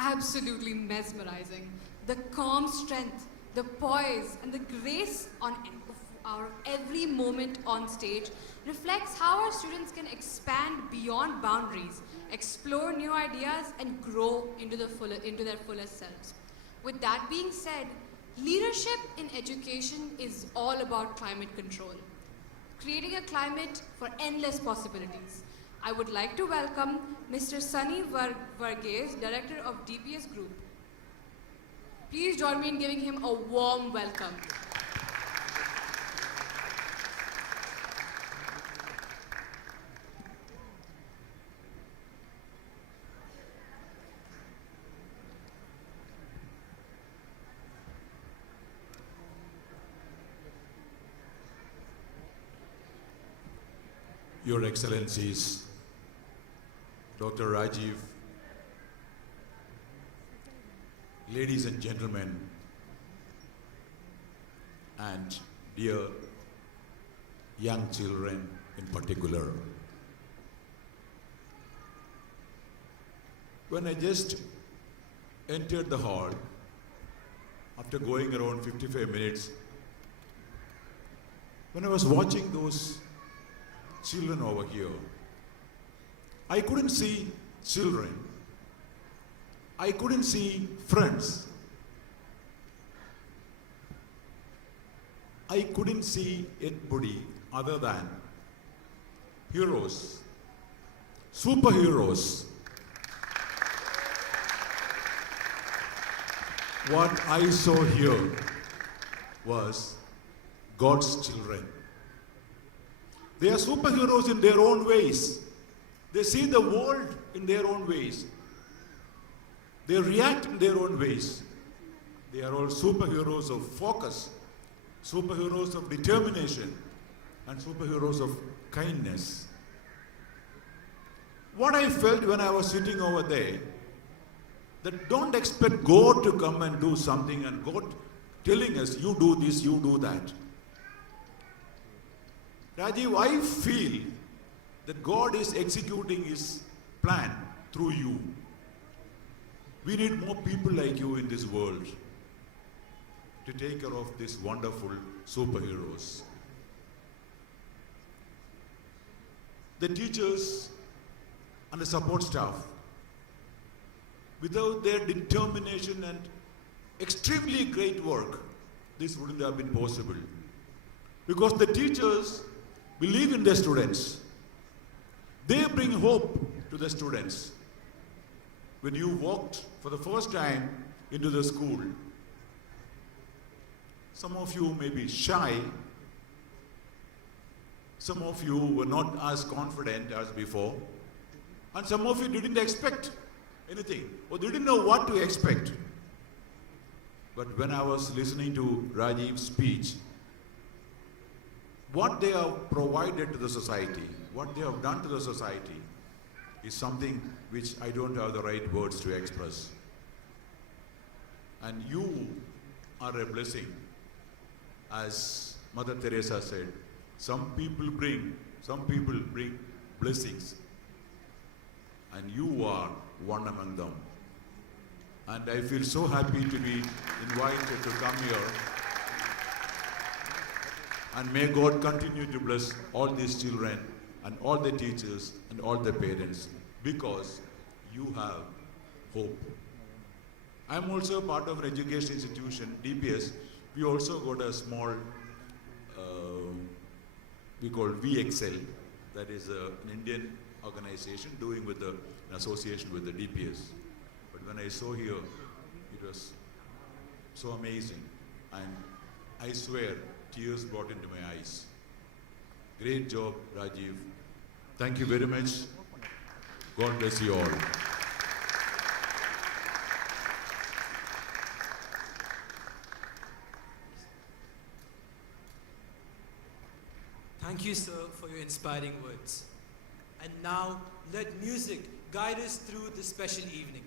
Absolutely mesmerizing. The calm strength, the poise, and the grace on our every moment on stage reflects how our students can expand beyond boundaries, explore new ideas, and grow into their fullest selves. With that being said, leadership in education is all about climate control, creating a climate for endless possibilities. I would like to welcome Mr. Sunny Varghese, Director of DPS Group. Please join me in giving him a warm welcome. Your Excellencies, Dr. Rajiv, ladies and gentlemen, and dear young children in particular. When I just entered the hall, after going around 55 minutes, when I was watching those children over here. I couldn't see children. I couldn't see friends. I couldn't see anybody other than heroes, superheroes. What I saw here was God's children. They are superheroes in their own ways. They see the world in their own ways. They react in their own ways. They are all superheroes of focus, superheroes of determination, and superheroes of kindness. What I felt when I was sitting over there, that don't expect God to come and do something and God telling us, you do this, you do that. Rajiv, I feel that God is executing His plan through you. We need more people like you in this world to take care of these wonderful superheroes. The teachers and the support staff, without their determination and extremely great work, this wouldn't have been possible. Because the teachers believe in their students. They bring hope to the students. When you walked for the first time into the school, some of you may be shy. Some of you were not as confident as before. And some of you didn't expect anything or didn't know what to expect. But when I was listening to Rajiv's speech, what they have provided to the society, what they have done to the society, is something which I don't have the right words to express. And you are a blessing. As Mother Teresa said, some people bring blessings, and you are one among them. And I feel so happy to be invited to come here. And may God continue to bless all these children and all the teachers and all the parents, because you have hope. I'm also a part of an education institution, DPS. We also got a small, we call VXL, that is an Indian organization doing with an association with the DPS. But when I saw here, it was so amazing. And I swear, tears brought into my eyes. Great job, Rajiv. Thank you very much. God bless you all. Thank you, sir, for your inspiring words. And now, let music guide us through this special evening.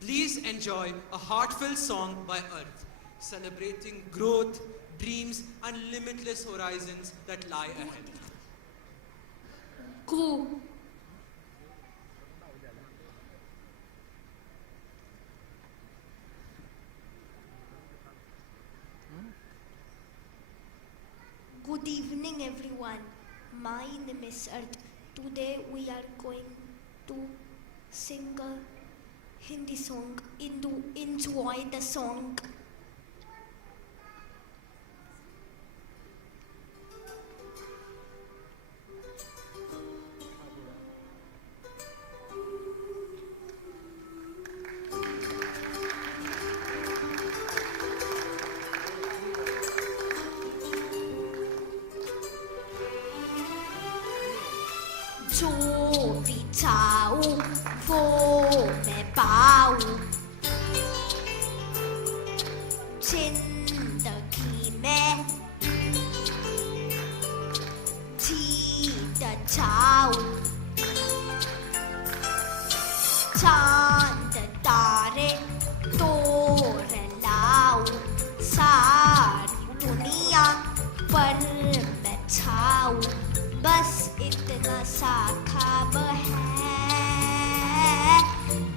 Please enjoy a heartfelt song by Earth, celebrating growth, dreams, and limitless horizons that lie ahead. Cool. Good evening, everyone. My name is Earth. Today we are going to sing a Hindi song. Enjoy the song. जो भी चाहूं वो मैं पाऊं जिंदगी में जीत जाऊं चांद तारे तोड़ लाऊं सारी दुनिया पर मैं छाऊं बस इतना सा ख्वाब है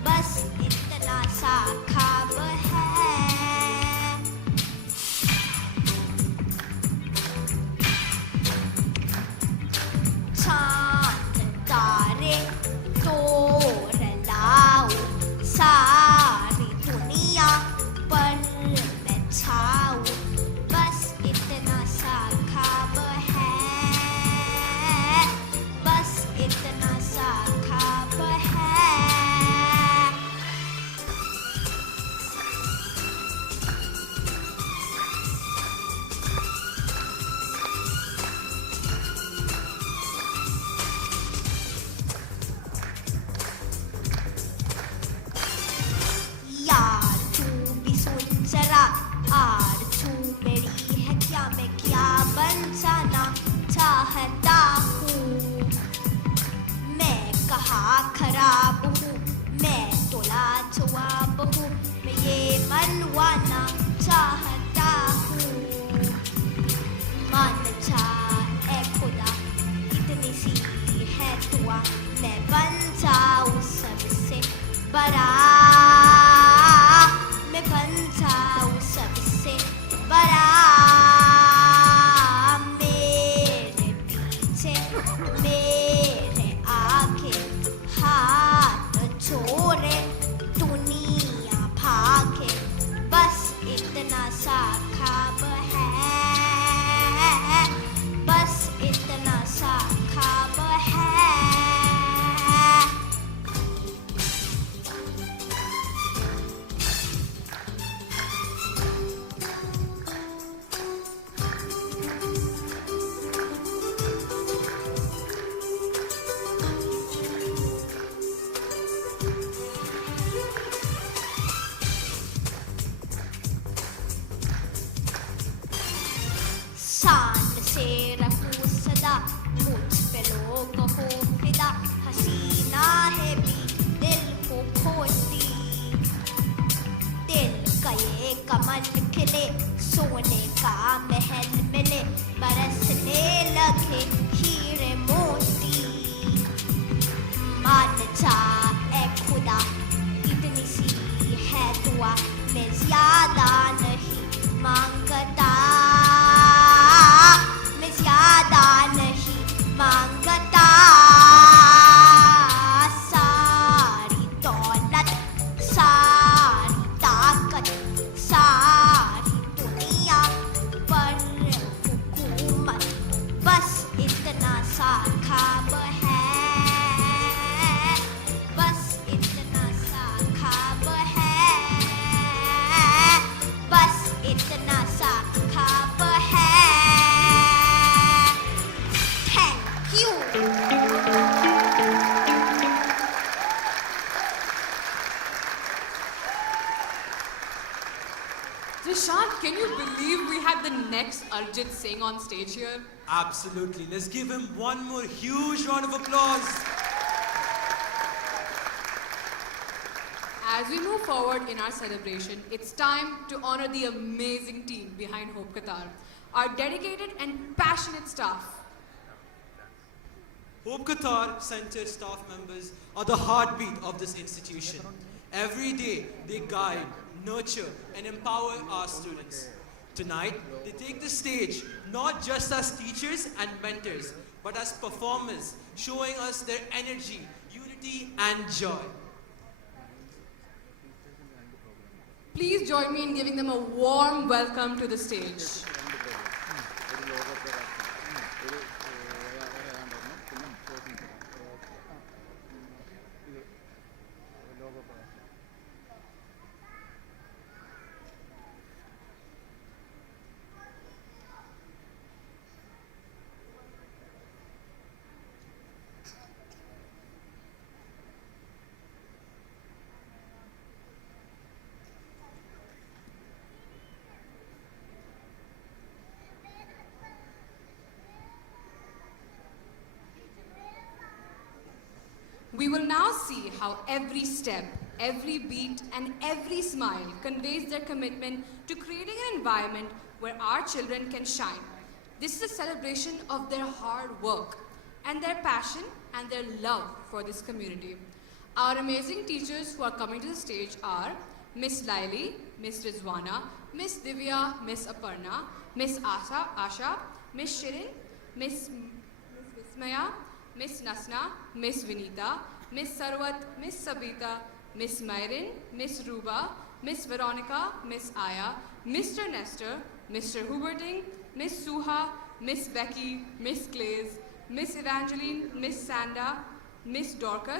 बस इतना सा ख्वाब है चांद चाहता हूँ मान जा ए खुदा इतनी सी है दुआ मैं बन जाऊँ सबसे बड़ा मैं बन जाऊँ सबसे बड़ा मेरे पीछे मेरे आगे हाथ जोड़े दुनिया भागे बस इतना सा ख्वाब है बस इतना सा ख्वाब है शान से रहूं सदा मुझ पे लोग हो फिदा हसीना है भी दिल को खोती दिल का ये कमल खिले सोने का महल मिले बरसने लगे हीरे मोती मान जा ए खुदा इतनी सी है दुआ मैं ज्यादा नहीं मांगता मैं ज्यादा नहीं मांगता सारी दौलत सारी ताकत सारी दुनिया पर हुकूमत बस इतना सा ख्वाब है बस इतना सा ख्वाब है बस इतना सा ख्वाब है thank you Dishant, can you believe we have the next Arjit Singh on stage here? Absolutely. Let's give him one more huge round of applause. As we move forward in our celebration, it's time to honor the amazing team behind Hope Qatar, our dedicated and passionate staff. Hope Qatar Center staff members are the heartbeat of this institution. Every day, they guide, nurture, and empower our students. Tonight, they take the stage not just as teachers and mentors, but as performers, showing us their energy, unity, and joy. Please join me in giving them a warm welcome to the stage. We will now see how every step, every beat, and every smile conveys their commitment to creating an environment where our children can shine. This is a celebration of their hard work and their passion and their love for this community. Our amazing teachers who are coming to the stage are Miss Laili, Miss Rizwana, Miss Divya, Miss Aparna, Miss Asha, Miss Shirin, Miss Vismaya, Miss Nasna, Miss Vinita, Miss Sarwat, Miss Sabita, Miss Myrin, Miss Ruba, Miss Veronica, Miss Aya, Mr. Nestor, Mr. Huberding, Miss Suha, Miss Becky, Miss Glaze, Miss Evangeline, Miss Sanda, Miss Dorcas.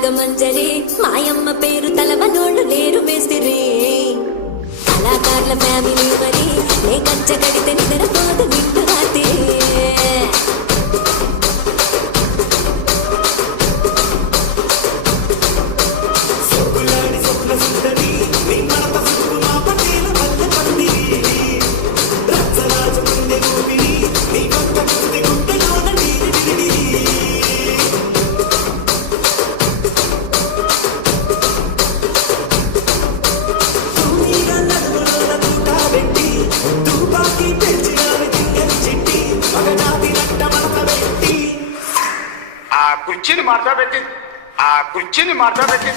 నాగమంజరి మాయమ్మ పేరు తలవనోళ్ళు లేరు మేస్తిరి కళాకారుల family మరి నే కంచె కడితే నిద్రపోదు నిండు రాత్రి కుర్చీని మార్చబెట్టి కుర్చీని మార్చబెట్టి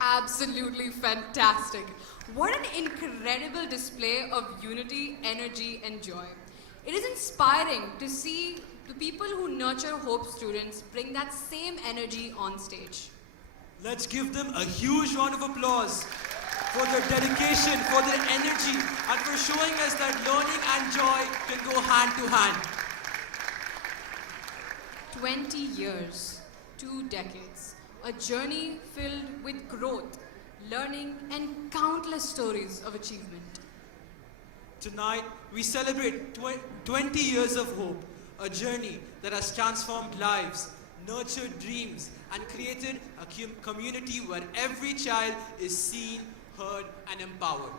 Absolutely fantastic. What an incredible display of unity, energy, and joy. It is inspiring to see the people who nurture Hope students bring that same energy on stage. Let's give them a huge round of applause for their dedication, for their energy, and for showing us that learning and joy can go hand to hand. 20 years, 2 decades, a journey filled with growth, learning, and countless stories of achievement. Tonight, we celebrate 20 years of hope, a journey that has transformed lives, nurtured dreams, and created a community where every child is seen, heard, and empowered.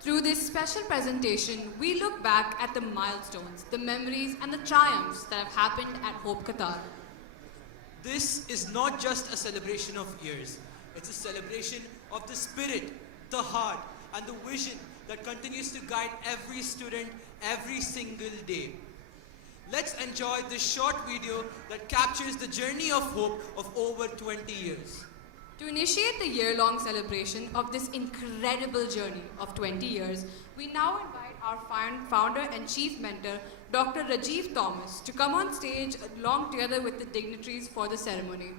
Through this special presentation, we look back at the milestones, the memories, and the triumphs that have happened at Hope Qatar. This is not just a celebration of years. It's a celebration of the spirit, the heart, and the vision that continues to guide every student every single day. Let's enjoy this short video that captures the journey of hope of over 20 years. To initiate the year-long celebration of this incredible journey of 20 years, we now invite our founder and chief mentor, Dr. Rajiv Thomas, to come on stage along together with the dignitaries for the ceremony.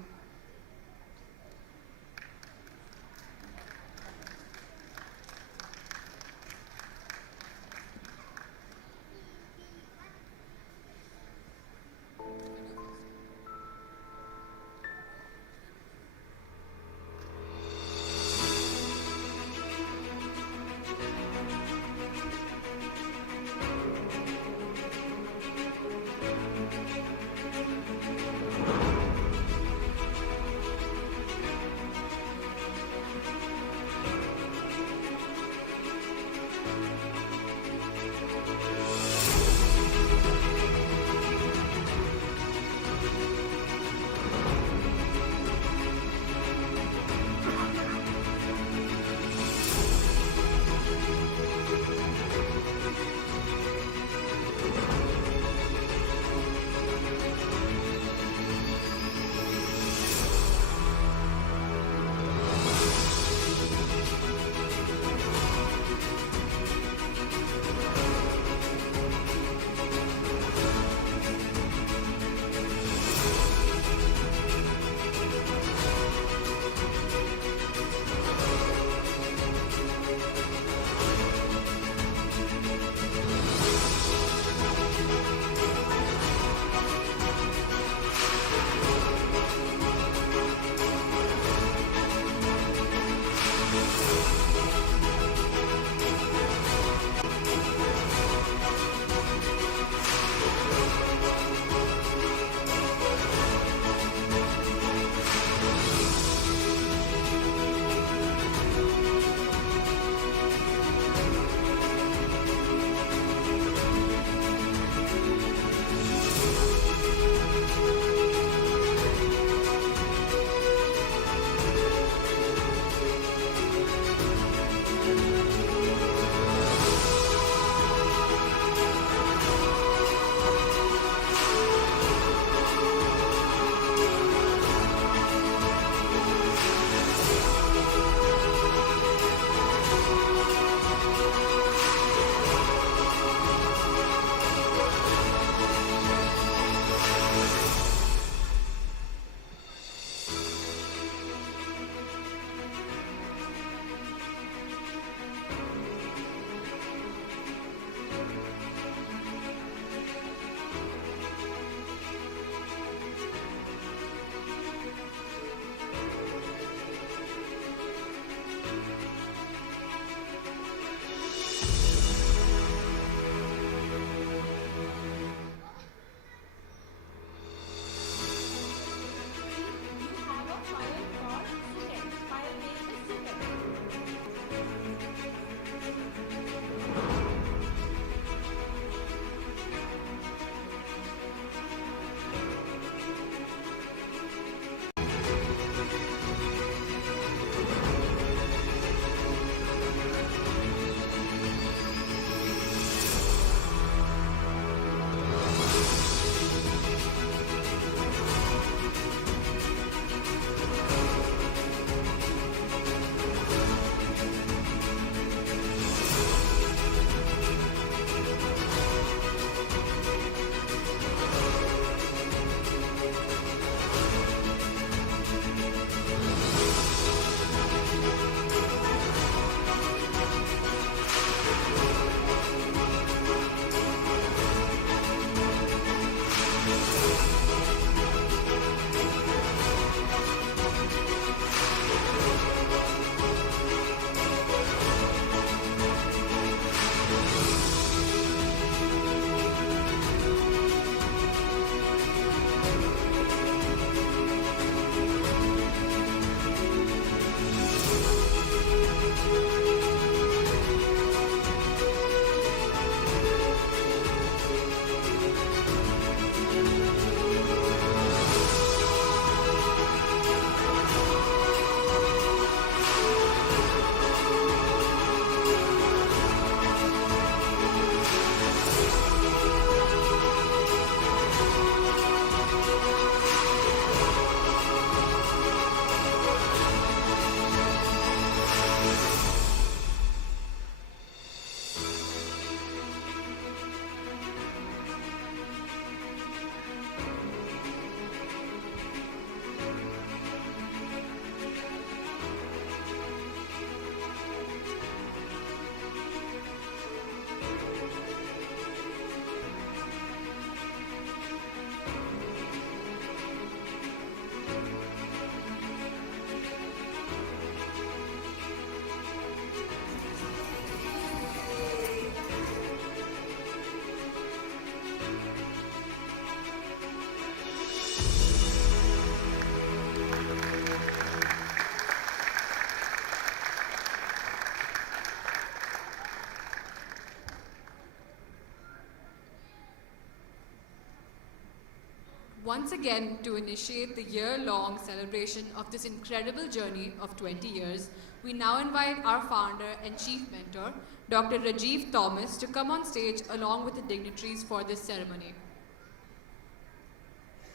Once again, to initiate the year-long celebration of this incredible journey of 20 years, we now invite our founder and chief mentor, Dr. Rajiv Thomas, to come on stage along with the dignitaries for this ceremony.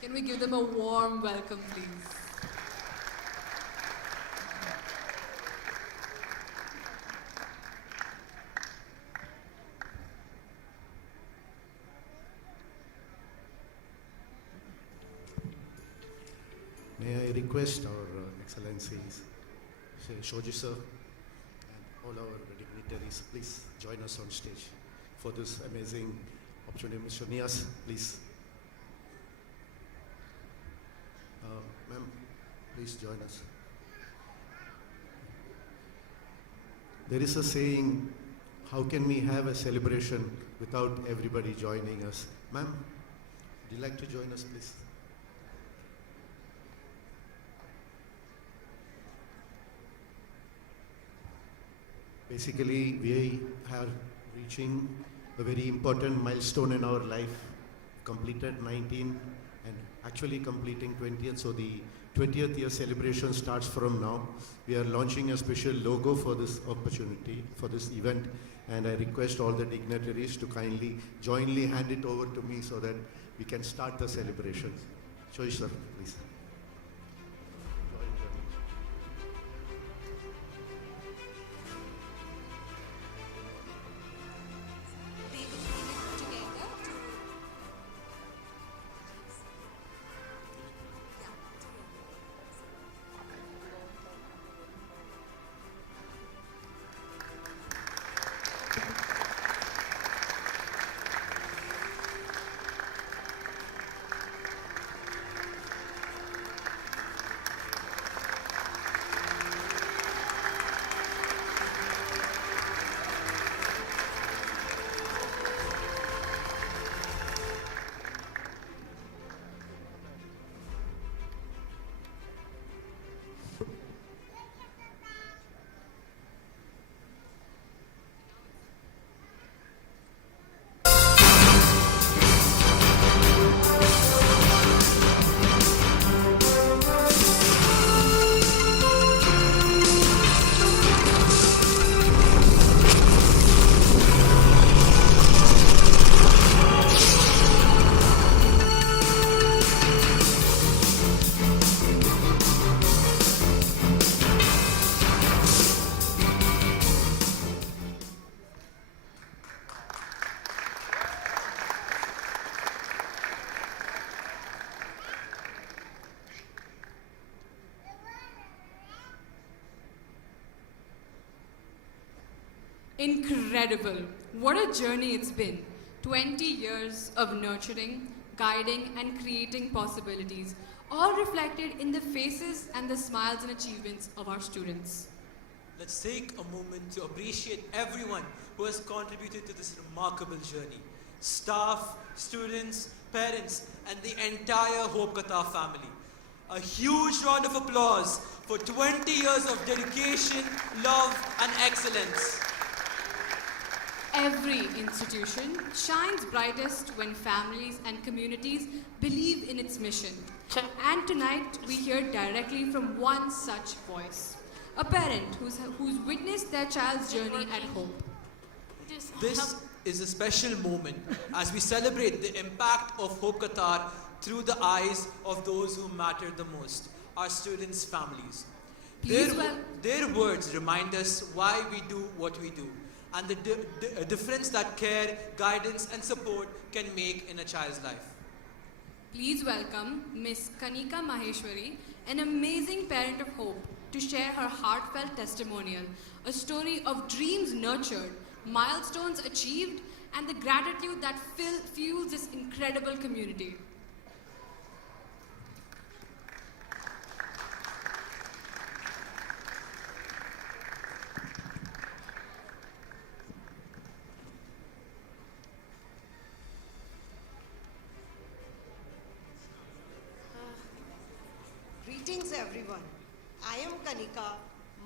Can we give them a warm welcome, please? May I request our Excellencies, Shoji sir, and all our dignitaries, please join us on stage for this amazing opportunity. Mr. Nias, please. Ma'am, please join us. There is a saying, how can we have a celebration without everybody joining us? Ma'am, would you like to join us, please? Basically, we are reaching a very important milestone in our life, completed 19 and actually completing 20th. So the 20th year celebration starts from now. We are launching a special logo for this opportunity, for this event, and I request all the dignitaries to kindly jointly hand it over to me so that we can start the celebration. Shoji sir, please. Incredible. What a journey it's been. 20 years of nurturing, guiding, and creating possibilities, all reflected in the faces and the smiles and achievements of our students. Let's take a moment to appreciate everyone who has contributed to this remarkable journey. Staff, students, parents, and the entire Hope Qatar family. A huge round of applause for 20 years of dedication, love, and excellence. Every institution shines brightest when families and communities believe in its mission. And tonight we hear directly from one such voice. A parent who's witnessed their child's journey at Hope. This is a special moment as we celebrate the impact of Hope Qatar through the eyes of those who matter the most, our students' families. Their words remind us why we do what we do, and the difference that care, guidance, and support can make in a child's life. Please welcome Miss Kanika Maheshwari, an amazing parent of hope, to share her heartfelt testimonial, a story of dreams nurtured, milestones achieved, and the gratitude that fuels this incredible community. Greetings everyone. I am Kanika,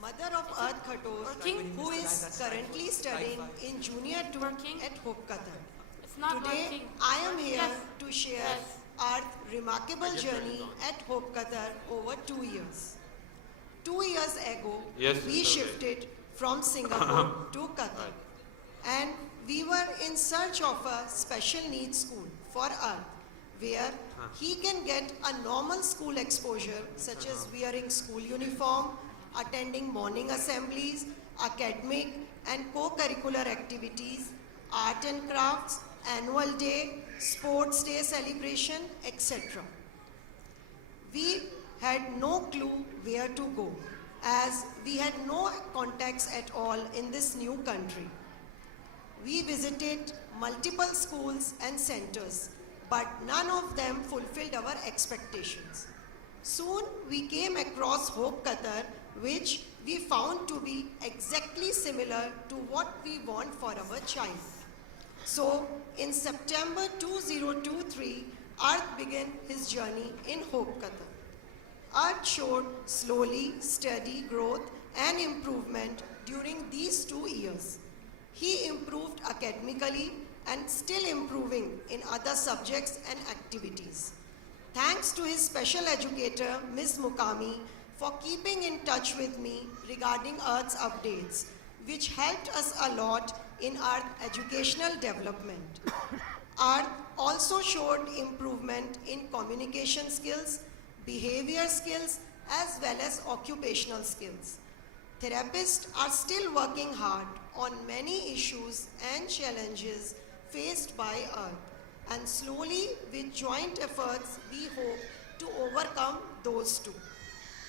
mother of Earth Khatos, who is currently studying in Junior 2 at Hope Qatar. Today I am here to share our remarkable journey at Hope Qatar over 2 years. 2 years ago, Yes, we okay. shifted from Singapore to Qatar. And we were in search of a special needs school for Earth, where he can get a normal school exposure, such as wearing school uniform, attending morning assemblies, academic and co-curricular activities, art and crafts, annual day, sports day celebration, etc. We had no clue where to go, as we had no contacts at all in this new country. We visited multiple schools and centers, but none of them fulfilled our expectations. Soon we came across Hope Qatar, which we found to be exactly similar to what we want for our child. So in September 2023, Arth began his journey in Hope Qatar. Arth showed slowly, steady growth and improvement during these 2 years. He improved academically and still improving in other subjects and activities. Thanks to his special educator, Ms. Mukami, for keeping in touch with me regarding Earth's updates, which helped us a lot in our educational development. Earth also showed improvement in communication skills, behavior skills, as well as occupational skills. Therapists are still working hard on many issues and challenges faced by Earth, and slowly with joint efforts we hope to overcome those too.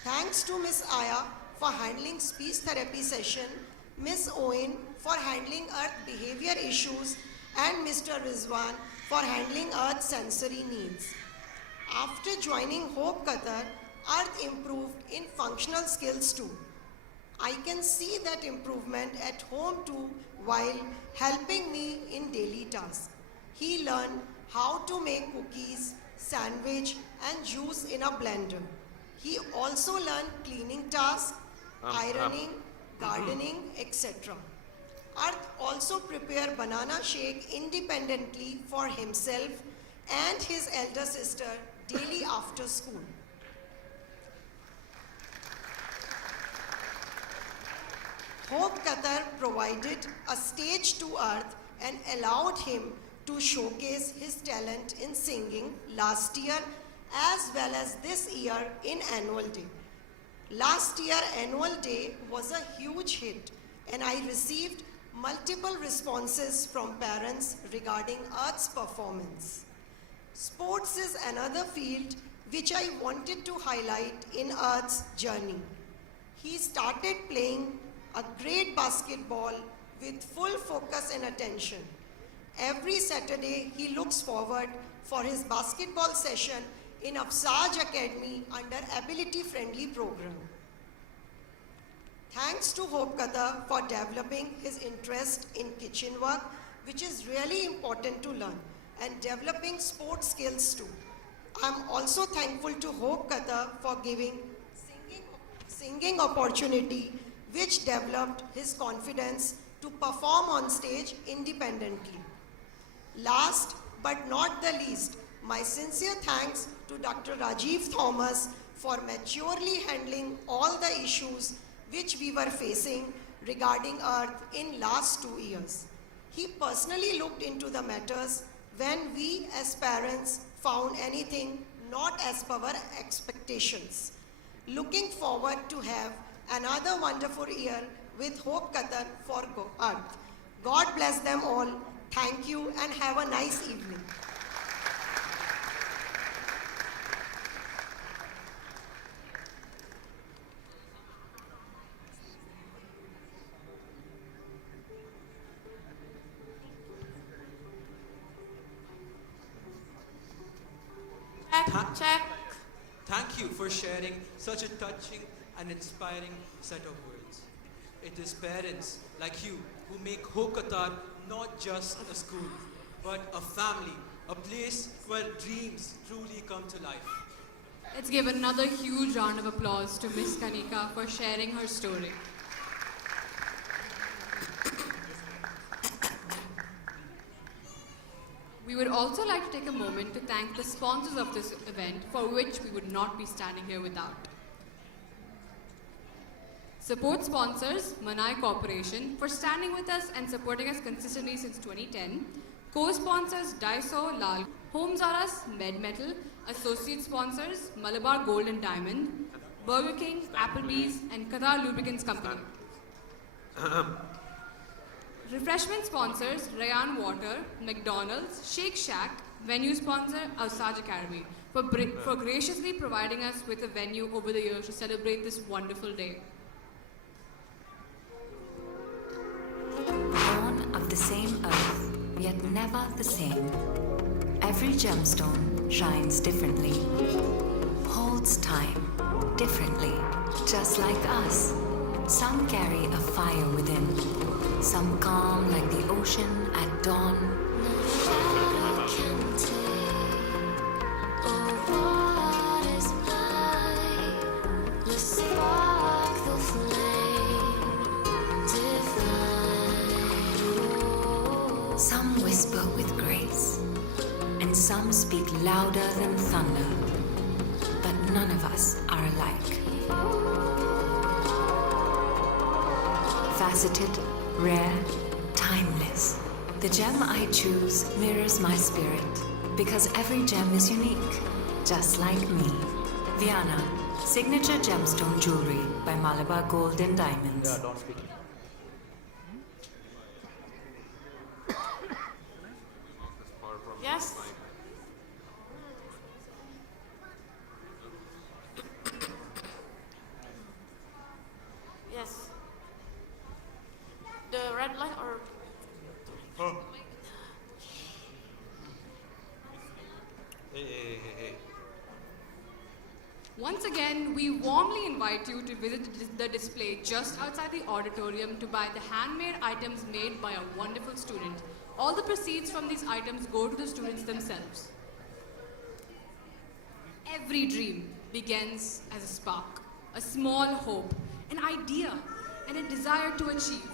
Thanks to Ms. Aya for handling speech therapy session, Ms. Owen for handling Earth behavior issues, and Mr. Rizwan for handling Earth sensory needs. After joining Hope Qatar, Earth improved in functional skills too. I can see that improvement at home too while helping me in daily tasks. He learned how to make cookies, sandwich and juice in a blender. He also learned cleaning tasks, ironing, gardening, etc. Arth also prepared banana shake independently for himself and his elder sister daily after school. Hope Qatar provided a stage to Arth and allowed him to showcase his talent in singing last year as well as this year in annual day. Last year annual day was a huge hit and I received multiple responses from parents regarding Arth's performance. Sports is another field which I wanted to highlight in Arth's journey. He started playing a great basketball with full focus and attention. Every Saturday he looks forward for his basketball session in Afsaj Academy under Ability Friendly program. Thanks to Hope Qatar for developing his interest in kitchen work, which is really important to learn, and developing sports skills too. I'm also thankful to Hope Qatar for giving singing opportunity, which developed his confidence to perform on stage independently. Last but not the least, my sincere thanks to Dr. Rajiv Thomas for maturely handling all the issues which we were facing regarding Earth in last 2 years. He personally looked into the matters when we as parents found anything not as per our expectations. Looking forward to have another wonderful year with Hope Qatar for Earth. God bless them all. Thank you and have a nice evening. Check. Thank you for sharing such a touching and inspiring set of words. It is parents like you who make Hope Qatar not just a school, but a family, a place where dreams truly come to life. Let's give another huge round of applause to Miss Kanika for sharing her story. We would also like to take a moment to thank the sponsors of this event, for which we would not be standing here without. Support sponsors, Manai Corporation, for standing with us and supporting us consistently since 2010. Co-sponsors, Daiso, Lal, Homes R Us, Med Metal. Associate sponsors, Malabar Gold and Diamond, Burger King, Applebee's, and Qatar Lubricants Company. Refreshment sponsors, Rayan Water, McDonald's, Shake Shack. Venue sponsor, Osage Academy, for graciously providing us with a venue over the years to celebrate this wonderful day. Born of the same earth, yet never the same. Every gemstone shines differently, holds time differently, just like us. Some carry a fire within, some calm like the ocean at dawn. Some whisper with grace, and some speak louder than thunder, but none of us are alike. Faceted, rare, timeless. The gem I choose mirrors my spirit, because every gem is unique, just like me. Viana, signature gemstone jewelry by Malabar Gold and Diamonds. Yeah, don't speak. Yes. Yes. The red light or Hey. Once again, we warmly invite you to visit the display just outside the auditorium to buy the handmade items made by a wonderful student. All the proceeds from these items go to the students themselves. Every dream begins as a spark, a small hope, an idea, and a desire to achieve.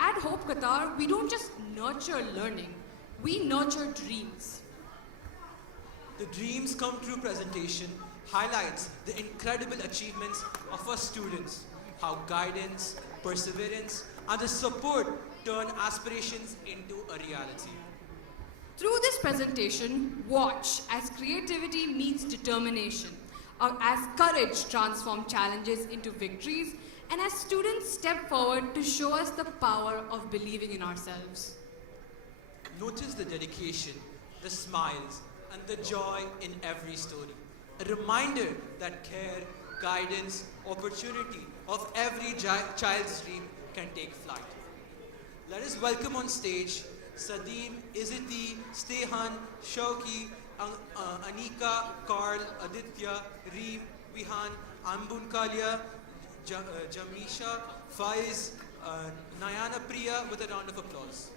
At Hope Qatar, we don't just nurture learning, we nurture dreams. The Dreams Come True presentation highlights the incredible achievements of our students, how guidance, perseverance, and the support turn aspirations into a reality. Through this presentation, watch as creativity meets determination, as courage transforms challenges into victories, and as students step forward to show us the power of believing in ourselves. Notice the dedication, the smiles, and the joy in every story. A reminder that care, guidance, opportunity of every child's dream can take flight. Let us welcome on stage Sadeem, Iziti, Stehan, Shauki, Anika, Carl, Aditya, Reem, Vihan, Ambun Kalia, Jamisha, Faiz, Nayana Priya with a round of applause.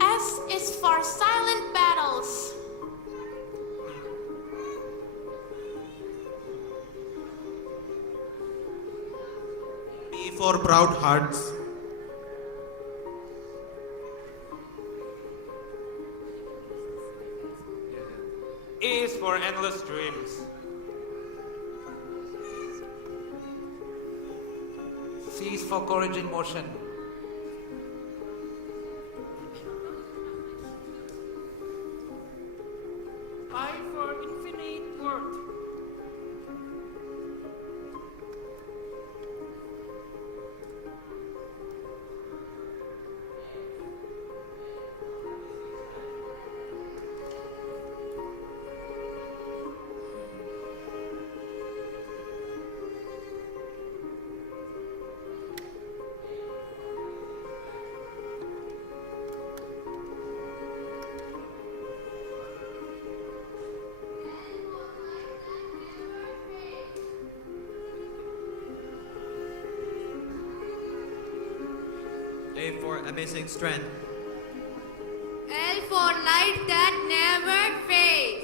S is for silent battles. P for proud hearts. E is for endless dreams. C is for courage in motion. I for infinite worth. A for amazing strength. L for light that never fades.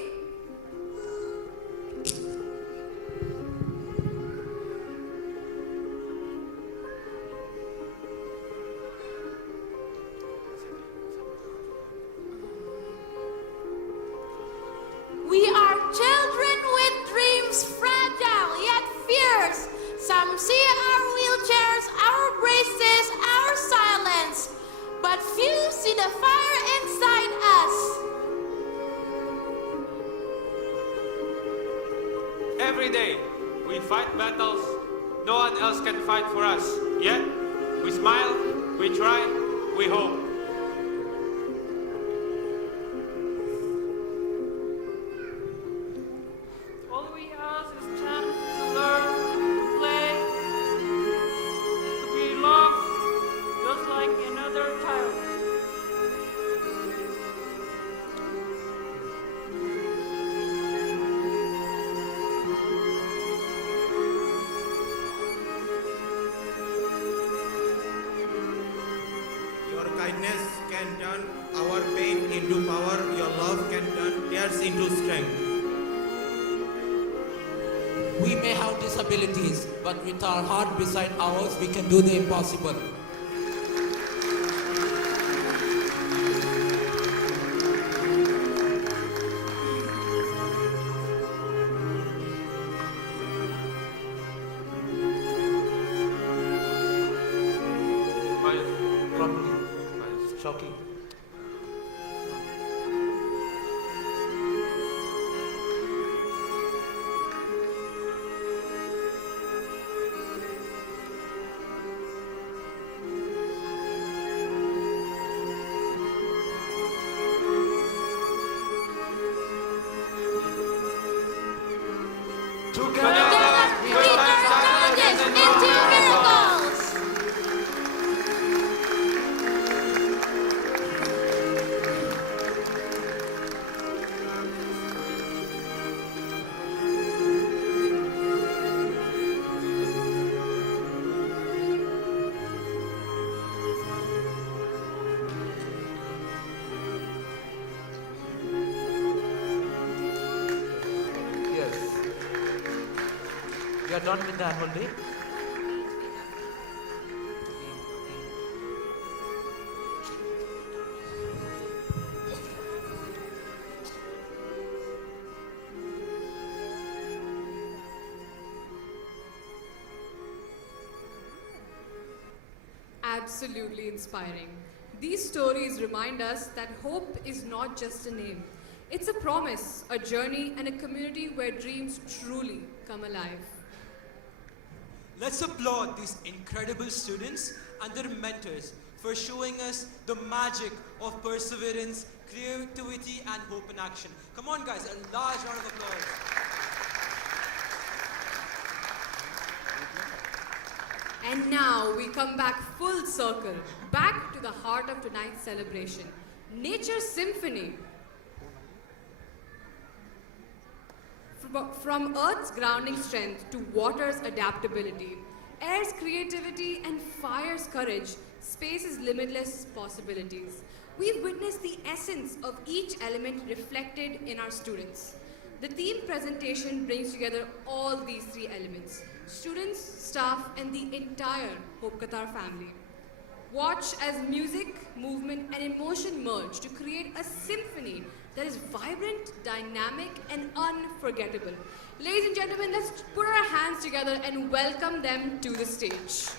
We are children with dreams, fragile yet fierce. Some see our wheelchairs, our braces, our silence, but few see the fire inside us. Every day, we fight battles no one else can fight for us. Yet, we smile, we try, we hope. All we ask is chance to learn, to play, to be loved, just like another child. Your kindness can turn our pain into power. Your love can turn tears into strength. We may have disabilities, but with our heart beside ours, we can do the impossible. Properly. Shocking. Together, we turn challenges into miracles. Yes. We are done with the annual day. Absolutely inspiring. These stories remind us that hope is not just a name. It's a promise, a journey, and a community where dreams truly come alive. Let's applaud these incredible students and their mentors for showing us the magic of perseverance, creativity, and hope in action. Come on, guys, a large round of applause. And now we come back full circle, back to the heart of tonight's celebration, Nature's Symphony. From Earth's grounding strength to water's adaptability, air's creativity and fire's courage, space's limitless possibilities. We've witnessed the essence of each element reflected in our students. The theme presentation brings together all these three elements: students, staff, and the entire Hope Qatar family. Watch as music, movement, and emotion merge to create a symphony that is vibrant, dynamic, and unforgettable. Ladies and gentlemen, let's put our hands together and welcome them to the stage.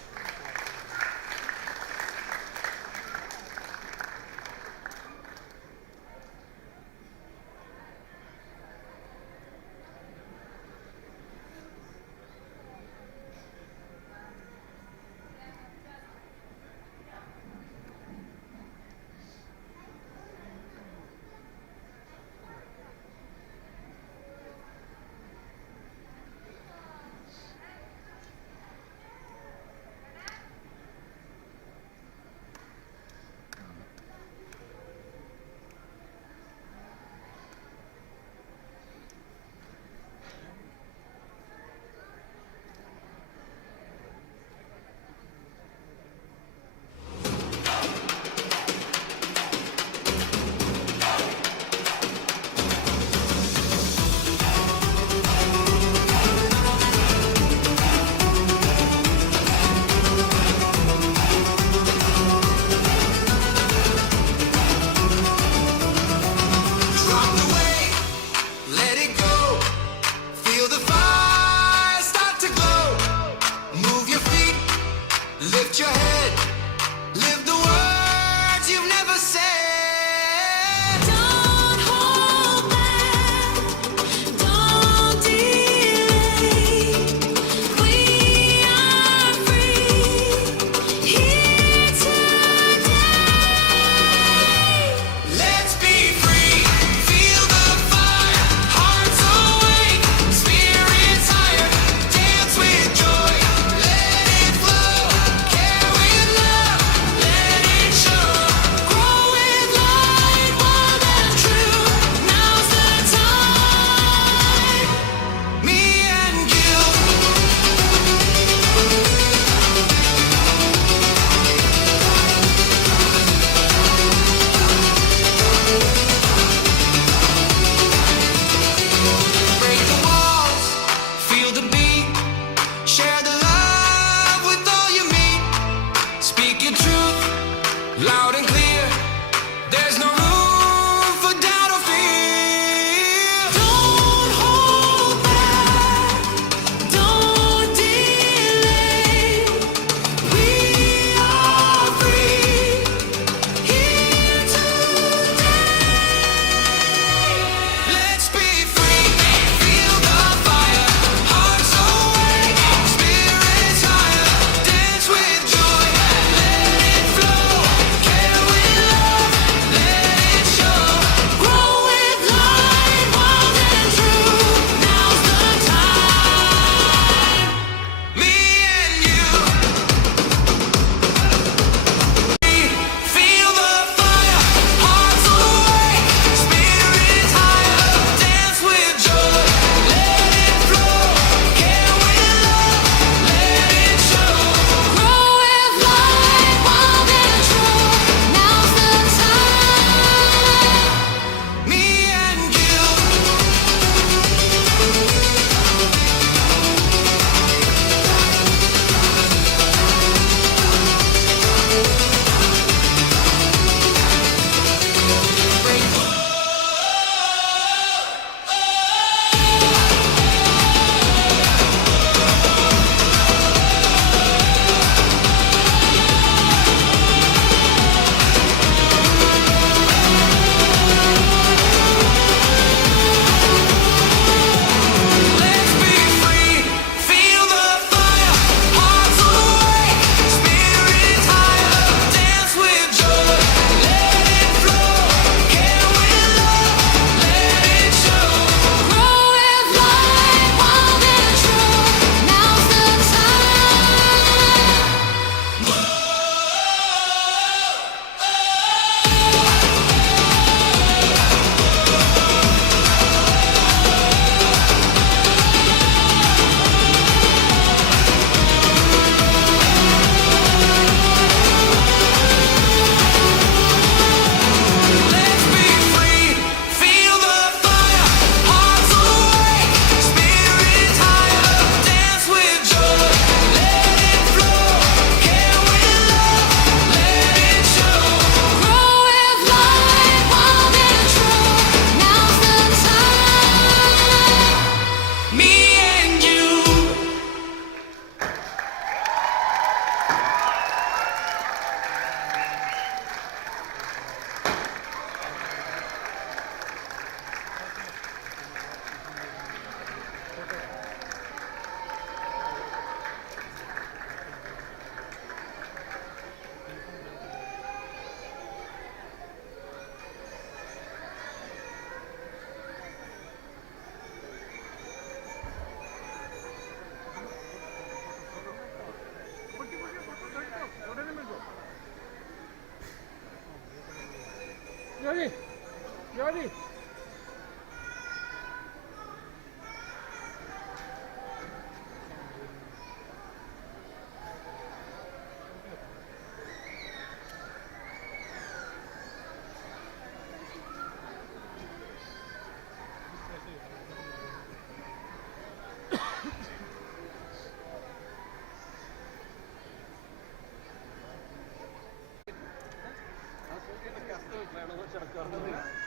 Ready?